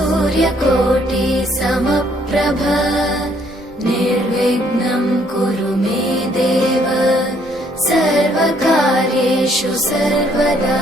सूर्यकोटि समप्रभ निर्विघ्नं कुरु मे देव सर्वकार्येषु सर्वदा।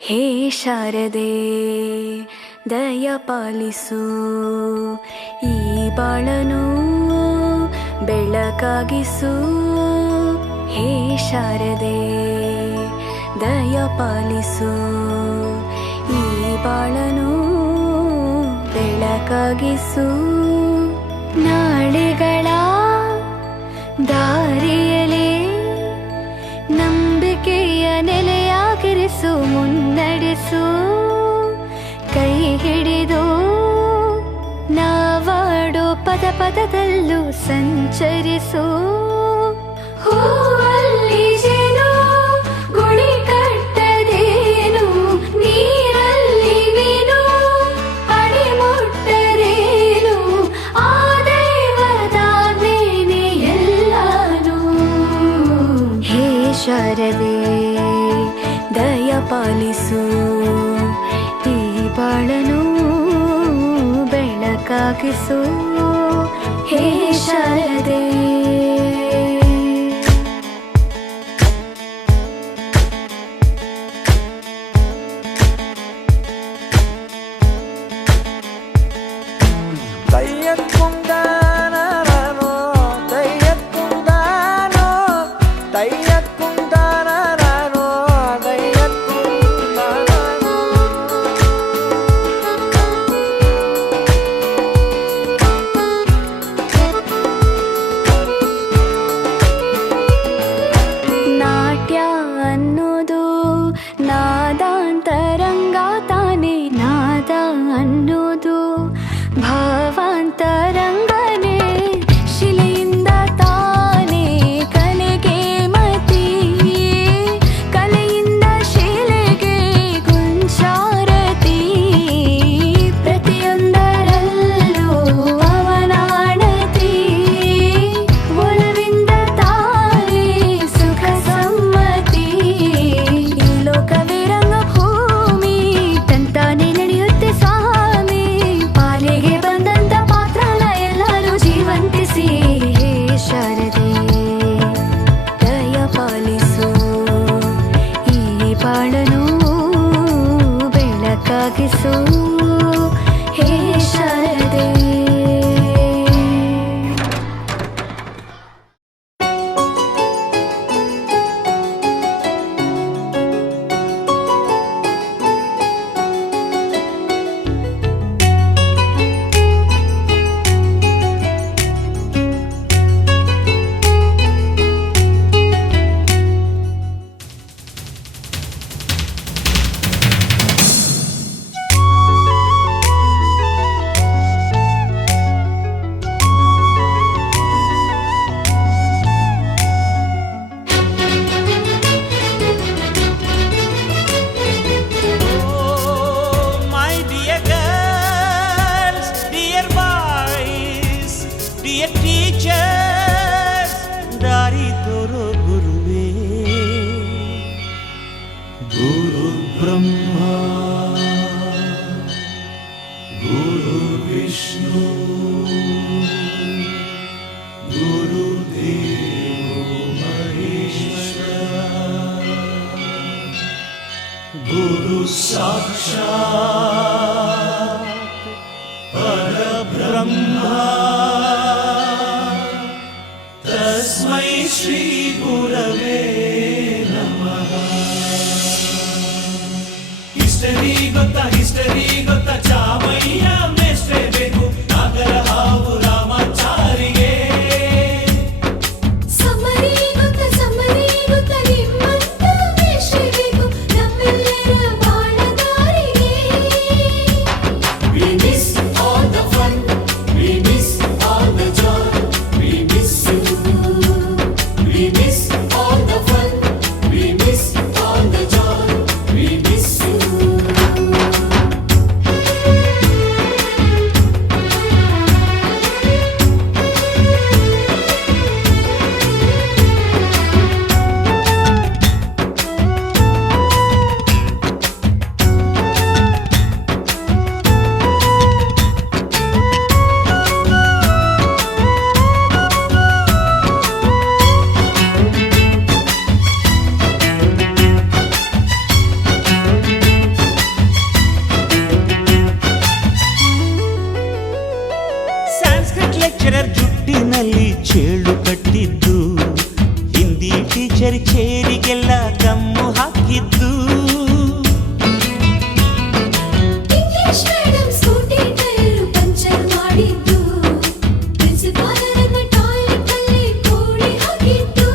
ಹೇ ಶಾರದೆ ದಯ ಪಾಲಿಸು, ಈ ಬಾಳನು ಬೆಳಕಾಗಿಸು. ಹೇ ಶಾರದೆ ದಯ ಪಾಲಿಸು, ಈ ಬಾಳನು ಬೆಳಕಾಗಿಸು. ನಾಳೆಗಳ ದಾರಿಯಲಿ ನಂಬಿಕೆಯ ನೆಲೆಯಾಗಿರಿಸು, ಮುನ್ನಡೆಸು. ಕೈ ಹಿಡಿದು ನಾವಾಡೋ ಪದ ಪದದಲ್ಲೂ ಸಂಚರಿಸು. ಹೂವಲ್ಲಿ ಜೇನು ಗುಡಿ ಕಟ್ಟದೇನು, ನೀರಲ್ಲಿ ಮೀನು ಅಡಿ ಮುಟ್ಟರೇನು, ಆ ದೈವದಾಜ್ಞೆನೇ ಎಲ್ಲಾನು. ಹೇ ಶಾರದೆ ದಯ ಪಾಲಿಸು, ಈ ಬಾಳನು ಬೆಳಕಾಗಿಸು. ಹೇ ಶಾರದೆ ನಾದಾಂತರಂಗ ತಾನೇ, ನಾದ ಅನ್ನೋದು ಭಾವಾಂತರಂಗನೇ. ಶಿಲೆಯಿಂದ ತಾನೇ ಕಲೆಗೆ ಮತಿ, ಕಲೆಯಿಂದ ಶಿಲೆಗೆ ಗುಂಚಾರತಿ. ಪ್ರತಿಯೊಂದರಲ್ಲೂ ಅವನಾಣತಿ, ಒಲವಿಂದ ತಾನೇ ಸುಖ ಸಮ್ಮತಿ. ಈ ಲೋಕವೇ ರಂಗಭೂಮಿ, ತಂತಾನೆ ನಡೆಯುತ್ತೆ ಸ್ವಾಮಿ. ಪಾಲಿಗೆ ಬಂದಂತ ಪಾತ್ರನ ಎಲ್ಲರೂ ಜೀವಂತಿಸಿ. ಹೇ ಶಾರದೆ ದಯ ಪಾಲಿಸು, ಈ ಬಾಳನು ಬೆಳಕಾಗಿಸು. ಹೇ ಶಾರದೆ ಹಿಸ್ಟರಿ ಗೊತ್ತಾ ಚಾಮಯ್ಯ ಮೇಷ್ಟ್ರೇ ಬೇಕು, ನಾಗರ ಹಾವು ರಾಮಾಚಾರಿಗೆ. ಸಮರಿ ಗೊತ್ತಾ ನಿಮ್ಮಂತ ಮೇಷ್ಟ್ರೇ ಬೇಕು, ನಮ್ಮೆಲ್ಲರ ಬಾಳಗಾರಿಗೆ. We miss all the fun, we miss all the joy, we miss you, we teacher ಚೇರಿಗೆಲ್ಲ ಗಮ್ಮು ಹಾಕಿದ್ದು. English madam scooty tyre puncture ಮಾಡಿದ್ದು. ಪ್ರಿನ್ಸಿಪಾಲರನ್ನ ಟಾಯ್ಲೆಟ್ ಅಲ್ಲಿ ಕೋಳಿ ಹಾಕಿದ್ದು.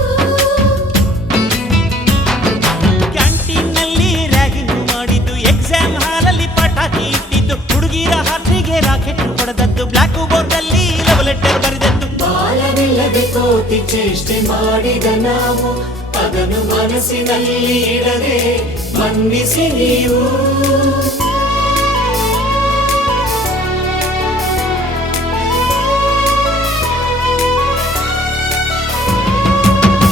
ಕ್ಯಾಂಟೀನ್ ನಲ್ಲಿ ರ್ಯಾಗಿಂಗ್ ಮಾಡಿದ್ದು. ಎಕ್ಸಾಮ್ ಹಾಲಲ್ಲಿ ಪಟಾಕಿ ಇಟ್ಟಿದ್ದು. ಹುಡುಗಿರ ಹಾಸಿಗೆ ರಾಕೆಟ್ ಹೊಡೆದದ್ದು. ಬ್ಲಾಕ್ ಬೋರ್ಡ್ ಅಲ್ಲಿ ಲವ್ ಲೆಟರ್ ಬರೆದದ್ದು. ಬಾಲವಿಲ್ಲದೆ ಕೋತಿ ಚೇಷ್ಟೆ ಮಾಡಿದ ನಾವು ಅದನ್ನು ಮನಸ್ಸಿನಲ್ಲಿ ಇಡದೆ ಮನ್ನಿಸಿ ನೀವು.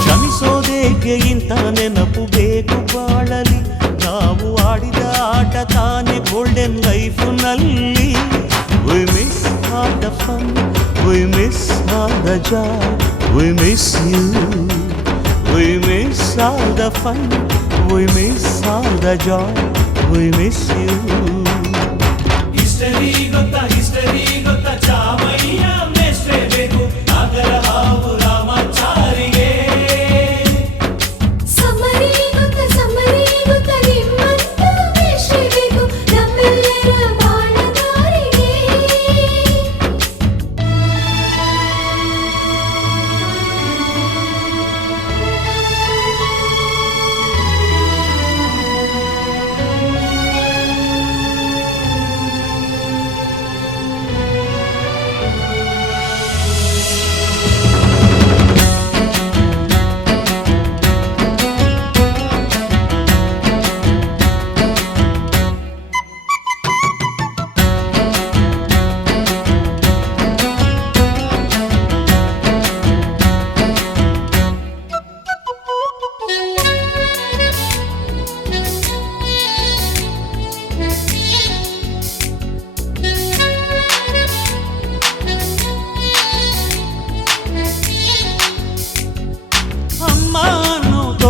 ಕ್ಷಮಿಸೋದೇಕೆ ಇಂಥ ನೆನಪು ಬೇಕು ಬಾಳಲಿ. ನಾವು ಆಡಿದ ಆಟ ತಾನೇ golden ಲೈಫ್ನಲ್ಲಿ. We miss all the fun, we miss all the joy, we miss you. We miss all the fun, we miss all the joy, we miss you. History ಗೊತ್ತಾ ಚಾಮಯ್ಯ ಮೇಷ್ಟ್ರೇ ಬೇಕು ನಾಗರ ಹಾವು ರಾಮಾಚಾರಿಗೆ. ಸಮ್ಮರಿ ಗೊತ್ತ ನಿಮ್ಮಂತ ಮೇಷ್ಟ್ರೇ ಬೇಕು ನಮ್ಮೆಲ್ಲರ ಬಾಳದಾರಿಗೆ.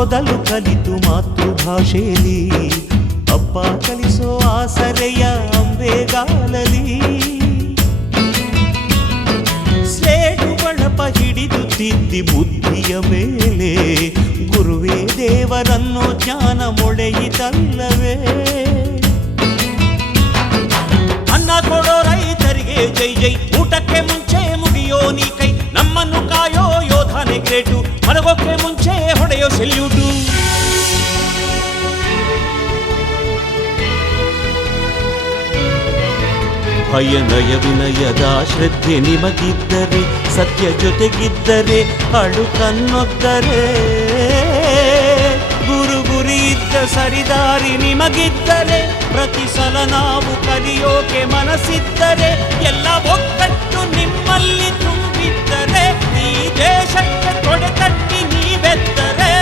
ಮೊದಲು ಕಲಿತು ಮಾತೃಭಾಷೆಯಲ್ಲಿ. ಅಪ್ಪ ಕಲಿಸೋ ಆಸರೆಯ ಅಂಬೆಗಾಲಲಿ. ಸ್ಲೇಟು ಬಳಪ ಹಿಡಿದು ತಿದ್ದಿ ಬುದ್ಧಿಯ ಮೇಲೆ. ಗುರುವೇ ದೇವರನ್ನು ಜ್ಞಾನ ಮೊಳೆಯಿತಲ್ಲವೇ. ಅನ್ನ ಕೊಡೋ ರೈತರಿಗೆ ಜೈ ಜೈ. ಊಟಕ್ಕೆ ಮುಂಚೆ ಮುಗಿಯೋ ನೀ ಕೈ. ನಮ್ಮನ್ನು ಕಾಯೋ ಯೋಧನೆ ಗ್ರೇಟು. ಮಲಗೋಕೆ ಮುಂಚೆ ಹೊಡೆಯೋ ಸೆಲ್ಯೂಟು. ಭಯ ನಯ ವಿನಯದ ಶ್ರದ್ಧೆ ನಿಮಗಿದ್ದರೆ. ಸತ್ಯ ಜೊತೆಗಿದ್ದರೆ ಅಳು ಕನ್ನೊದ್ದರೆ. ಗುರಿ ಇದ್ದ ಸರಿದಾರಿ ನಿಮಗಿದ್ದರೆ. ಪ್ರತಿ ಸಲ ನಾವು ಕಲಿಯೋಕೆ ಮನಸ್ಸಿದ್ದರೆ. ಎಲ್ಲ ಒಗ್ಗಟ್ಟು ನಿಮ್ಮಲ್ಲಿ ತುಂಬಿದ್ದರೆ. ಈ ದೇಶಕ್ಕೆ ತೊಡೆ ತಟ್ಟಿ ನೀವೆದ್ದರೆ.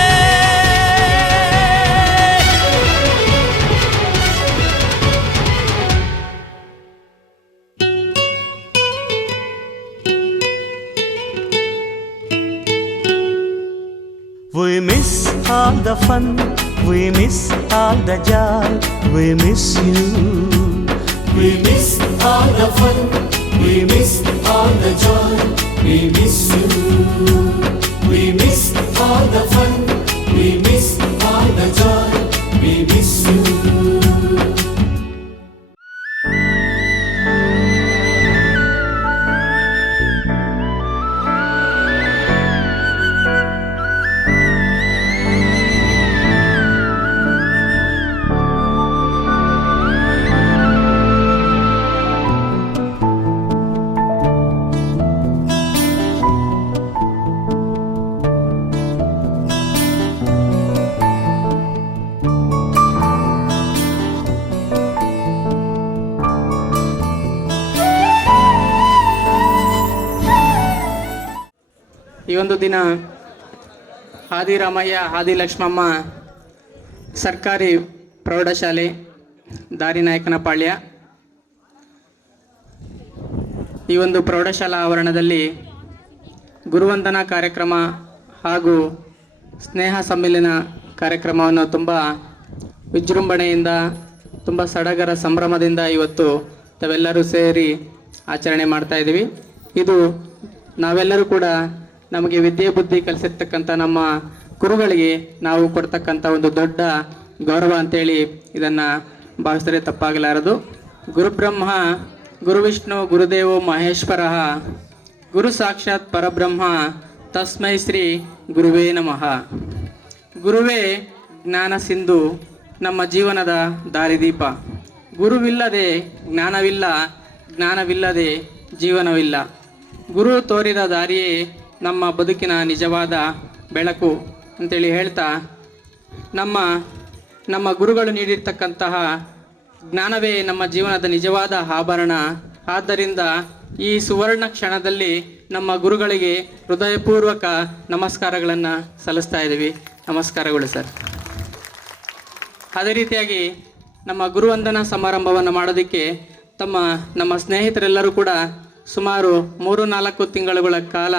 We miss all the fun, we miss all the joy, we miss you. We miss all the fun, we miss all the joy, we miss you. We miss all the fun, we miss all the joy, we miss you. ಈ ಒಂದು ದಿನ ಆದಿರಾಮಯ್ಯ ಆದಿಲಕ್ಷ್ಮಮ್ಮ ಸರ್ಕಾರಿ ಪ್ರೌಢಶಾಲೆ ದಾರಿನಾಯಕನಪಾಳ್ಯ ಈ ಒಂದು ಪ್ರೌಢಶಾಲಾ ಆವರಣದಲ್ಲಿ ಗುರುವಂದನಾ ಕಾರ್ಯಕ್ರಮ ಹಾಗೂ ಸ್ನೇಹ ಸಮ್ಮಿಲನ ಕಾರ್ಯಕ್ರಮವನ್ನು ತುಂಬ ವಿಜೃಂಭಣೆಯಿಂದ ತುಂಬ ಸಡಗರ ಸಂಭ್ರಮದಿಂದ ಇವತ್ತು ತಾವೆಲ್ಲರೂ ಸೇರಿ ಆಚರಣೆ ಮಾಡ್ತಾ ಇದ್ದೀವಿ. ಇದು ನಾವೆಲ್ಲರೂ ಕೂಡ ನಮಗೆ ವಿದ್ಯೆ ಬುದ್ಧಿ ಕಲಿಸಿರ್ತಕ್ಕಂಥ ನಮ್ಮ ಗುರುಗಳಿಗೆ ನಾವು ಕೊಡ್ತಕ್ಕಂಥ ಒಂದು ದೊಡ್ಡ ಗೌರವ ಅಂತೇಳಿ ಇದನ್ನು ಭಾವಿಸಿದರೆ ತಪ್ಪಾಗಲಾರದು. ಗುರುಬ್ರಹ್ಮ ಗುರುವಿಷ್ಣು ಗುರುದೇವೋ ಮಹೇಶ್ವರ ಗುರು ಸಾಕ್ಷಾತ್ ಪರಬ್ರಹ್ಮ ತಸ್ಮೈ ಶ್ರೀ ಗುರುವೇ ನಮಃ. ಗುರುವೇ ಜ್ಞಾನ ಸಿಂಧು, ನಮ್ಮ ಜೀವನದ ದಾರಿದೀಪ. ಗುರುವಿಲ್ಲದೆ ಜ್ಞಾನವಿಲ್ಲ, ಜ್ಞಾನವಿಲ್ಲದೆ ಜೀವನವಿಲ್ಲ. ಗುರು ತೋರಿದ ದಾರಿಯೇ ನಮ್ಮ ಬದುಕಿನ ನಿಜವಾದ ಬೆಳಕು ಅಂತೇಳಿ ಹೇಳ್ತಾ, ನಮ್ಮ ಗುರುಗಳು ನೀಡಿರ್ತಕ್ಕಂತಹ ಜ್ಞಾನವೇ ನಮ್ಮ ಜೀವನದ ನಿಜವಾದ ಆಭರಣ. ಆದ್ದರಿಂದ ಈ ಸುವರ್ಣ ಕ್ಷಣದಲ್ಲಿ ನಮ್ಮ ಗುರುಗಳಿಗೆ ಹೃದಯಪೂರ್ವಕ ನಮಸ್ಕಾರಗಳನ್ನು ಸಲ್ಲಿಸ್ತಾ ಇದ್ದೀವಿ. ನಮಸ್ಕಾರಗಳು ಸರ್. ಅದೇ ರೀತಿಯಾಗಿ ನಮ್ಮ ಗುರುವಂದನಾ ಸಮಾರಂಭವನ್ನು ಮಾಡೋದಕ್ಕೆ ನಮ್ಮ ಸ್ನೇಹಿತರೆಲ್ಲರೂ ಕೂಡ ಸುಮಾರು 3-4 ತಿಂಗಳುಗಳ ಕಾಲ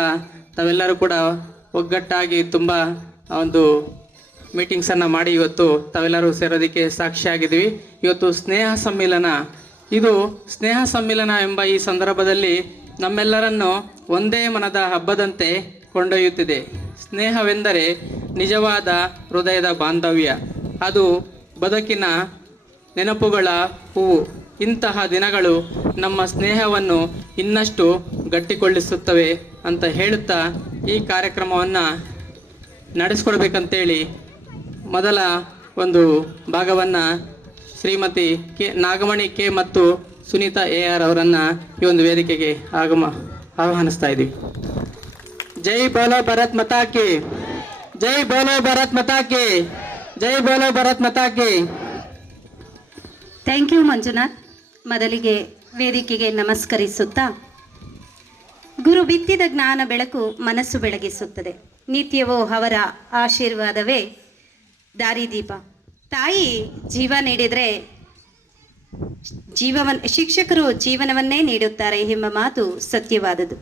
ತಾವೆಲ್ಲರೂ ಕೂಡ ಒಗ್ಗಟ್ಟಾಗಿ ತುಂಬ ಒಂದು ಮೀಟಿಂಗ್ಸನ್ನು ಮಾಡಿ ಇವತ್ತು ತಾವೆಲ್ಲರೂ ಸೇರೋದಕ್ಕೆ ಸಾಕ್ಷಿಯಾಗಿದ್ದೀವಿ. ಇವತ್ತು ಸ್ನೇಹ ಸಮ್ಮಿಲನ. ಇದು ಸ್ನೇಹ ಸಮ್ಮಿಲನ ಎಂಬ ಈ ಸಂದರ್ಭದಲ್ಲಿ ನಮ್ಮೆಲ್ಲರನ್ನು ಒಂದೇ ಮನದ ಹಬ್ಬದಂತೆ ಕೊಂಡೊಯ್ಯುತ್ತಿದೆ. ಸ್ನೇಹವೆಂದರೆ ನಿಜವಾದ ಹೃದಯದ ಬಾಂಧವ್ಯ. ಅದು ಬದುಕಿನ ನೆನಪುಗಳ ಹೂವು. ಇಂತಹ ದಿನಗಳು ನಮ್ಮ ಸ್ನೇಹವನ್ನು ಇನ್ನಷ್ಟು ಗಟ್ಟಿಗೊಳಿಸುತ್ತವೆ ಅಂತ ಹೇಳುತ್ತಾ ಈ ಕಾರ್ಯಕ್ರಮವನ್ನು ನಡೆಸ್ಕೊಡ್ಬೇಕಂತೇಳಿ ಮೊದಲ ಒಂದು ಭಾಗವನ್ನು ಶ್ರೀಮತಿ ನಾಗಮಣಿ ಕೆ ಮತ್ತು ಸುನೀತಾ AR ಅವರನ್ನು ಈ ಒಂದು ವೇದಿಕೆಗೆ ಆಹ್ವಾನಿಸ್ತಾ ಇದ್ದೀವಿ. ಜೈ ಬೋಲೋ ಭಾರತ್ ಮಾತಾ ಕಿ, ಜೈ ಬೋಲೋ ಭಾರತ್ ಮಾತಾ ಕಿ, ಜೈ ಬೋಲೋ ಭಾರತ್ ಮಾತಾ ಕಿ. Thank you Manjunath. ಮೊದಲಿಗೆ ವೇದಿಕೆಗೆ ನಮಸ್ಕರಿಸುತ್ತಾ, ಗುರು ಬಿತ್ತಿದ ಜ್ಞಾನ ಬೆಳಕು ಮನಸ್ಸು ಬೆಳಗಿಸುತ್ತದೆ. ನಿತ್ಯವೂ ಅವರ ಆಶೀರ್ವಾದವೇ ದಾರಿದೀಪ. ತಾಯಿ ಜೀವ ನೀಡಿದರೆ ಶಿಕ್ಷಕರು ಜೀವನವನ್ನೇ ನೀಡುತ್ತಾರೆ ಎಂಬ ಮಾತು ಸತ್ಯವಾದದ್ದು.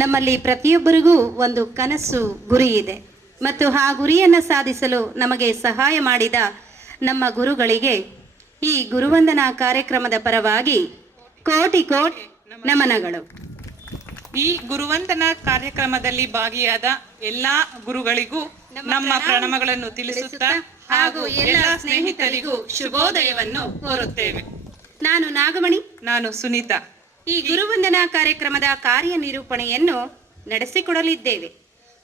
ನಮ್ಮಲ್ಲಿ ಪ್ರತಿಯೊಬ್ಬರಿಗೂ ಒಂದು ಕನಸು, ಗುರಿ ಇದೆ ಮತ್ತು ಆ ಗುರಿಯನ್ನು ಸಾಧಿಸಲು ನಮಗೆ ಸಹಾಯ ಮಾಡಿದ ನಮ್ಮ ಗುರುಗಳಿಗೆ ಈ ಗುರುವಂದನಾ ಕಾರ್ಯಕ್ರಮದ ಪರವಾಗಿ ಕೋಟಿ ನಮನಗಳು. ಈ ಗುರುವಂದನಾ ಕಾರ್ಯಕ್ರಮದಲ್ಲಿ ಭಾಗಿಯಾದ ಎಲ್ಲಾ ಗುರುಗಳಿಗೂ ನಮ್ಮ ಪ್ರಣಾಮಗಳನ್ನು ತಿಳಿಸುತ್ತಾ ಹಾಗೂ ಎಲ್ಲ ಸ್ನೇಹಿತರಿಗೂ ಶುಭೋದಯವನ್ನು ಕೋರುತ್ತೇವೆ. ನಾನು ನಾಗಮಣಿ. ನಾನು ಸುನೀತಾ. ಈ ಗುರುವಂದನಾ ಕಾರ್ಯಕ್ರಮದ ಕಾರ್ಯನಿರೂಪಣೆಯನ್ನು ನಡೆಸಿಕೊಡಲಿದ್ದೇವೆ.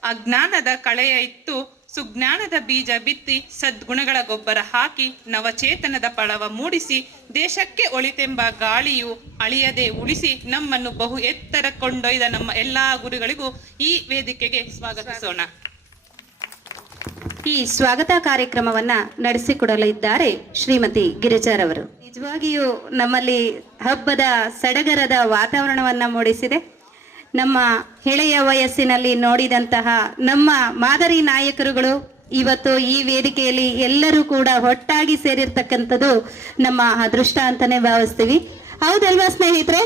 ಅಜ್ಞಾನದ ಕಳೆಯ ಇತ್ತು ಸುಜ್ಞಾನದ ಬೀಜ ಬಿತ್ತಿ ಸದ್ಗುಣಗಳ ಗೊಬ್ಬರ ಹಾಕಿ ನವಚೇತನದ ಫಲವ ಮೂಡಿಸಿ ದೇಶಕ್ಕೆ ಒಳಿತೆಂಬ ಗಾಳಿಯು ಅಳಿಯದೆ ಉಳಿಸಿ ನಮ್ಮನ್ನು ಬಹು ಎತ್ತರ ಕೊಂಡೊಯ್ದ ನಮ್ಮ ಎಲ್ಲಾ ಗುರುಗಳಿಗೂ ಈ ವೇದಿಕೆಗೆ ಸ್ವಾಗತಿಸೋಣ. ಈ ಸ್ವಾಗತ ಕಾರ್ಯಕ್ರಮವನ್ನ ನಡೆಸಿಕೊಡಲಿದ್ದಾರೆ ಶ್ರೀಮತಿ ಗಿರಿಜಾರವರು. ನಿಜವಾಗಿಯೂ ನಮ್ಮಲ್ಲಿ ಹಬ್ಬದ ಸಡಗರದ ವಾತಾವರಣವನ್ನ ಮೂಡಿಸಿದೆ. ನಮ್ಮ ಎಳೆಯ ವಯಸ್ಸಿನಲ್ಲಿ ನೋಡಿದಂತಹ ನಮ್ಮ ಮಾದರಿ ನಾಯಕರುಗಳು ಇವತ್ತು ಈ ವೇದಿಕೆಯಲ್ಲಿ ಎಲ್ಲರೂ ಕೂಡ ಒಟ್ಟಾಗಿ ಸೇರಿರ್ತಕ್ಕಂಥದ್ದು ನಮ್ಮ ಅದೃಷ್ಟ ಅಂತಾನೆ ಭಾವಿಸ್ತೀವಿ. ಹೌದಲ್ವಾ ಸ್ನೇಹಿತರೆ?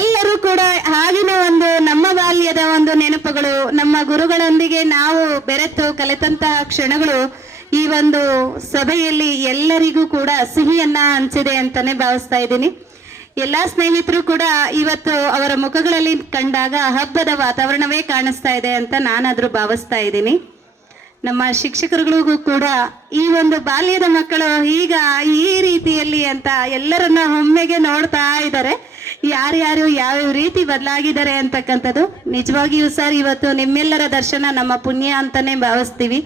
ಎಲ್ಲರೂ ಕೂಡ ಆಗಿನ ಒಂದು ನಮ್ಮ ಬಾಲ್ಯದ ಒಂದು ನೆನಪುಗಳು, ನಮ್ಮ ಗುರುಗಳೊಂದಿಗೆ ನಾವು ಬೆರೆತು ಕಲಿತಂತಹ ಕ್ಷಣಗಳು ಈ ಒಂದು ಸಭೆಯಲ್ಲಿ ಎಲ್ಲರಿಗೂ ಕೂಡ ಸಿಹಿಯನ್ನ ಹಂಚಿದೆ ಅಂತಾನೆ ಭಾವಿಸ್ತಾ ಇದ್ದೀನಿ. ಎಲ್ಲಾ ಸ್ನೇಹಿತರು ಕೂಡ ಇವತ್ತು ಅವರ ಮುಖಗಳಲ್ಲಿ ಕಂಡಾಗ ಹಬ್ಬದ ವಾತಾವರಣವೇ ಕಾಣಿಸ್ತಾ ಇದೆ ಅಂತ ನಾನಾದ್ರೂ ಭಾವಿಸ್ತಾ ಇದ್ದೀನಿ. ನಮ್ಮ ಶಿಕ್ಷಕರುಗಳಿಗೂ ಕೂಡ ಈ ಒಂದು ಬಾಲ್ಯದ ಮಕ್ಕಳು ಈಗ ಈ ರೀತಿಯಲ್ಲಿ ಅಂತ ಎಲ್ಲರನ್ನ ಒಮ್ಮೆಗೆ ನೋಡ್ತಾ ಇದ್ದಾರೆ. ಯಾರ್ಯಾರು ಯಾವ್ಯಾವ ರೀತಿ ಬದಲಾಗಿದ್ದಾರೆ ಅಂತಕ್ಕಂಥದ್ದು ನಿಜವಾಗಿಯೂ ಸರ್ ಇವತ್ತು ನಿಮ್ಮೆಲ್ಲರ ದರ್ಶನ ನಮ್ಮ ಪುಣ್ಯ ಅಂತಾನೆ ಭಾವಿಸ್ತೀವಿ.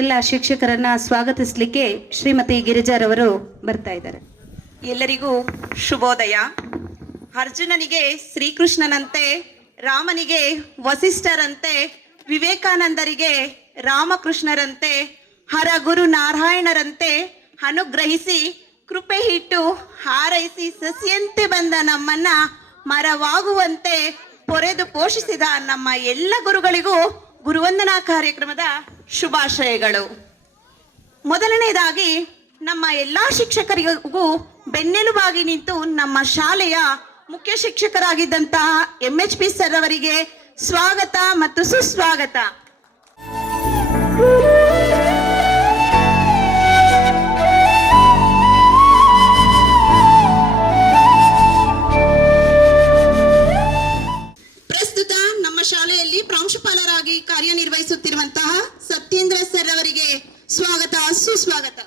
ಎಲ್ಲ ಶಿಕ್ಷಕರನ್ನ ಸ್ವಾಗತಿಸ್ಲಿಕ್ಕೆ ಶ್ರೀಮತಿ ಗಿರಿಜಾರವರು ಬರ್ತಾ ಇದ್ದಾರೆ. ಎಲ್ಲರಿಗೂ ಶುಭೋದಯ. ಅರ್ಜುನನಿಗೆ ಶ್ರೀಕೃಷ್ಣನಂತೆ, ರಾಮನಿಗೆ ವಸಿಷ್ಠರಂತೆ, ವಿವೇಕಾನಂದರಿಗೆ ರಾಮಕೃಷ್ಣರಂತೆ, ಹರ ಗುರು ನಾರಾಯಣರಂತೆ ಅನುಗ್ರಹಿಸಿ ಕೃಪೆ ಇಟ್ಟು ಹಾರೈಸಿ ಸಸಿಯಂತೆ ಬಂದ ನಮ್ಮನ್ನ ಮರವಾಗುವಂತೆ ಪೊರೆದು ಪೋಷಿಸಿದ ನಮ್ಮ ಎಲ್ಲ ಗುರುಗಳಿಗೂ ಗುರುವಂದನಾ ಕಾರ್ಯಕ್ರಮದ ಶುಭಾಶಯಗಳು. ಮೊದಲನೇದಾಗಿ ನಮ್ಮ ಎಲ್ಲ ಶಿಕ್ಷಕರಿಗೂ ಬೆನ್ನೆಲುಬಾಗಿ ನಿಂತು ನಮ್ಮ ಶಾಲೆಯ ಮುಖ್ಯ ಶಿಕ್ಷಕರಾಗಿದ್ದಂತಹ MHP ಸರ್ ಅವರಿಗೆ ಸ್ವಾಗತ ಮತ್ತು ಸುಸ್ವಾಗತ. ಪ್ರಸ್ತುತ ನಮ್ಮ ಶಾಲೆಯಲ್ಲಿ ಪ್ರಾಂಶುಪಾಲರಾಗಿ ಕಾರ್ಯನಿರ್ವಹಿಸಿ ಆಗಿರುವಂತಹ ಸತ್ಯೇಂದ್ರ ಸರ್ ಅವರಿಗೆ ಸ್ವಾಗತ ಸುಸ್ವಾಗತ.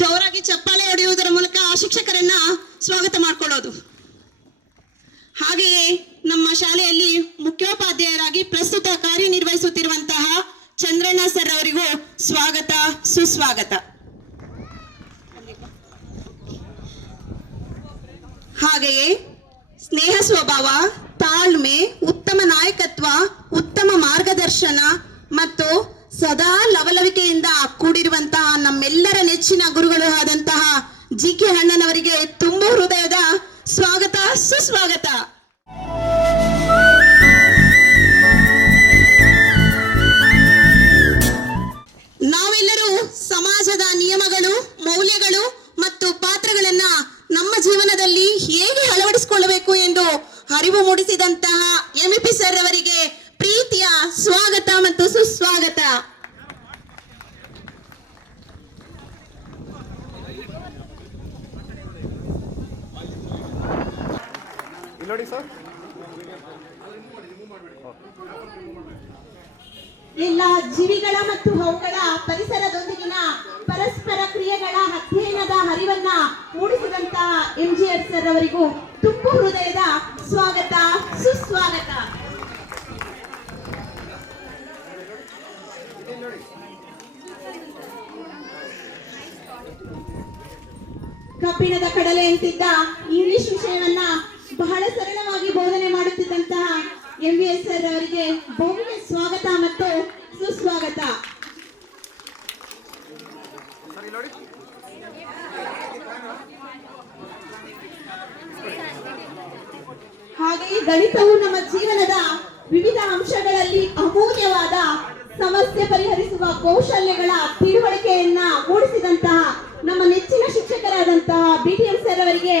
ಜೋರಾಗಿ ಚಪ್ಪಾಳೆ ಹೊಡೆಯುವುದರ ಮೂಲಕ ಶಿಕ್ಷಕರನ್ನ ಸ್ವಾಗತ ಮಾಡಿಕೊಳ್ಳೋದು. ಹಾಗೆಯೇ ನಮ್ಮ ಶಾಲೆಯಲ್ಲಿ ಮುಖ್ಯೋಪಾಧ್ಯಾಯರಾಗಿ ಪ್ರಸ್ತುತ ಕಾರ್ಯನಿರ್ವಹಿಸುತ್ತಿರುವಂತಹ ಚಂದ್ರಣ್ಣ ಸರ್ ಅವರಿಗೂ ಸ್ವಾಗತ ಸುಸ್ವಾಗತ. ಹಾಗೆಯೇ ಸ್ನೇಹ ಸ್ವಭಾವ, ತಾಳ್ಮೆ, ಉತ್ತಮ ನಾಯಕತ್ವ, ಉತ್ತಮ ಮಾರ್ಗದರ್ಶನ ಮತ್ತು ಸದಾ ಲವಲವಿಕೆಯಿಂದ ಕೂಡಿರುವಂತಹ ನಮ್ಮೆಲ್ಲರ ನೆಚ್ಚಿನ ಗುರುಗಳು ಆದಂತಹ GK ಅಣ್ಣನವರಿಗೆ ತುಂಬು ಹೃದಯದ ಸ್ವಾಗತ ಸುಸ್ವಾಗತ. ನಾವೆಲ್ಲರೂ ಸಮಾಜದ ನಿಯಮಗಳು, ಮೌಲ್ಯಗಳು ಮತ್ತು ಪಾತ್ರಗಳನ್ನ ನಮ್ಮ ಜೀವನದಲ್ಲಿ ಹೇಗೆ ಅಳವಡಿಸಿಕೊಳ್ಳಬೇಕು ಎಂದು ಅರಿವು ಮೂಡಿಸಿದಂತಹ MEP ಸರ್ ಅವರಿಗೆ ಪ್ರೀತಿಯ ಸ್ವಾಗತ ಮತ್ತು ಸುಸ್ವಾಗತ. ಎಲ್ಲ ಜೀವಿಗಳ ಮತ್ತು ಅವುಗಳ ಪರಿಸರದೊಂದಿಗಿನ ಪರಸ್ಪರ ಕ್ರಿಯೆಗಳ ಅಧ್ಯಯನದ ಅರಿವನ್ನ ಮೂಡಿಸಿದಂತಹ MGR ಸರ್ ಅವರಿಗೂ ತುಂಬು ಹೃದಯದ ಸ್ವಾಗತ ಸುಸ್ವಾಗತ. ಕಬ್ಬಿಣದ ಕಡಲೆ ಅಂತಿದ್ದ ಇಂಗ್ಲಿಷ್ ವಿಷಯವನ್ನ ಬಹಳ ಸರಳವಾಗಿ ಬೋಧನೆ ಮಾಡುತ್ತಿದ್ದಂತಹ MVS ಸರ್ ಅವರಿಗೆ ಭವ್ಯ ಸ್ವಾಗತ ಮತ್ತು ಸುಸ್ವಾಗತ. ಹಾಗೆಯೇ ಗಣಿತವು ನಮ್ಮ ಜೀವನದ ವಿವಿಧ ಅಂಶಗಳಲ್ಲಿ ಅಮೂಲ್ಯವಾದ ಸಮಸ್ಯೆ ಪರಿಹರಿಸುವ ಕೌಶಲ್ಯಗಳ ತಿಳುವಳಿಕೆಯನ್ನ ಮೂಡಿಸಿದಂತಹ ನಮ್ಮ ನೆಚ್ಚಿನ ಶಿಕ್ಷಕರಾದಂತಹ BTM ಸರ್ ಅವರಿಗೆ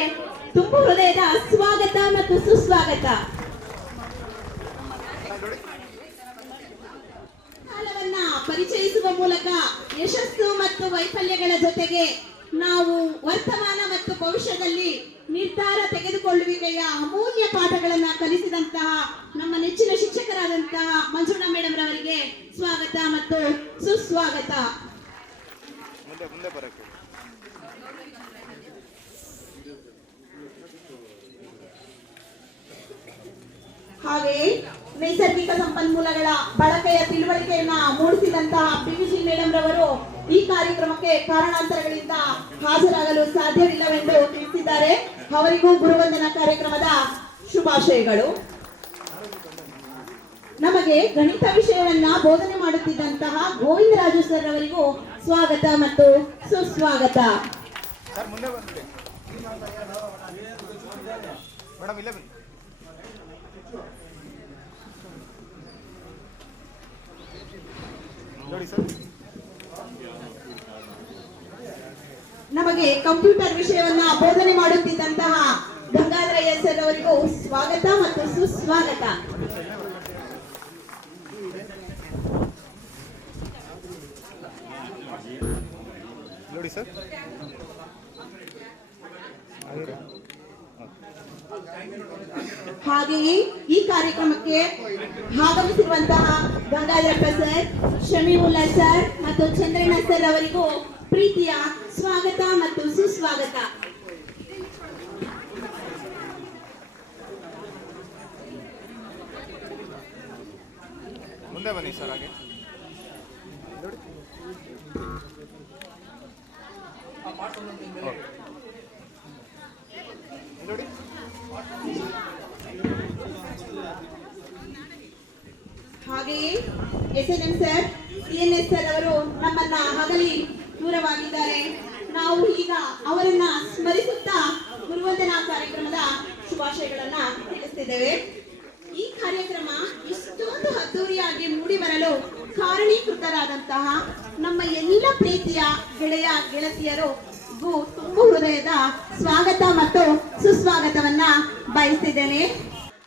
ತುಂಬು ಹೃದಯದ ಸ್ವಾಗತ ಮತ್ತು ಸುಸ್ವಾಗತ. ಕಾಲವನ್ನ ಪರಿಚಯಿಸುವ ಮೂಲಕ ಯಶಸ್ಸು ಮತ್ತು ವೈಫಲ್ಯಗಳ ಜೊತೆಗೆ ನಾವು ವರ್ತಮಾನ ಮತ್ತು ಭವಿಷ್ಯದಲ್ಲಿ ನಿರ್ಧಾರ ತೆಗೆದುಕೊಳ್ಳುವಿಕೆಯ ಅಮೂಲ್ಯ ಪಾಠಗಳನ್ನ ಕಲಿಸಿದಂತಹ ನಮ್ಮ ನೆಚ್ಚಿನ ಶಿಕ್ಷಕರಾದಂತಹ ಮಂಜುಳಾ ಮೇಡಮ್ ರವರಿಗೆ ಸ್ವಾಗತ ಮತ್ತು ಸುಸ್ವಾಗತ. ಹಾಗೆಯೇ ನೈಸರ್ಗಿಕ ಸಂಪನ್ಮೂಲಗಳ ಬಳಕೆಯ ತಿಳುವಳಿಕೆಯನ್ನ ಮೂಡಿಸಿದಂತಹ PVG ಮೇಡಮ್ ರವರು ಈ ಕಾರ್ಯಕ್ರಮಕ್ಕೆ ಕಾರಣಾಂತರಗಳಿಂದ ಹಾಜರಾಗಲು ಸಾಧ್ಯವಿಲ್ಲವೆಂದು ತಿಳಿಸಿದ್ದಾರೆ. ಅವರಿಗೂ ಗುರುವಂದನಾ ಕಾರ್ಯಕ್ರಮದ ಶುಭಾಶಯಗಳು. ನಮಗೆ ಗಣಿತ ವಿಷಯವನ್ನ ಬೋಧನೆ ಮಾಡುತ್ತಿದ್ದಂತಹ ಗೋವಿಂದರಾಜು ಸರ್ ಅವರಿಗೂ ಸ್ವಾಗತ ಮತ್ತು ಸುಸ್ವಾಗತ. ನಮಗೆ ಕಂಪ್ಯೂಟರ್ ವಿಷಯವನ್ನ ಬೋಧನೆ ಮಾಡುತ್ತಿದ್ದಂತಹ ಗಂಗಾಧರಯ್ಯ ಸರ್ ಅವರಿಗೂ ಸ್ವಾಗತ ಮತ್ತು ಸುಸ್ವಾಗತ. ನೋಡಿ ಸರ್. ಹಾಗೆಯೇ ಈ ಕಾರ್ಯಕ್ರಮಕ್ಕೆ ಆಗಮಿಸಿರುವಂತಹ ಗಂಗಾಧರಪ್ಪ ಸರ್, ಶಮೀವುಲ್ಲಾ ಸರ್ ಮತ್ತು ಚಂದ್ರಣ್ಣ ಸರ್ ಅವರಿಗೂ ಪ್ರೀತಿಯ ಸ್ವಾಗತ ಮತ್ತು ಸುಸ್ವಾಗತ. ಮುಂದೆ ಬನ್ನಿ ಸರ್. ಹಾಗೆ ನೋಡಿ. ಹಾಗೆಯೇ SNM ಸರ್, CNS ಸರ್ ಅವರು ನಮ್ಮನ್ನ ಅಗಲಿ ದೂರವಾಗಿದ್ದಾರೆ. ನಾವು ಈಗ ಅವರನ್ನ ಸ್ಮರಿಸುತ್ತಾ ಗುರುವಂದನಾ ಕಾರ್ಯಕ್ರಮದ ಶುಭಾಶಯಗಳನ್ನ ತಿಳಿಸ್ತಿದ್ದೇವೆ. ಈ ಕಾರ್ಯಕ್ರಮ ಇಷ್ಟೊಂದು ಅದ್ದೂರಿಯಾಗಿ ಮೂಡಿ ಬರಲು ಕಾರಣೀಕೃತರಾದಂತಹ ನಮ್ಮ ಎಲ್ಲ ಪ್ರೀತಿಯ ಗೆಳೆಯ ಗೆಳತಿಯರು ತುಂಬು ಹೃದಯದ ಸ್ವಾಗತ ಮತ್ತು ಸುಸ್ವಾಗತವನ್ನ ಬಯಸ್ತಿದ್ದೇನೆ.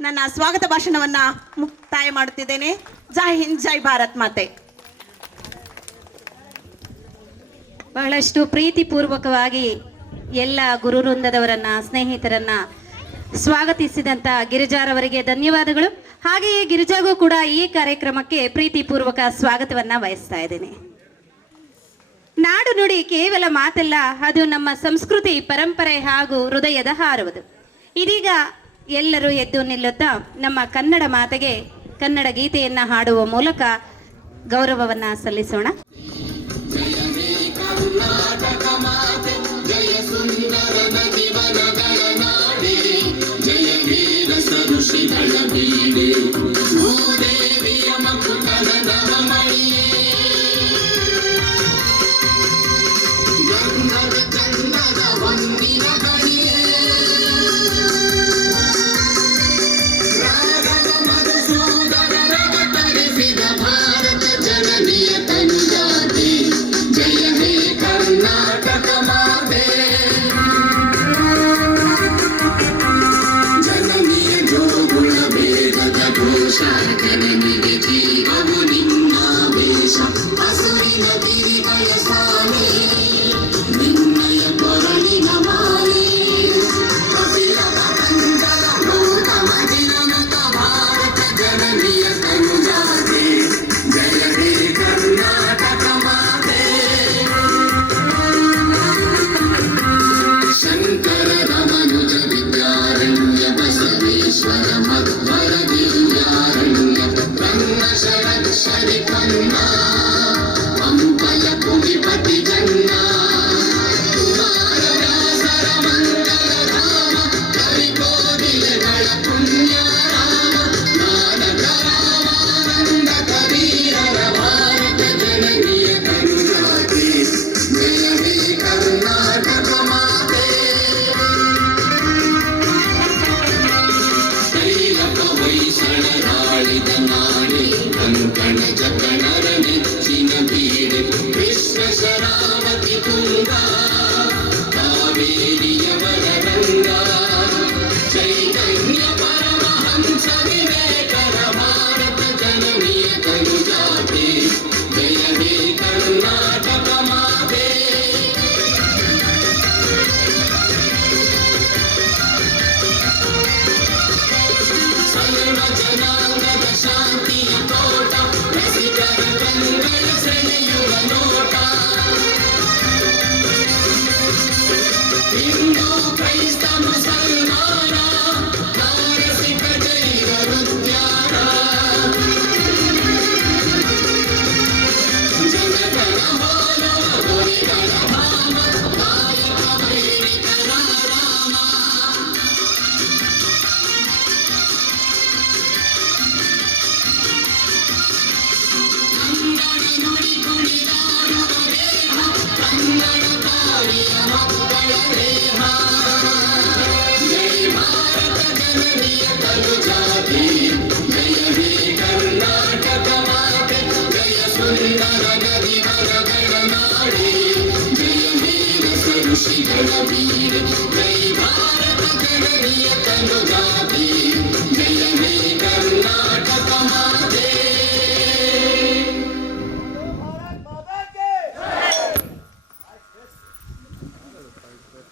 ನನ್ನ ಸ್ವಾಗತ ಭಾಷಣವನ್ನ ಮುಕ್ತಾಯ ಮಾಡುತ್ತಿದ್ದೇನೆ. ಜೈ ಹಿಂದ್, ಜೈ ಭಾರತ್ ಮಾತೆ. ಬಹಳಷ್ಟು ಪ್ರೀತಿಪೂರ್ವಕವಾಗಿ ಎಲ್ಲ ಗುರುವೃಂದದವರನ್ನ, ಸ್ನೇಹಿತರನ್ನ ಸ್ವಾಗತಿಸಿದಂತ ಗಿರಿಜಾರವರಿಗೆ ಧನ್ಯವಾದಗಳು. ಹಾಗೆಯೇ ಗಿರಿಜಾಗೂ ಕೂಡ ಈ ಕಾರ್ಯಕ್ರಮಕ್ಕೆ ಪ್ರೀತಿಪೂರ್ವಕ ಸ್ವಾಗತವನ್ನ ಬಯಸ್ತಾ ಇದ್ದೇನೆ. ನಾಡು ನುಡಿ ಕೇವಲ ಮಾತಲ್ಲ, ಅದು ನಮ್ಮ ಸಂಸ್ಕೃತಿ, ಪರಂಪರೆ ಹಾಗೂ ಹೃದಯದ ಹಾರುವುದು. ಇದೀಗ ಎಲ್ಲರೂ ಎದ್ದು ನಿಲ್ಲುತ್ತಾ ನಮ್ಮ ಕನ್ನಡ ಮಾತೆಗೆ ಕನ್ನಡ ಗೀತೆಯನ್ನ ಹಾಡುವ ಮೂಲಕ ಗೌರವವನ್ನ ಸಲ್ಲಿಸೋಣ.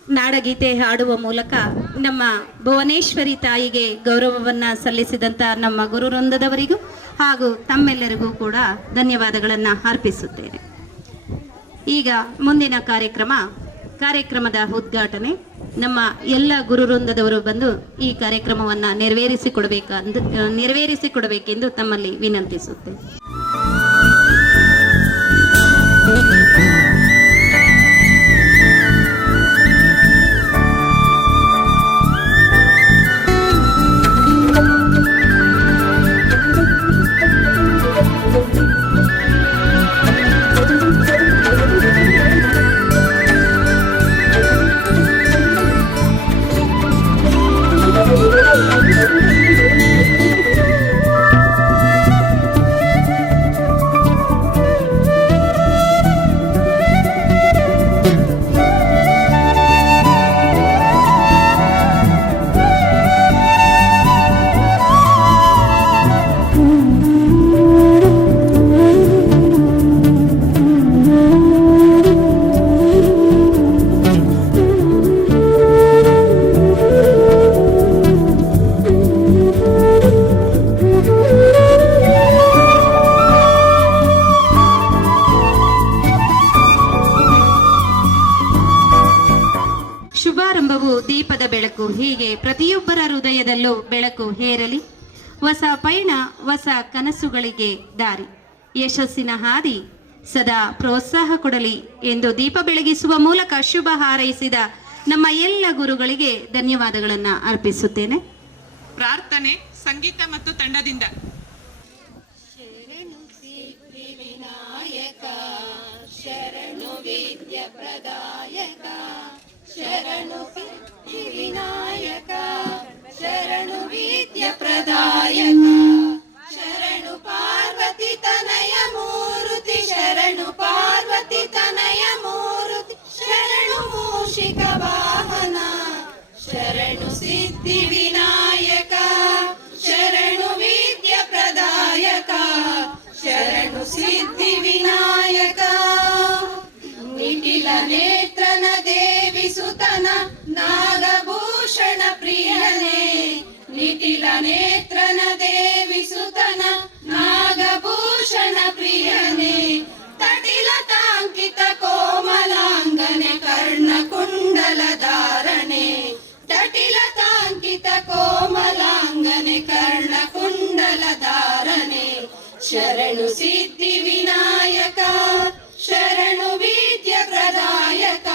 ನಾಡಗೀತೆ ಹಾಡುವ ಮೂಲಕ ನಮ್ಮ ಭುವನೇಶ್ವರಿ ತಾಯಿಗೆ ಗೌರವವನ್ನ ಸಲ್ಲಿಸಿದಂತ ನಮ್ಮ ಗುರುವೃಂದದವರಿಗೂ ಹಾಗೂ ತಮ್ಮೆಲ್ಲರಿಗೂ ಕೂಡ ಧನ್ಯವಾದಗಳನ್ನು ಅರ್ಪಿಸುತ್ತೇನೆ. ಈಗ ಮುಂದಿನ ಕಾರ್ಯಕ್ರಮದ ಉದ್ಘಾಟನೆ ನಮ್ಮ ಎಲ್ಲ ಗುರುವೃಂದದವರು ಬಂದು ಈ ಕಾರ್ಯಕ್ರಮವನ್ನು ನೆರವೇರಿಸಿಕೊಡಬೇಕೆಂದು ತಮ್ಮಲ್ಲಿ ವಿನಂತಿಸುತ್ತೇನೆ. ಹೀಗೆ ಪ್ರತಿಯೊಬ್ಬರ ಹೃದಯದಲ್ಲೂ ಬೆಳಕು ಹೇರಲಿ. ಹೊಸ ಪಯಣ, ಹೊಸ ಕನಸುಗಳಿಗೆ ದಾರಿ, ಯಶಸ್ಸಿನ ಹಾದಿ ಸದಾ ಪ್ರೋತ್ಸಾಹ ಕೊಡಲಿ ಎಂದು ದೀಪ ಬೆಳಗಿಸುವ ಮೂಲಕ ಶುಭ ಹಾರೈಸಿದ ನಮ್ಮ ಎಲ್ಲ ಗುರುಗಳಿಗೆ ಧನ್ಯವಾದಗಳನ್ನು ಅರ್ಪಿಸುತ್ತೇನೆ. ಪ್ರಾರ್ಥನೆ ಸಂಗೀತ ಮತ್ತು ತಂಡದಿಂದ. ಶರಣು ಪಾರ್ವತಿ ತನಯ ಮೂರುತಿ, ಶರಣು ಪಾರ್ವತಿ ತನಯ ಮೂರುತಿ, ಶರಣು ಮೂಷಿಕ ವಾಹನ, ಶರಣು ಸಿದ್ಧಿ ವಿನಾಯಕ, ಶರಣು ವಿದ್ಯ ಪ್ರದಾಯಕ, ಶರಣು ಸಿದ್ಧಿ ವಿನಾಯಕ. ನಿಟಿಲ ನೇತ್ರನ ದೇವಿ ಸುತನ ನಾಗಭೂಷಣ ಪ್ರಿಯನೇ, ನಿಟಿಲ ನೇತ್ರನ ದೇವಿ ಸುತನ ನಾಗಭೂಷಣ ಪ್ರಿಯನೇ, ತಟಿಲ ತಾಂಕಿತ ಕೋಮಲಾಂಗನೆ ಕರ್ಣಕುಂಡಲ ಧಾರಣೆ, ತಟಿಲ ತಾಂಕಿತ ಕೋಮಲಾಂಗನೆ ಕರ್ಣಕುಂಡಲ ಧಾರಣೆ, ಶರಣು ಸಿದ್ಧಿ ವಿನಾಯಕ, ಶರಣು ವಿದ್ಯ ಪ್ರದಾಯಕ,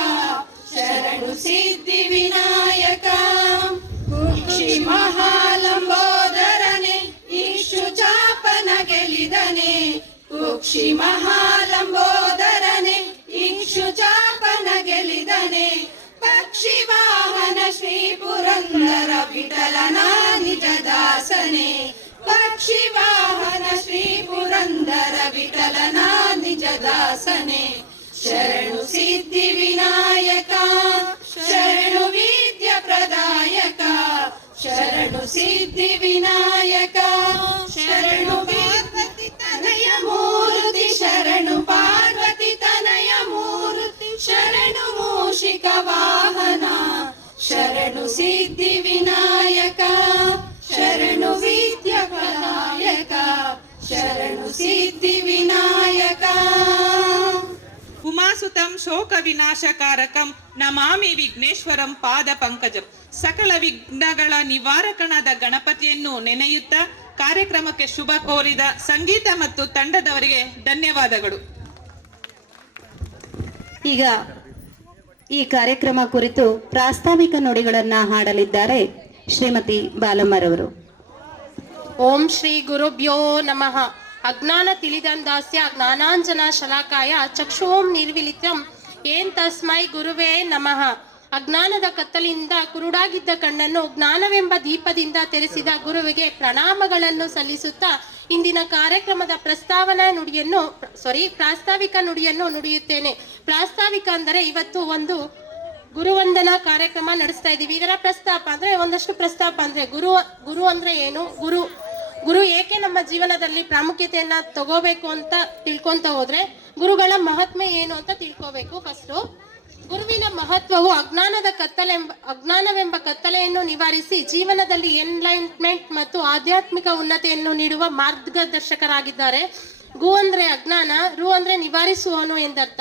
ಶರಣು ಸಿದ್ಧಿ ವಿನಾಯಕ. ಕುಕ್ಷಿ ಮಹಾಲಂಬೋದರನೆ ಇಕ್ಷು ಚಾಪನ ಗೆಲಿದನೆ, ಕುಕ್ಷಿ ಮಹಾಲಂಬೋದರನೆ ಇಕ್ಷು ಚಾಪನ ಗೆಲಿದನೆ, ಪಕ್ಷಿ ವಾಹನ ಶ್ರೀ ಪುರಂದರ ವಿಠಲನ ನಿಜ ದಾಸನೆ, ಪಕ್ಷಿ ವಾಹನ ಶ್ರೀ ಪುರಂದರ ವಿಠಲನ ನಿಜ ದಾಸನೆ, ಶರಣು ಸಿದ್ಧಿ ವಿನಾಯಕ, ಶರಣು ವಿದ್ಯ ಪ್ರದಾಯಕ, ಶರಣು ಸಿದ್ಧಿ ವಿನಾಯಕ, ಶರಣು ಪಾರ್ವತಿ ತನಯ ಮೂರುತಿ, ಶರಣು ಪಾರ್ವತಿ ತನಯ ಮೂರುತಿ, ಶರಣು ಮೂಷಿಕ ವಾಹನ, ಶರಣು ಸಿದ್ಧಿ ವಿನಾಯಕ, ಶರಣು ವಿದ್ಯ ಪ್ರದಾಯಕ, ಶರಣು ಸಿದ್ಧಿ ವಿನಾಯಕ. ಉಮಾಸುತಂ ಶೋಕ ವಿನಾಶಕಾರಕಂ ನಮಾಮಿ ವಿಘ್ನೇಶ್ವರಂ ಪಾದ ಪಂಕಜಂ. ಸಕಲ ವಿಘ್ನಗಳ ನಿವಾರಕನಾದ ಗಣಪತಿಯನ್ನು ನೆನೆಯುತ್ತಾ ಕಾರ್ಯಕ್ರಮಕ್ಕೆ ಶುಭ ಕೋರಿದ ಸಂಗೀತ ಮತ್ತು ತಂಡದವರಿಗೆ ಧನ್ಯವಾದಗಳು. ಈಗ ಈ ಕಾರ್ಯಕ್ರಮ ಕುರಿತು ಪ್ರಾಸ್ತಾವಿಕ ನುಡಿಗಳನ್ನ ಹಾಡಲಿದ್ದಾರೆ ಶ್ರೀಮತಿ ಬಾಲಮ್ಮರವರು. ಓಂ ಶ್ರೀ ಗುರುಭ್ಯೋ ನಮಃ. ಅಜ್ಞಾನ ತಿಳಿದಂದಾಸ್ಯ ಜ್ಞಾನಾಂಜನ ಶಲಾಕಾಯ ಚಕ್ಷುಂ ನಿರ್ವಿಲಿತಂ ಏನ್ ತಸ್ಮೈ ಗುರುವೇ ನಮಃ. ಅಜ್ಞಾನದ ಕತ್ತಲಿಂದ ಕುರುಡಾಗಿದ್ದ ಕಣ್ಣನ್ನು ಜ್ಞಾನವೆಂಬ ದೀಪದಿಂದ ತೆರೆಸಿದ ಗುರುವಿಗೆ ಪ್ರಣಾಮಗಳನ್ನು ಸಲ್ಲಿಸುತ್ತಾ ಇಂದಿನ ಕಾರ್ಯಕ್ರಮದ ಪ್ರಾಸ್ತಾವಿಕ ನುಡಿಯನ್ನು ನುಡಿಯುತ್ತೇನೆ. ಪ್ರಾಸ್ತಾವಿಕ ಅಂದರೆ ಇವತ್ತು ಒಂದು ಗುರುವಂದನಾ ಕಾರ್ಯಕ್ರಮ ನಡೆಸ್ತಾ ಇದ್ದೀವಿ. ಇದರ ಪ್ರಸ್ತಾಪ ಅಂದ್ರೆ ಒಂದಷ್ಟು ಪ್ರಸ್ತಾಪ ಅಂದ್ರೆ ಗುರು ಅಂದ್ರೆ ಏನು, ಗುರು ಏಕೆ ನಮ್ಮ ಜೀವನದಲ್ಲಿ ಪ್ರಾಮುಖ್ಯತೆಯನ್ನ ತಗೋಬೇಕು ಅಂತ ತಿಳ್ಕೊಂತ ಹೋದ್ರೆ ಗುರುಗಳ ಮಹತ್ಮೆ ಏನು ಅಂತ ತಿಳ್ಕೋಬೇಕು. ಫಸ್ಟು ಗುರುವಿನ ಮಹತ್ವವು ಅಜ್ಞಾನವೆಂಬ ಕತ್ತಲೆಯನ್ನು ನಿವಾರಿಸಿ ಜೀವನದಲ್ಲಿ ಎನ್ಲೈಟ್ಮೆಂಟ್ ಮತ್ತು ಆಧ್ಯಾತ್ಮಿಕ ಉನ್ನತಿಯನ್ನು ನೀಡುವ ಮಾರ್ಗದರ್ಶಕರಾಗಿದ್ದಾರೆ. ಗು ಅಂದ್ರೆ ಅಜ್ಞಾನ, ರು ಅಂದ್ರೆ ನಿವಾರಿಸುವವನು ಎಂದರ್ಥ.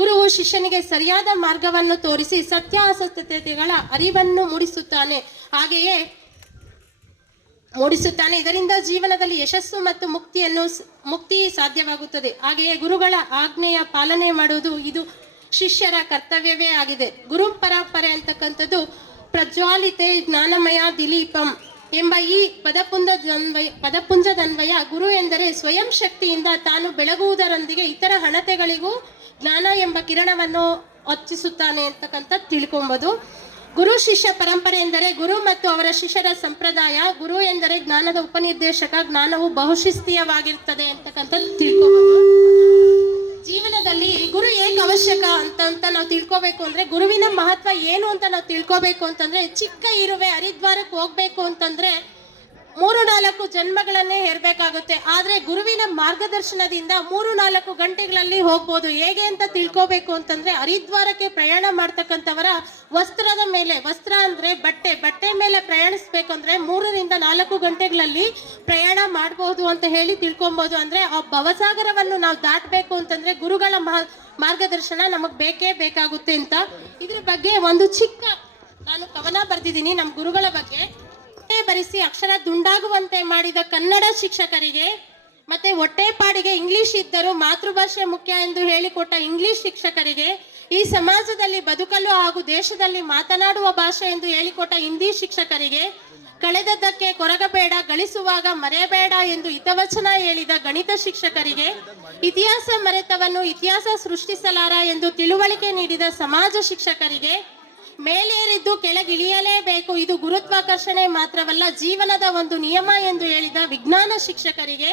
ಗುರುವು ಶಿಷ್ಯನಿಗೆ ಸರಿಯಾದ ಮಾರ್ಗವನ್ನು ತೋರಿಸಿ ಸತ್ಯಾಸತ್ಯತೆಗಳ ಅರಿವನ್ನು ಮೂಡಿಸುತ್ತಾನೆ. ಇದರಿಂದ ಜೀವನದಲ್ಲಿ ಯಶಸ್ಸು ಮತ್ತು ಮುಕ್ತಿ ಸಾಧ್ಯವಾಗುತ್ತದೆ. ಹಾಗೆಯೇ ಗುರುಗಳ ಆಜ್ಞೆಯ ಪಾಲನೆ ಮಾಡುವುದು ಇದು ಶಿಷ್ಯರ ಕರ್ತವ್ಯವೇ ಆಗಿದೆ. ಗುರು ಪರಂಪರೆ ಅಂತಕ್ಕಂಥದ್ದು ಪ್ರಜ್ವಾಲಿತೆ ಜ್ಞಾನಮಯ ದಿಲೀಪಂ ಎಂಬ ಈ ಪದಪುಂಜದನ್ವಯ ಗುರು ಎಂದರೆ ಸ್ವಯಂ ಶಕ್ತಿಯಿಂದ ತಾನು ಬೆಳಗುವುದರೊಂದಿಗೆ ಇತರ ಹಣತೆಗಳಿಗೂ ಜ್ಞಾನ ಎಂಬ ಕಿರಣವನ್ನು ಹಚ್ಚಿಸುತ್ತಾನೆ ಅಂತಕ್ಕಂಥ ತಿಳ್ಕೊಂಬೋದು. ಗುರು ಶಿಷ್ಯ ಪರಂಪರೆ ಎಂದರೆ ಗುರು ಮತ್ತು ಅವರ ಶಿಷ್ಯರ ಸಂಪ್ರದಾಯ. ಗುರು ಎಂದರೆ ಜ್ಞಾನದ ಉಪನಿರ್ದೇಶಕ. ಜ್ಞಾನವು ಬಹುಶಿಸ್ತೀಯವಾಗಿರ್ತದೆ ಅಂತಕ್ಕಂಥದ್ದು ತಿಳ್ಕೊಬೋದು. ಜೀವನದಲ್ಲಿ ಗುರು ಏಕೆ ಅವಶ್ಯಕ ಅಂತ ನಾವು ತಿಳ್ಕೊಬೇಕು ಅಂದ್ರೆ, ಗುರುವಿನ ಮಹತ್ವ ಏನು ಅಂತ ನಾವು ತಿಳ್ಕೊಬೇಕು ಅಂತಂದ್ರೆ, ಚಿಕ್ಕ ಇರುವೆ ಹರಿದ್ವಾರಕ್ಕೆ ಹೋಗ್ಬೇಕು ಅಂತಂದ್ರೆ 3-4 ಜನ್ಮಗಳನ್ನೇ ಹೇರ್ಬೇಕಾಗುತ್ತೆ. ಆದ್ರೆ ಗುರುವಿನ ಮಾರ್ಗದರ್ಶನದಿಂದ 3-4 ಗಂಟೆಗಳಲ್ಲಿ ಹೋಗ್ಬೋದು. ಹೇಗೆ ಅಂತ ತಿಳ್ಕೋಬೇಕು ಅಂತಂದ್ರೆ, ಹರಿದ್ವಾರಕ್ಕೆ ಪ್ರಯಾಣ ಮಾಡ್ತಕ್ಕಂಥವರ ವಸ್ತ್ರದ ಮೇಲೆ, ವಸ್ತ್ರ ಅಂದ್ರೆ ಬಟ್ಟೆ ಮೇಲೆ ಪ್ರಯಾಣಿಸ್ಬೇಕು ಅಂದ್ರೆ 3-4 ಗಂಟೆಗಳಲ್ಲಿ ಪ್ರಯಾಣ ಮಾಡಬಹುದು ಅಂತ ಹೇಳಿ ತಿಳ್ಕೊಬಹುದು. ಅಂದ್ರೆ ಆ ಭವಸಾಗರವನ್ನು ನಾವು ದಾಟಬೇಕು ಅಂತಂದ್ರೆ ಗುರುಗಳ ಮಾರ್ಗದರ್ಶನ ನಮಗ್ ಬೇಕೇ ಬೇಕಾಗುತ್ತೆ ಅಂತ. ಇದ್ರ ಬಗ್ಗೆ ಒಂದು ಚಿಕ್ಕ ನಾನು ಕವನ ಬರೆದಿದ್ದೀನಿ ನಮ್ಮ ಗುರುಗಳ ಬಗ್ಗೆ. ಬರೆಸಿ ಅಕ್ಷರ ದುಂಡಾಗುವಂತೆ ಮಾಡಿದ ಕನ್ನಡ ಶಿಕ್ಷಕರಿಗೆ, ಮತ್ತೆ ಹೊಟ್ಟೆಪಾಡಿಗೆ ಇಂಗ್ಲಿಷ್ ಇದ್ದರೂ ಮಾತೃಭಾಷೆ ಮುಖ್ಯ ಎಂದು ಹೇಳಿಕೊಟ್ಟ ಇಂಗ್ಲಿಷ್ ಶಿಕ್ಷಕರಿಗೆ, ಈ ಸಮಾಜದಲ್ಲಿ ಬದುಕಲು ಹಾಗೂ ದೇಶದಲ್ಲಿ ಮಾತನಾಡುವ ಭಾಷೆ ಎಂದು ಹೇಳಿಕೊಟ್ಟ ಹಿಂದಿ ಶಿಕ್ಷಕರಿಗೆ, ಕಳೆದದ್ದಕ್ಕೆ ಕೊರಗಬೇಡ ಗಳಿಸುವಾಗ ಮರೆಯಬೇಡ ಎಂದು ಹಿತವಚನ ಹೇಳಿದ ಗಣಿತ ಶಿಕ್ಷಕರಿಗೆ, ಇತಿಹಾಸ ಮರೆತವನ್ನು ಇತಿಹಾಸ ಸೃಷ್ಟಿಸಲಾರ ಎಂದು ತಿಳುವಳಿಕೆ ನೀಡಿದ ಸಮಾಜ ಶಿಕ್ಷಕರಿಗೆ, ಮೇಲೇರಿದ್ದು ಕೆಳಗಿಳಿಯಲೇಬೇಕು ಇದು ಗುರುತ್ವಾಕರ್ಷಣೆ ಮಾತ್ರವಲ್ಲ ಜೀವನದ ಒಂದು ನಿಯಮ ಎಂದು ಹೇಳಿದ ವಿಜ್ಞಾನ ಶಿಕ್ಷಕರಿಗೆ,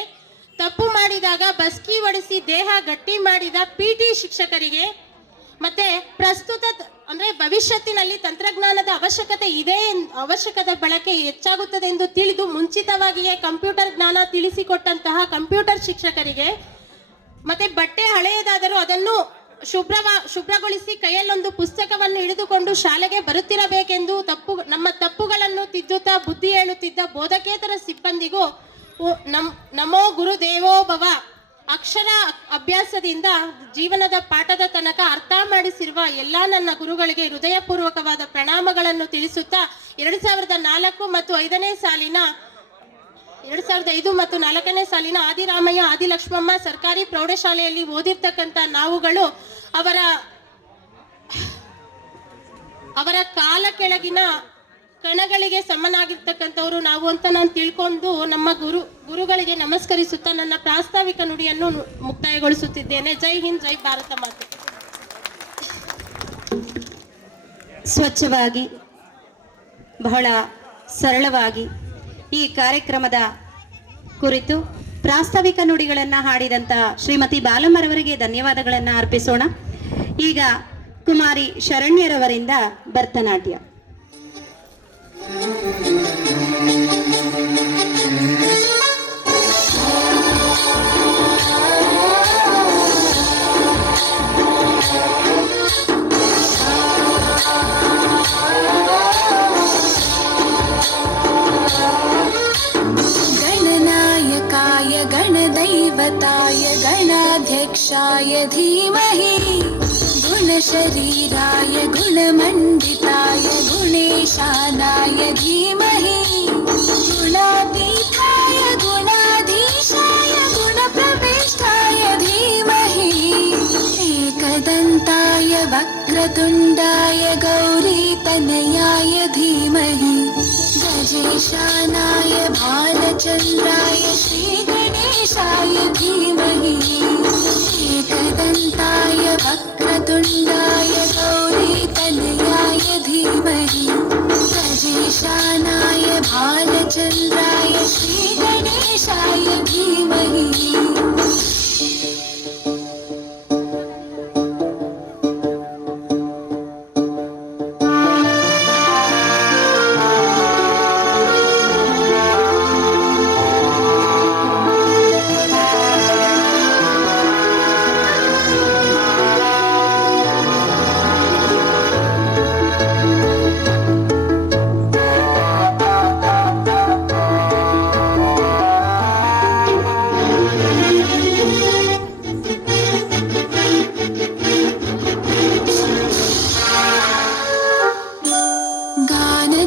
ತಪ್ಪು ಮಾಡಿದಾಗ ಬಸ್ಕಿ ಹೊಡಿಸಿ ದೇಹ ಗಟ್ಟಿ ಮಾಡಿದ PT ಶಿಕ್ಷಕರಿಗೆ, ಮತ್ತೆ ಪ್ರಸ್ತುತ ಅಂದ್ರೆ ಭವಿಷ್ಯತ್ತಿನಲ್ಲಿ ತಂತ್ರಜ್ಞಾನದ ಅವಶ್ಯಕತೆ ಬಳಕೆ ಹೆಚ್ಚಾಗುತ್ತದೆ ಎಂದು ತಿಳಿದು ಮುಂಚಿತವಾಗಿಯೇ ಕಂಪ್ಯೂಟರ್ ಜ್ಞಾನ ತಿಳಿಸಿಕೊಟ್ಟಂತಹ ಕಂಪ್ಯೂಟರ್ ಶಿಕ್ಷಕರಿಗೆ, ಮತ್ತೆ ಬಟ್ಟೆ ಹಳೆಯದಾದರೂ ಅದನ್ನು ಶುಭ್ರಗೊಳಿಸಿ ಕೈಯಲ್ಲೊಂದು ಪುಸ್ತಕವನ್ನು ಹಿಡಿದುಕೊಂಡು ಶಾಲೆಗೆ ಬರುತ್ತಿರಬೇಕೆಂದು ನಮ್ಮ ತಪ್ಪುಗಳನ್ನು ತಿದ್ದುತ್ತಾ ಬುದ್ಧಿ ಹೇಳುತ್ತಿದ್ದ ಬೋಧಕೇತರ ಸಿಬ್ಬಂದಿಗೂ ನಮೋ ಗುರು ದೇವೋ ಭವ ಅಕ್ಷರ ಅಭ್ಯಾಸದಿಂದ ಜೀವನದ ಪಾಠದ ತನಕ ಅರ್ಥ ಮಾಡಿಸಿರುವ ಎಲ್ಲ ನನ್ನ ಗುರುಗಳಿಗೆ ಹೃದಯಪೂರ್ವಕವಾದ ಪ್ರಣಾಮಗಳನ್ನು ತಿಳಿಸುತ್ತಾ 2004 ಮತ್ತು 5ನೇ ಸಾಲಿನ 2005 ಮತ್ತು 4ನೇ ಸಾಲಿನ ಆದಿರಾಮಯ್ಯ ಆದಿಲಕ್ಷ್ಮಮ್ಮ ಸರ್ಕಾರಿ ಪ್ರೌಢಶಾಲೆಯಲ್ಲಿ ಓದಿರ್ತಕ್ಕಂಥ ನಾವುಗಳು ಅವರ ಕಾಲ ಕೆಳಗಿನ ಕಣಗಳಿಗೆ ಸಮನಾಗಿರ್ತಕ್ಕಂಥವ್ರು ನಾವು ಅಂತ ನಾನು ತಿಳ್ಕೊಂಡು ನಮ್ಮ ಗುರುಗಳಿಗೆ ನಮಸ್ಕರಿಸುತ್ತಾ ನನ್ನ ಪ್ರಾಸ್ತಾವಿಕ ನುಡಿಯನ್ನು ಮುಕ್ತಾಯಗೊಳಿಸುತ್ತಿದ್ದೇನೆ. ಜೈ ಹಿಂದ್, ಜೈ ಭಾರತ ಮಾತೆ. ಸ್ವಚ್ಛವಾಗಿ ಬಹಳ ಸರಳವಾಗಿ ಈ ಕಾರ್ಯಕ್ರಮದ ಕುರಿತು ಪ್ರಾಸ್ತಾವಿಕ ನುಡಿಗಳನ್ನು ಹಾಡಿದಂಥ ಶ್ರೀಮತಿ ಬಾಲಮ್ಮರವರಿಗೆ ಧನ್ಯವಾದಗಳನ್ನು ಅರ್ಪಿಸೋಣ. ಈಗ ಕುಮಾರಿ ಶರಣ್ಯರವರಿಂದ ಭರತನಾಟ್ಯ. गणनायकाय गणदैवताय गणाध्यक्षाय धीमहि गुणशरीराय गुणमण्डिताय गुणेशानाय धीमहि गुणातीताय गुणाधीशाय गुणप्रविष्टाय धीमहि एकदन्ताय वक्रतुण्डाय गौरीतनयाय धीमहि गजेशानाय भालचन्द्राय श्रीगणेशाय धीमहि एकदन्ताय वक्रतुण्डाय गौरीतनयाय धीमहि गजेशानाय भालचन्द्राय श्रीगणेशाय धीमहि.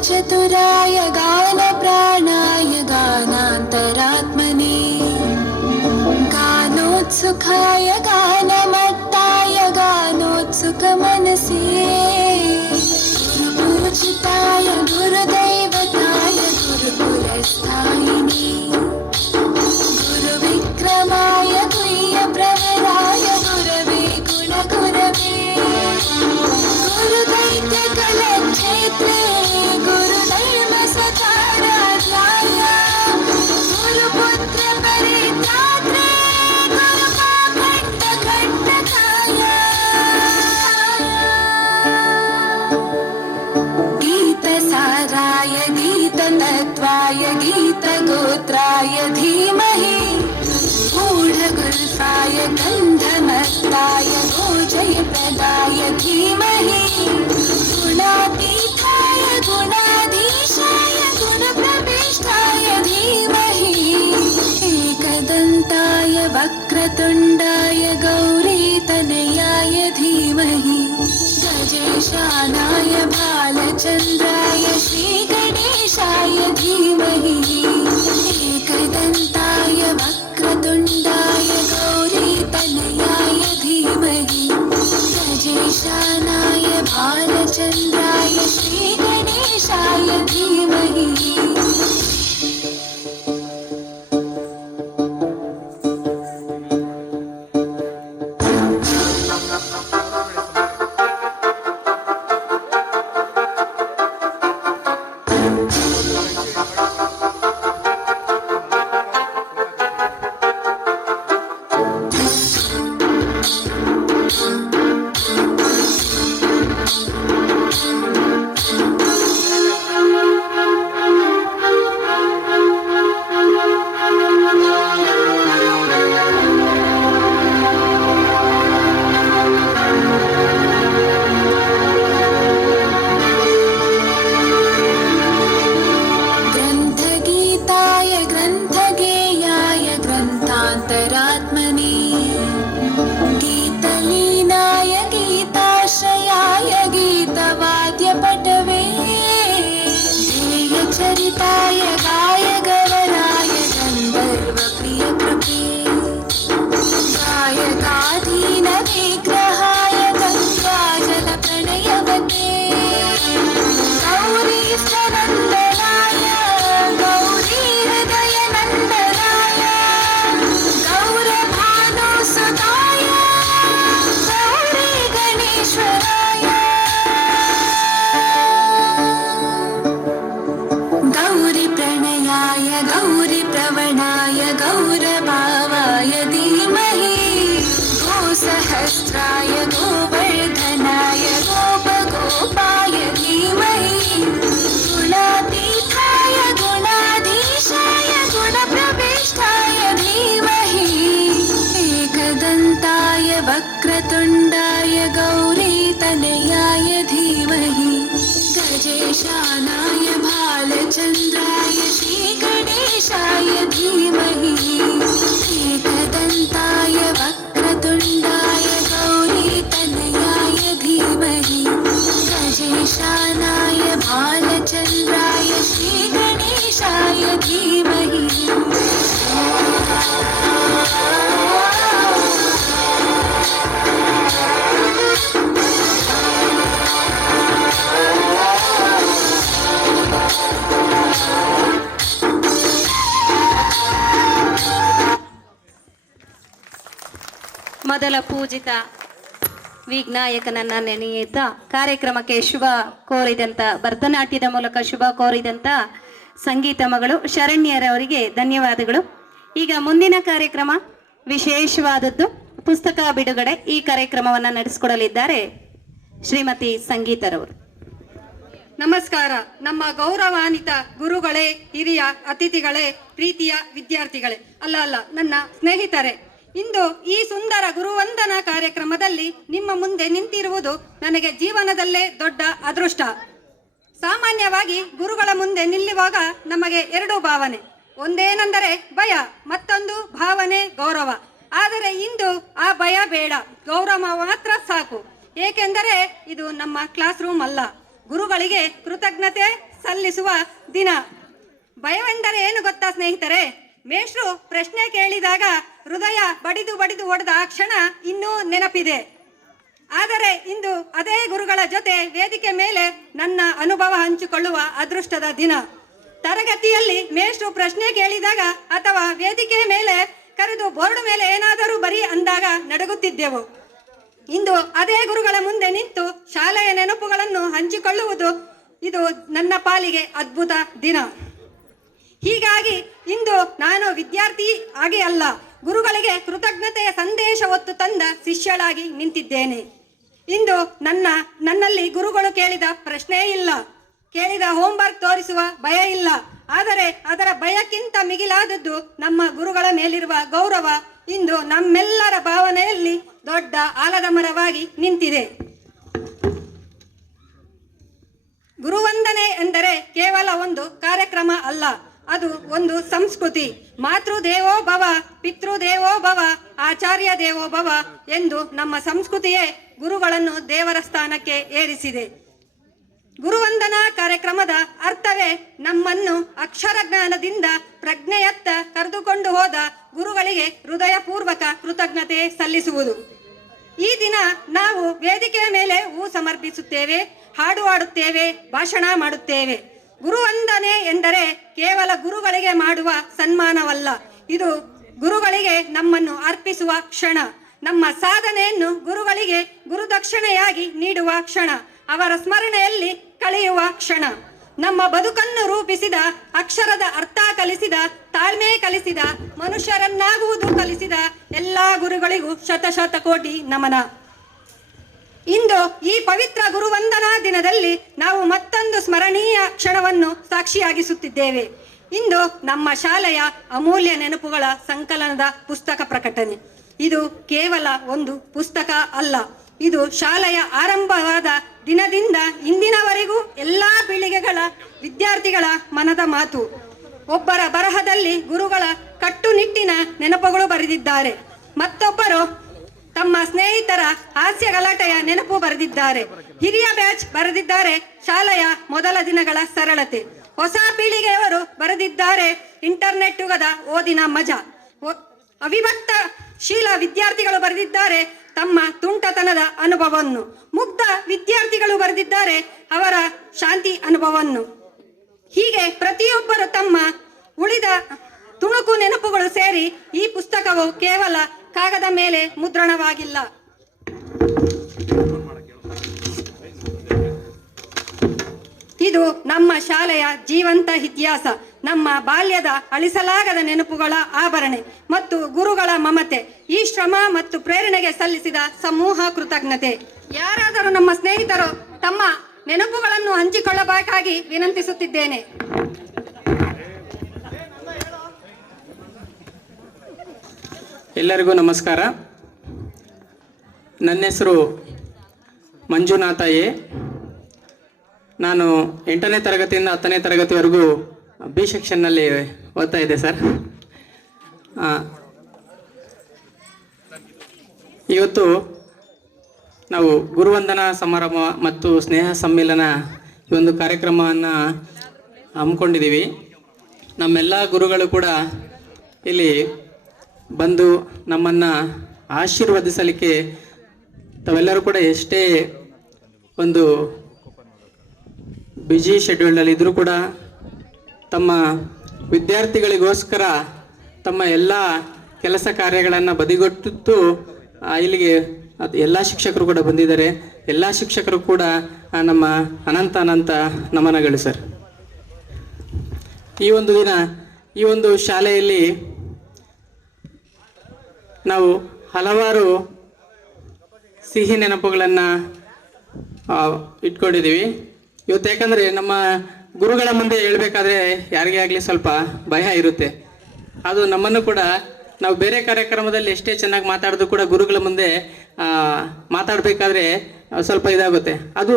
चतुराय गानप्राणाय गानान्तरात्मने गानोत्सुकाय गानमत्ताय गानोत्सुकमनसे गुरुपूजिताय गुरुदैवताय गुरुकुलस्थायिने गुरुविक्रमाय गुह्यप्रवराय गुरवे गुणगुरवे गुरुदैत्यकलक्षेत्रे गीतगोत्राय धीमहि गूढगुल्फाय गन्धमत्ताय गोजयप्रदाय धीमहि गुणातीताय गुणाधीशाय गुणप्रविष्टाय धीमहि एकदन्ताय वक्रतुण्डाय गौरीतनयाय धीमहि गजे गजेशानाय बालचन्द्राय श्रीगणेशाय धीमहि एकदन्ताय वक्रतुण्डाय गौरीतनयाय धीमहि गजेशानाय बालचन्द्राय श्रीगणेशाय धीमहि चरिताय गाय गवराय गन्धर्वप्रियकृते गायकाधीन विग्रहाय गङ्गाजलप्रणयवते गौरी स्तनन्दनाय गौरी हृदयनन्दनाय गौरभानुसुताय गौरी गणेश्वराय गौरी प्रणयाय गौरी प्रवणाय गौरभावाय धीमहि गोसहस्राय गोवर्धनाय गोपगोपाय धीमहि गुणातीताय गुणाधीशाय गुणप्रविष्टाय धीमहि एकदन्ताय वक्रतुण्डाय गौरीतनयाय धीमहि गजेशानाय भालचन्द्राय श्रीगणेशाय धीमहि एकदन्ताय वक्रतुण्डाय गौरीतनयाय धीमहि गजेशानाय भालचन्द्राय श्रीगणेशाय धीमहि ಮೊದಲ ಪೂಜಿತ ವಿಘ್ನಾಯಕನನ್ನ ನೆನೆಯುತ್ತಾ ಕಾರ್ಯಕ್ರಮಕ್ಕೆ ಶುಭ ಕೋರಿದಂತ ಭರತನಾಟ್ಯದ ಮೂಲಕ ಶುಭ ಕೋರಿದಂತ ಸಂಗೀತ ಮಗಳು ಶರಣ್ಯರವರಿಗೆ ಧನ್ಯವಾದಗಳು. ಈಗ ಮುಂದಿನ ಕಾರ್ಯಕ್ರಮ ವಿಶೇಷವಾದದ್ದು ಪುಸ್ತಕ ಬಿಡುಗಡೆ. ಈ ಕಾರ್ಯಕ್ರಮವನ್ನು ನಡೆಸಿಕೊಡಲಿದ್ದಾರೆ ಶ್ರೀಮತಿ ಸಂಗೀತರವರು. ನಮಸ್ಕಾರ. ನಮ್ಮ ಗೌರವಾನ್ವಿತ ಗುರುಗಳೇ, ಹಿರಿಯ ಅತಿಥಿಗಳೇ, ಪ್ರೀತಿಯ ವಿದ್ಯಾರ್ಥಿಗಳೇ, ಅಲ್ಲ ನನ್ನ ಸ್ನೇಹಿತರೆ, ಇಂದು ಈ ಸುಂದರ ಗುರುವಂದನಾ ಕಾರ್ಯಕ್ರಮದಲ್ಲಿ ನಿಮ್ಮ ಮುಂದೆ ನಿಂತಿರುವುದು ನನಗೆ ಜೀವನದಲ್ಲೇ ದೊಡ್ಡ ಅದೃಷ್ಟ. ಸಾಮಾನ್ಯವಾಗಿ ಗುರುಗಳ ಮುಂದೆ ನಿಲ್ಲುವಾಗ ನಮಗೆ ಎರಡು ಭಾವನೆ, ಒಂದೇನೆಂದರೆ ಭಯ, ಮತ್ತೊಂದು ಭಾವನೆ ಗೌರವ. ಆದರೆ ಇಂದು ಆ ಭಯ ಬೇಡ, ಗೌರವ ಮಾತ್ರ ಸಾಕು. ಏಕೆಂದರೆ ಇದು ನಮ್ಮ ಕ್ಲಾಸ್ ರೂಮ್ ಅಲ್ಲ, ಗುರುಗಳಿಗೆ ಕೃತಜ್ಞತೆ ಸಲ್ಲಿಸುವ ದಿನ. ಭಯವೆಂದರೆ ಏನು ಗೊತ್ತಾ ಸ್ನೇಹಿತರೆ? ಮೇಷ್ಟ್ರು ಪ್ರಶ್ನೆ ಕೇಳಿದಾಗ ಹೃದಯ ಬಡಿದು ಬಡಿದು ಹೊಡೆದ ಆ ಕ್ಷಣ ಇನ್ನೂ ನೆನಪಿದೆ. ಆದರೆ ಇಂದು ಅದೇ ಗುರುಗಳ ಜೊತೆ ವೇದಿಕೆ ಮೇಲೆ ನನ್ನ ಅನುಭವ ಹಂಚಿಕೊಳ್ಳುವ ಅದೃಷ್ಟದ ದಿನ. ತರಗತಿಯಲ್ಲಿ ಮೇಷ್ಟ್ರು ಪ್ರಶ್ನೆ ಕೇಳಿದಾಗ ಅಥವಾ ವೇದಿಕೆ ಮೇಲೆ ಕರೆದು ಬೋರ್ಡ್ ಮೇಲೆ ಏನಾದರೂ ಬರಿ ಅಂದಾಗ ನಡುಗುತ್ತಿದ್ದೆವು. ಇಂದು ಅದೇ ಗುರುಗಳ ಮುಂದೆ ನಿಂತು ಶಾಲೆಯ ನೆನಪುಗಳನ್ನು ಹಂಚಿಕೊಳ್ಳುವುದು ಇದು ನನ್ನ ಪಾಲಿಗೆ ಅದ್ಭುತ ದಿನ. ಹೀಗಾಗಿ ಇಂದು ನಾನು ವಿದ್ಯಾರ್ಥಿ ಆಗಿ ಅಲ್ಲ, ಗುರುಗಳಿಗೆ ಕೃತಜ್ಞತೆಯ ಸಂದೇಶ ಹೊತ್ತು ತಂದ ಶಿಷ್ಯಳಾಗಿ ನಿಂತಿದ್ದೇನೆ. ಇಂದು ನನ್ನಲ್ಲಿ ಗುರುಗಳು ಕೇಳಿದ ಪ್ರಶ್ನೆ ಇಲ್ಲ, ಕೇಳಿದ ಹೋಂವರ್ಕ್ ತೋರಿಸುವ ಭಯ ಇಲ್ಲ. ಆದರೆ ಅದರ ಭಯಕ್ಕಿಂತ ಮಿಗಿಲಾದದ್ದು ನಮ್ಮ ಗುರುಗಳ ಮೇಲಿರುವ ಗೌರವ ಇಂದು ನಮ್ಮೆಲ್ಲರ ಭಾವನೆಯಲ್ಲಿ ದೊಡ್ಡ ಆಲದ ಮರವಾಗಿ ನಿಂತಿದೆ. ಗುರುವಂದನೆ ಎಂದರೆ ಕೇವಲ ಒಂದು ಕಾರ್ಯಕ್ರಮ ಅಲ್ಲ, ಅದು ಒಂದು ಸಂಸ್ಕೃತಿ. ಮಾತೃ ದೇವೋ ಭವ, ಪಿತೃ ದೇವೋ ಭವ, ಆಚಾರ್ಯ ದೇವೋ ಭವ ಎಂದು ನಮ್ಮ ಸಂಸ್ಕೃತಿಯೇ ಗುರುಗಳನ್ನು ದೇವರ ಸ್ಥಾನಕ್ಕೆ ಏರಿಸಿದೆ. ಗುರುವಂದನಾ ಕಾರ್ಯಕ್ರಮದ ಅರ್ಥವೇ ನಮ್ಮನ್ನು ಅಕ್ಷರ ಜ್ಞಾನದಿಂದ ಪ್ರಜ್ಞೆಯತ್ತ ಕರೆದುಕೊಂಡು ಹೋದ ಗುರುಗಳಿಗೆ ಹೃದಯಪೂರ್ವಕ ಕೃತಜ್ಞತೆ ಸಲ್ಲಿಸುವುದು. ಈ ದಿನ ನಾವು ವೇದಿಕೆಯ ಮೇಲೆ ಹೂ ಸಮರ್ಪಿಸುತ್ತೇವೆ, ಹಾಡು ಹಾಡುತ್ತೇವೆ, ಭಾಷಣ ಮಾಡುತ್ತೇವೆ. ಗುರುವಂದನೆ ಎಂದರೆ ಕೇವಲ ಗುರುಗಳಿಗೆ ಮಾಡುವ ಸನ್ಮಾನವಲ್ಲ, ಇದು ಗುರುಗಳಿಗೆ ನಮ್ಮನ್ನು ಅರ್ಪಿಸುವ ಕ್ಷಣ. ನಮ್ಮ ಸಾಧನೆಯನ್ನು ಗುರುಗಳಿಗೆ ಗುರುದಕ್ಷಿಣೆಯಾಗಿ ನೀಡುವ ಕ್ಷಣ, ಅವರ ಸ್ಮರಣೆಯಲ್ಲಿ ಕಳೆಯುವ ಕ್ಷಣ. ನಮ್ಮ ಬದುಕನ್ನು ರೂಪಿಸಿದ, ಅಕ್ಷರದ ಅರ್ಥ ಕಲಿಸಿದ, ತಾಳ್ಮೆ ಕಲಿಸಿದ, ಮನುಷ್ಯರನ್ನಾಗುವುದು ಕಲಿಸಿದ ಎಲ್ಲಾ ಗುರುಗಳಿಗೂ ಶತಕೋಟಿ ನಮನ. ಇಂದು ಈ ಪವಿತ್ರ ಗುರುವಂದನಾ ದಿನದಲ್ಲಿ ನಾವು ಮತ್ತೊಂದು ಸ್ಮರಣೀಯ ಕ್ಷಣವನ್ನು ಸಾಕ್ಷಿಯಾಗಿಸುತ್ತಿದ್ದೇವೆ. ಇಂದು ನಮ್ಮ ಶಾಲೆಯ ಅಮೂಲ್ಯ ನೆನಪುಗಳ ಸಂಕಲನದ ಪುಸ್ತಕ ಪ್ರಕಟಣೆ. ಇದು ಕೇವಲ ಒಂದು ಪುಸ್ತಕ ಅಲ್ಲ, ಇದು ಶಾಲೆಯ ಆರಂಭವಾದ ದಿನದಿಂದ ಇಂದಿನವರೆಗೂ ಎಲ್ಲಾ ಪೀಳಿಗೆಗಳ ವಿದ್ಯಾರ್ಥಿಗಳ ಮನದ ಮಾತು. ಒಬ್ಬರ ಬರಹದಲ್ಲಿ ಗುರುಗಳ ಕಟ್ಟುನಿಟ್ಟಿನ ನೆನಪುಗಳು ಬರೆದಿದ್ದಾರೆ, ಮತ್ತೊಬ್ಬರು ತಮ್ಮ ಸ್ನೇಹಿತರ ಹಾಸ್ಯ ಗಲಾಟೆಯ ನೆನಪು ಬರೆದಿದ್ದಾರೆ. ಹಿರಿಯ ಬ್ಯಾಚ್ ಬರೆದಿದ್ದಾರೆ ಶಾಲೆಯ ಮೊದಲ ದಿನಗಳ ಸರಳತೆ. ಹೊಸ ಪೀಳಿಗೆಯವರು ಬರೆದಿದ್ದಾರೆ ಇಂಟರ್ನೆಟ್ ಯುಗದ ಓದಿನ ಮಜಾ. ಅವಿಭಕ್ತ ಶೀಲ ವಿದ್ಯಾರ್ಥಿಗಳು ಬರೆದಿದ್ದಾರೆ ತಮ್ಮ ತುಂಟತನದ ಅನುಭವವನ್ನು. ಮುಗ್ಧ ವಿದ್ಯಾರ್ಥಿಗಳು ಬರೆದಿದ್ದಾರೆ ಅವರ ಶಾಂತಿ ಅನುಭವವನ್ನು. ಹೀಗೆ ಪ್ರತಿಯೊಬ್ಬರು ತಮ್ಮ ಉಳಿದ ತುಣುಕು ನೆನಪುಗಳು ಸೇರಿ ಈ ಪುಸ್ತಕವು ಕೇವಲ ಕಾಗದ ಮೇಲೆ ಮುದ್ರಣವಾಗಿಲ್ಲ, ಇದು ನಮ್ಮ ಶಾಲೆಯ ಜೀವಂತ ಇತಿಹಾಸ, ನಮ್ಮ ಬಾಲ್ಯದ ಅಳಿಸಲಾಗದ ನೆನಪುಗಳ ಆಭರಣೆ ಮತ್ತು ಗುರುಗಳ ಮಮತೆ. ಈ ಶ್ರಮ ಮತ್ತು ಪ್ರೇರಣೆಗೆ ಸಲ್ಲಿಸಿದ ಸಮೂಹ ಕೃತಜ್ಞತೆ. ಯಾರಾದರೂ ನಮ್ಮ ಸ್ನೇಹಿತರು ತಮ್ಮ ನೆನಪುಗಳನ್ನು ಹಂಚಿಕೊಳ್ಳಬೇಕಾಗಿ ವಿನಂತಿಸುತ್ತಿದ್ದೇನೆ. ಎಲ್ಲರಿಗೂ ನಮಸ್ಕಾರ. ನನ್ನ ಹೆಸರು ಮಂಜುನಾಥ ಎ. ನಾನು 8ನೇ ತರಗತಿಯಿಂದ 10ನೇ ತರಗತಿವರೆಗೂ ಬಿ ಸೆಕ್ಷನ್ನಲ್ಲಿ ಓದ್ತಾ ಇದ್ದೆ ಸರ್. ಇವತ್ತು ನಾವು ಗುರುವಂದನಾ ಸಮಾರಂಭ ಮತ್ತು ಸ್ನೇಹ ಸಮ್ಮಿಲನ ಈ ಒಂದು ಕಾರ್ಯಕ್ರಮವನ್ನು ಹಮ್ಮಿಕೊಂಡಿದ್ದೀವಿ. ನಮ್ಮೆಲ್ಲ ಗುರುಗಳು ಕೂಡ ಇಲ್ಲಿ ಬಂದು ನಮ್ಮನ್ನು ಆಶೀರ್ವದಿಸಲಿಕ್ಕೆ ತಾವೆಲ್ಲರೂ ಕೂಡ ಎಷ್ಟೇ ಒಂದು ಬ್ಯುಸಿ ಶೆಡ್ಯೂಲ್ನಲ್ಲಿ ಇದ್ದರೂ ಕೂಡ ತಮ್ಮ ವಿದ್ಯಾರ್ಥಿಗಳಿಗೋಸ್ಕರ ತಮ್ಮ ಎಲ್ಲ ಕೆಲಸ ಕಾರ್ಯಗಳನ್ನು ಬದಿಗೊಟ್ಟು ಇಲ್ಲಿಗೆ ಎಲ್ಲ ಶಿಕ್ಷಕರು ಕೂಡ ಬಂದಿದ್ದಾರೆ. ಎಲ್ಲ ಶಿಕ್ಷಕರು ಕೂಡ ನಮ್ಮ ಅನಂತ ನಮನಗಳು ಸರ್. ಈ ಒಂದು ದಿನ ಈ ಒಂದು ಶಾಲೆಯಲ್ಲಿ ನಾವು ಹಲವಾರು ಸಿಹಿ ನೆನಪುಗಳನ್ನು ಇಟ್ಕೊಂಡಿದ್ದೀವಿ ಇವತ್ತು. ಯಾಕಂದರೆ ನಮ್ಮ ಗುರುಗಳ ಮುಂದೆ ಹೇಳ್ಬೇಕಾದ್ರೆ ಯಾರಿಗೇ ಆಗಲಿ ಸ್ವಲ್ಪ ಭಯ ಇರುತ್ತೆ. ಅದು ನಮ್ಮನ್ನು ಕೂಡ ನಾವು ಬೇರೆ ಕಾರ್ಯಕ್ರಮದಲ್ಲಿ ಎಷ್ಟೇ ಚೆನ್ನಾಗಿ ಮಾತಾಡಿದ್ರು ಕೂಡ ಗುರುಗಳ ಮುಂದೆ ಮಾತಾಡಬೇಕಾದ್ರೆ ಸ್ವಲ್ಪ ಇದಾಗುತ್ತೆ. ಅದು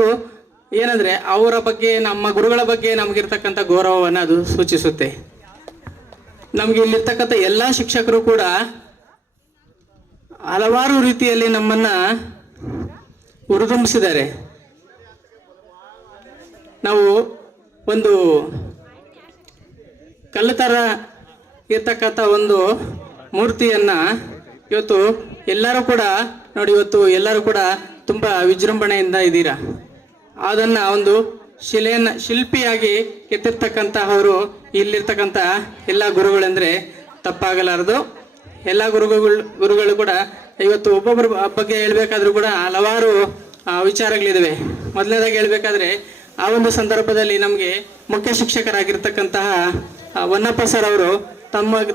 ಏನಂದರೆ ಅವರ ಬಗ್ಗೆ, ನಮ್ಮ ಗುರುಗಳ ಬಗ್ಗೆ ನಮಗಿರ್ತಕ್ಕಂಥ ಗೌರವವನ್ನು ಅದು ಸೂಚಿಸುತ್ತೆ. ನಮಗೆ ಇಲ್ಲಿರ್ತಕ್ಕಂಥ ಎಲ್ಲ ಶಿಕ್ಷಕರು ಕೂಡ ಹಲವಾರು ರೀತಿಯಲ್ಲಿ ನಮ್ಮನ್ನು ಹುರಿದುಂಬಿಸಿದ್ದಾರೆ. ನಾವು ಒಂದು ಕಲ್ಲು ಥರ ಇರ್ತಕ್ಕಂಥ ಒಂದು ಮೂರ್ತಿಯನ್ನು ಇವತ್ತು ಎಲ್ಲರೂ ಕೂಡ ನೋಡಿ, ಇವತ್ತು ಎಲ್ಲರೂ ಕೂಡ ತುಂಬ ವಿಜೃಂಭಣೆಯಿಂದ ಇದ್ದೀರಾ. ಅದನ್ನು ಒಂದು ಶಿಲ್ಪಿಯಾಗಿ ಕೆತ್ತಿರ್ತಕ್ಕಂತಹವರು ಇಲ್ಲಿರ್ತಕ್ಕಂಥ ಎಲ್ಲ ಗುರುಗಳೆಂದರೆ ತಪ್ಪಾಗಲಾರದು. ಎಲ್ಲ ಗುರುಗಳು ಕೂಡ ಇವತ್ತು ಒಬ್ಬೊಬ್ಬರ ಬಗ್ಗೆ ಹೇಳ್ಬೇಕಾದ್ರೂ ಕೂಡ ಹಲವಾರು ವಿಚಾರಗಳಿದ್ದಾವೆ. ಮೊದಲನೇದಾಗಿ ಹೇಳ್ಬೇಕಾದ್ರೆ ಆ ಒಂದು ಸಂದರ್ಭದಲ್ಲಿ ನಮಗೆ ಮುಖ್ಯ ಶಿಕ್ಷಕರಾಗಿರ್ತಕ್ಕಂತಹ ಹೊನ್ನಪ್ಪ ಸರ್ ಅವರು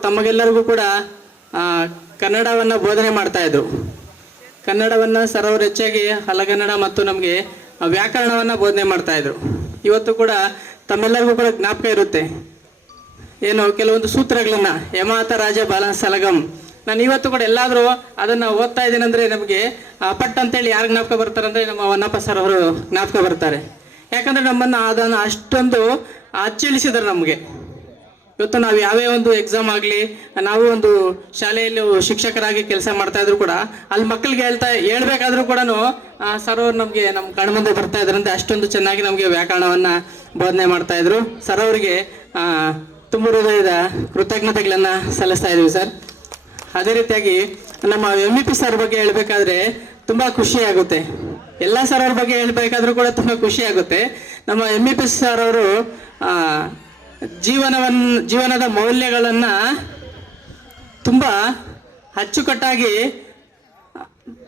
ತಮಗೆಲ್ಲರಿಗೂ ಕೂಡ ಕನ್ನಡವನ್ನು ಬೋಧನೆ ಮಾಡ್ತಾ ಇದ್ರು. ಕನ್ನಡವನ್ನು ಸರ್ ಅವರು ಹೆಚ್ಚಾಗಿ ಹಲಗನ್ನಡ ಮತ್ತು ನಮಗೆ ವ್ಯಾಕರಣವನ್ನು ಬೋಧನೆ ಮಾಡ್ತಾ ಇದ್ರು. ಇವತ್ತು ಕೂಡ ತಮ್ಮೆಲ್ಲರಿಗೂ ಕೂಡ ಜ್ಞಾಪಕ ಇರುತ್ತೆ ಏನು, ಕೆಲವೊಂದು ಸೂತ್ರಗಳನ್ನ ಯಮಾತ ರಾಜ ಬಾಲ ಸಲಗಂ. ನಾನು ಇವತ್ತು ಕೂಡ ಎಲ್ಲಾದರೂ ಅದನ್ನು ಓದ್ತಾ ಇದ್ದೀನಿ ಅಂದರೆ ನಮಗೆ ಪಟ್ ಅಂತೇಳಿ ಯಾರು ಜ್ಞಾಪಕ ಬರ್ತಾರೆ ಅಂದರೆ ನಮ್ಮ ಹೊನ್ನಪ್ಪ ಸರ್ ಅವರು ಜ್ಞಾಪಕ ಬರ್ತಾರೆ. ಯಾಕಂದರೆ ನಮ್ಮನ್ನು ಅದನ್ನು ಅಷ್ಟೊಂದು ಅಚ್ಚಳಿಸಿದ್ದಾರೆ ನಮಗೆ. ಇವತ್ತು ನಾವು ಯಾವೇ ಒಂದು ಎಕ್ಸಾಮ್ ಆಗಲಿ, ನಾವು ಒಂದು ಶಾಲೆಯಲ್ಲಿ ಶಿಕ್ಷಕರಾಗಿ ಕೆಲಸ ಮಾಡ್ತಾ ಇದ್ರು ಕೂಡ ಅಲ್ಲಿ ಮಕ್ಕಳಿಗೆ ಹೇಳ್ಬೇಕಾದ್ರೂ ಕೂಡ ಸರ್ ಅವರು ನಮಗೆ ನಮ್ಮ ಕಣ್ಮುಂದೆ ಬರ್ತಾ ಇದ್ರಂತೆ, ಅಷ್ಟೊಂದು ಚೆನ್ನಾಗಿ ನಮಗೆ ವ್ಯಾಕರಣವನ್ನು ಬೋಧನೆ ಮಾಡ್ತಾ ಇದ್ರು. ಸರ್ ಅವರಿಗೆ ತುಂಬ ಹೃದಯದ ಕೃತಜ್ಞತೆಗಳನ್ನು ಸಲ್ಲಿಸ್ತಾ ಇದ್ದೀವಿ ಸರ್. ಅದೇ ರೀತಿಯಾಗಿ ನಮ್ಮ MEP ಸರ್ ಬಗ್ಗೆ ಹೇಳಬೇಕಾದ್ರೆ ತುಂಬ ಖುಷಿ ಆಗುತ್ತೆ. ಎಲ್ಲ ಸರ್ ಅವ್ರ ಬಗ್ಗೆ ಹೇಳಬೇಕಾದ್ರೂ ಕೂಡ ತುಂಬ ಖುಷಿ ಆಗುತ್ತೆ. ನಮ್ಮ MEP ಸರ್ ಅವರು ಜೀವನದ ಮೌಲ್ಯಗಳನ್ನು ತುಂಬ ಅಚ್ಚುಕಟ್ಟಾಗಿ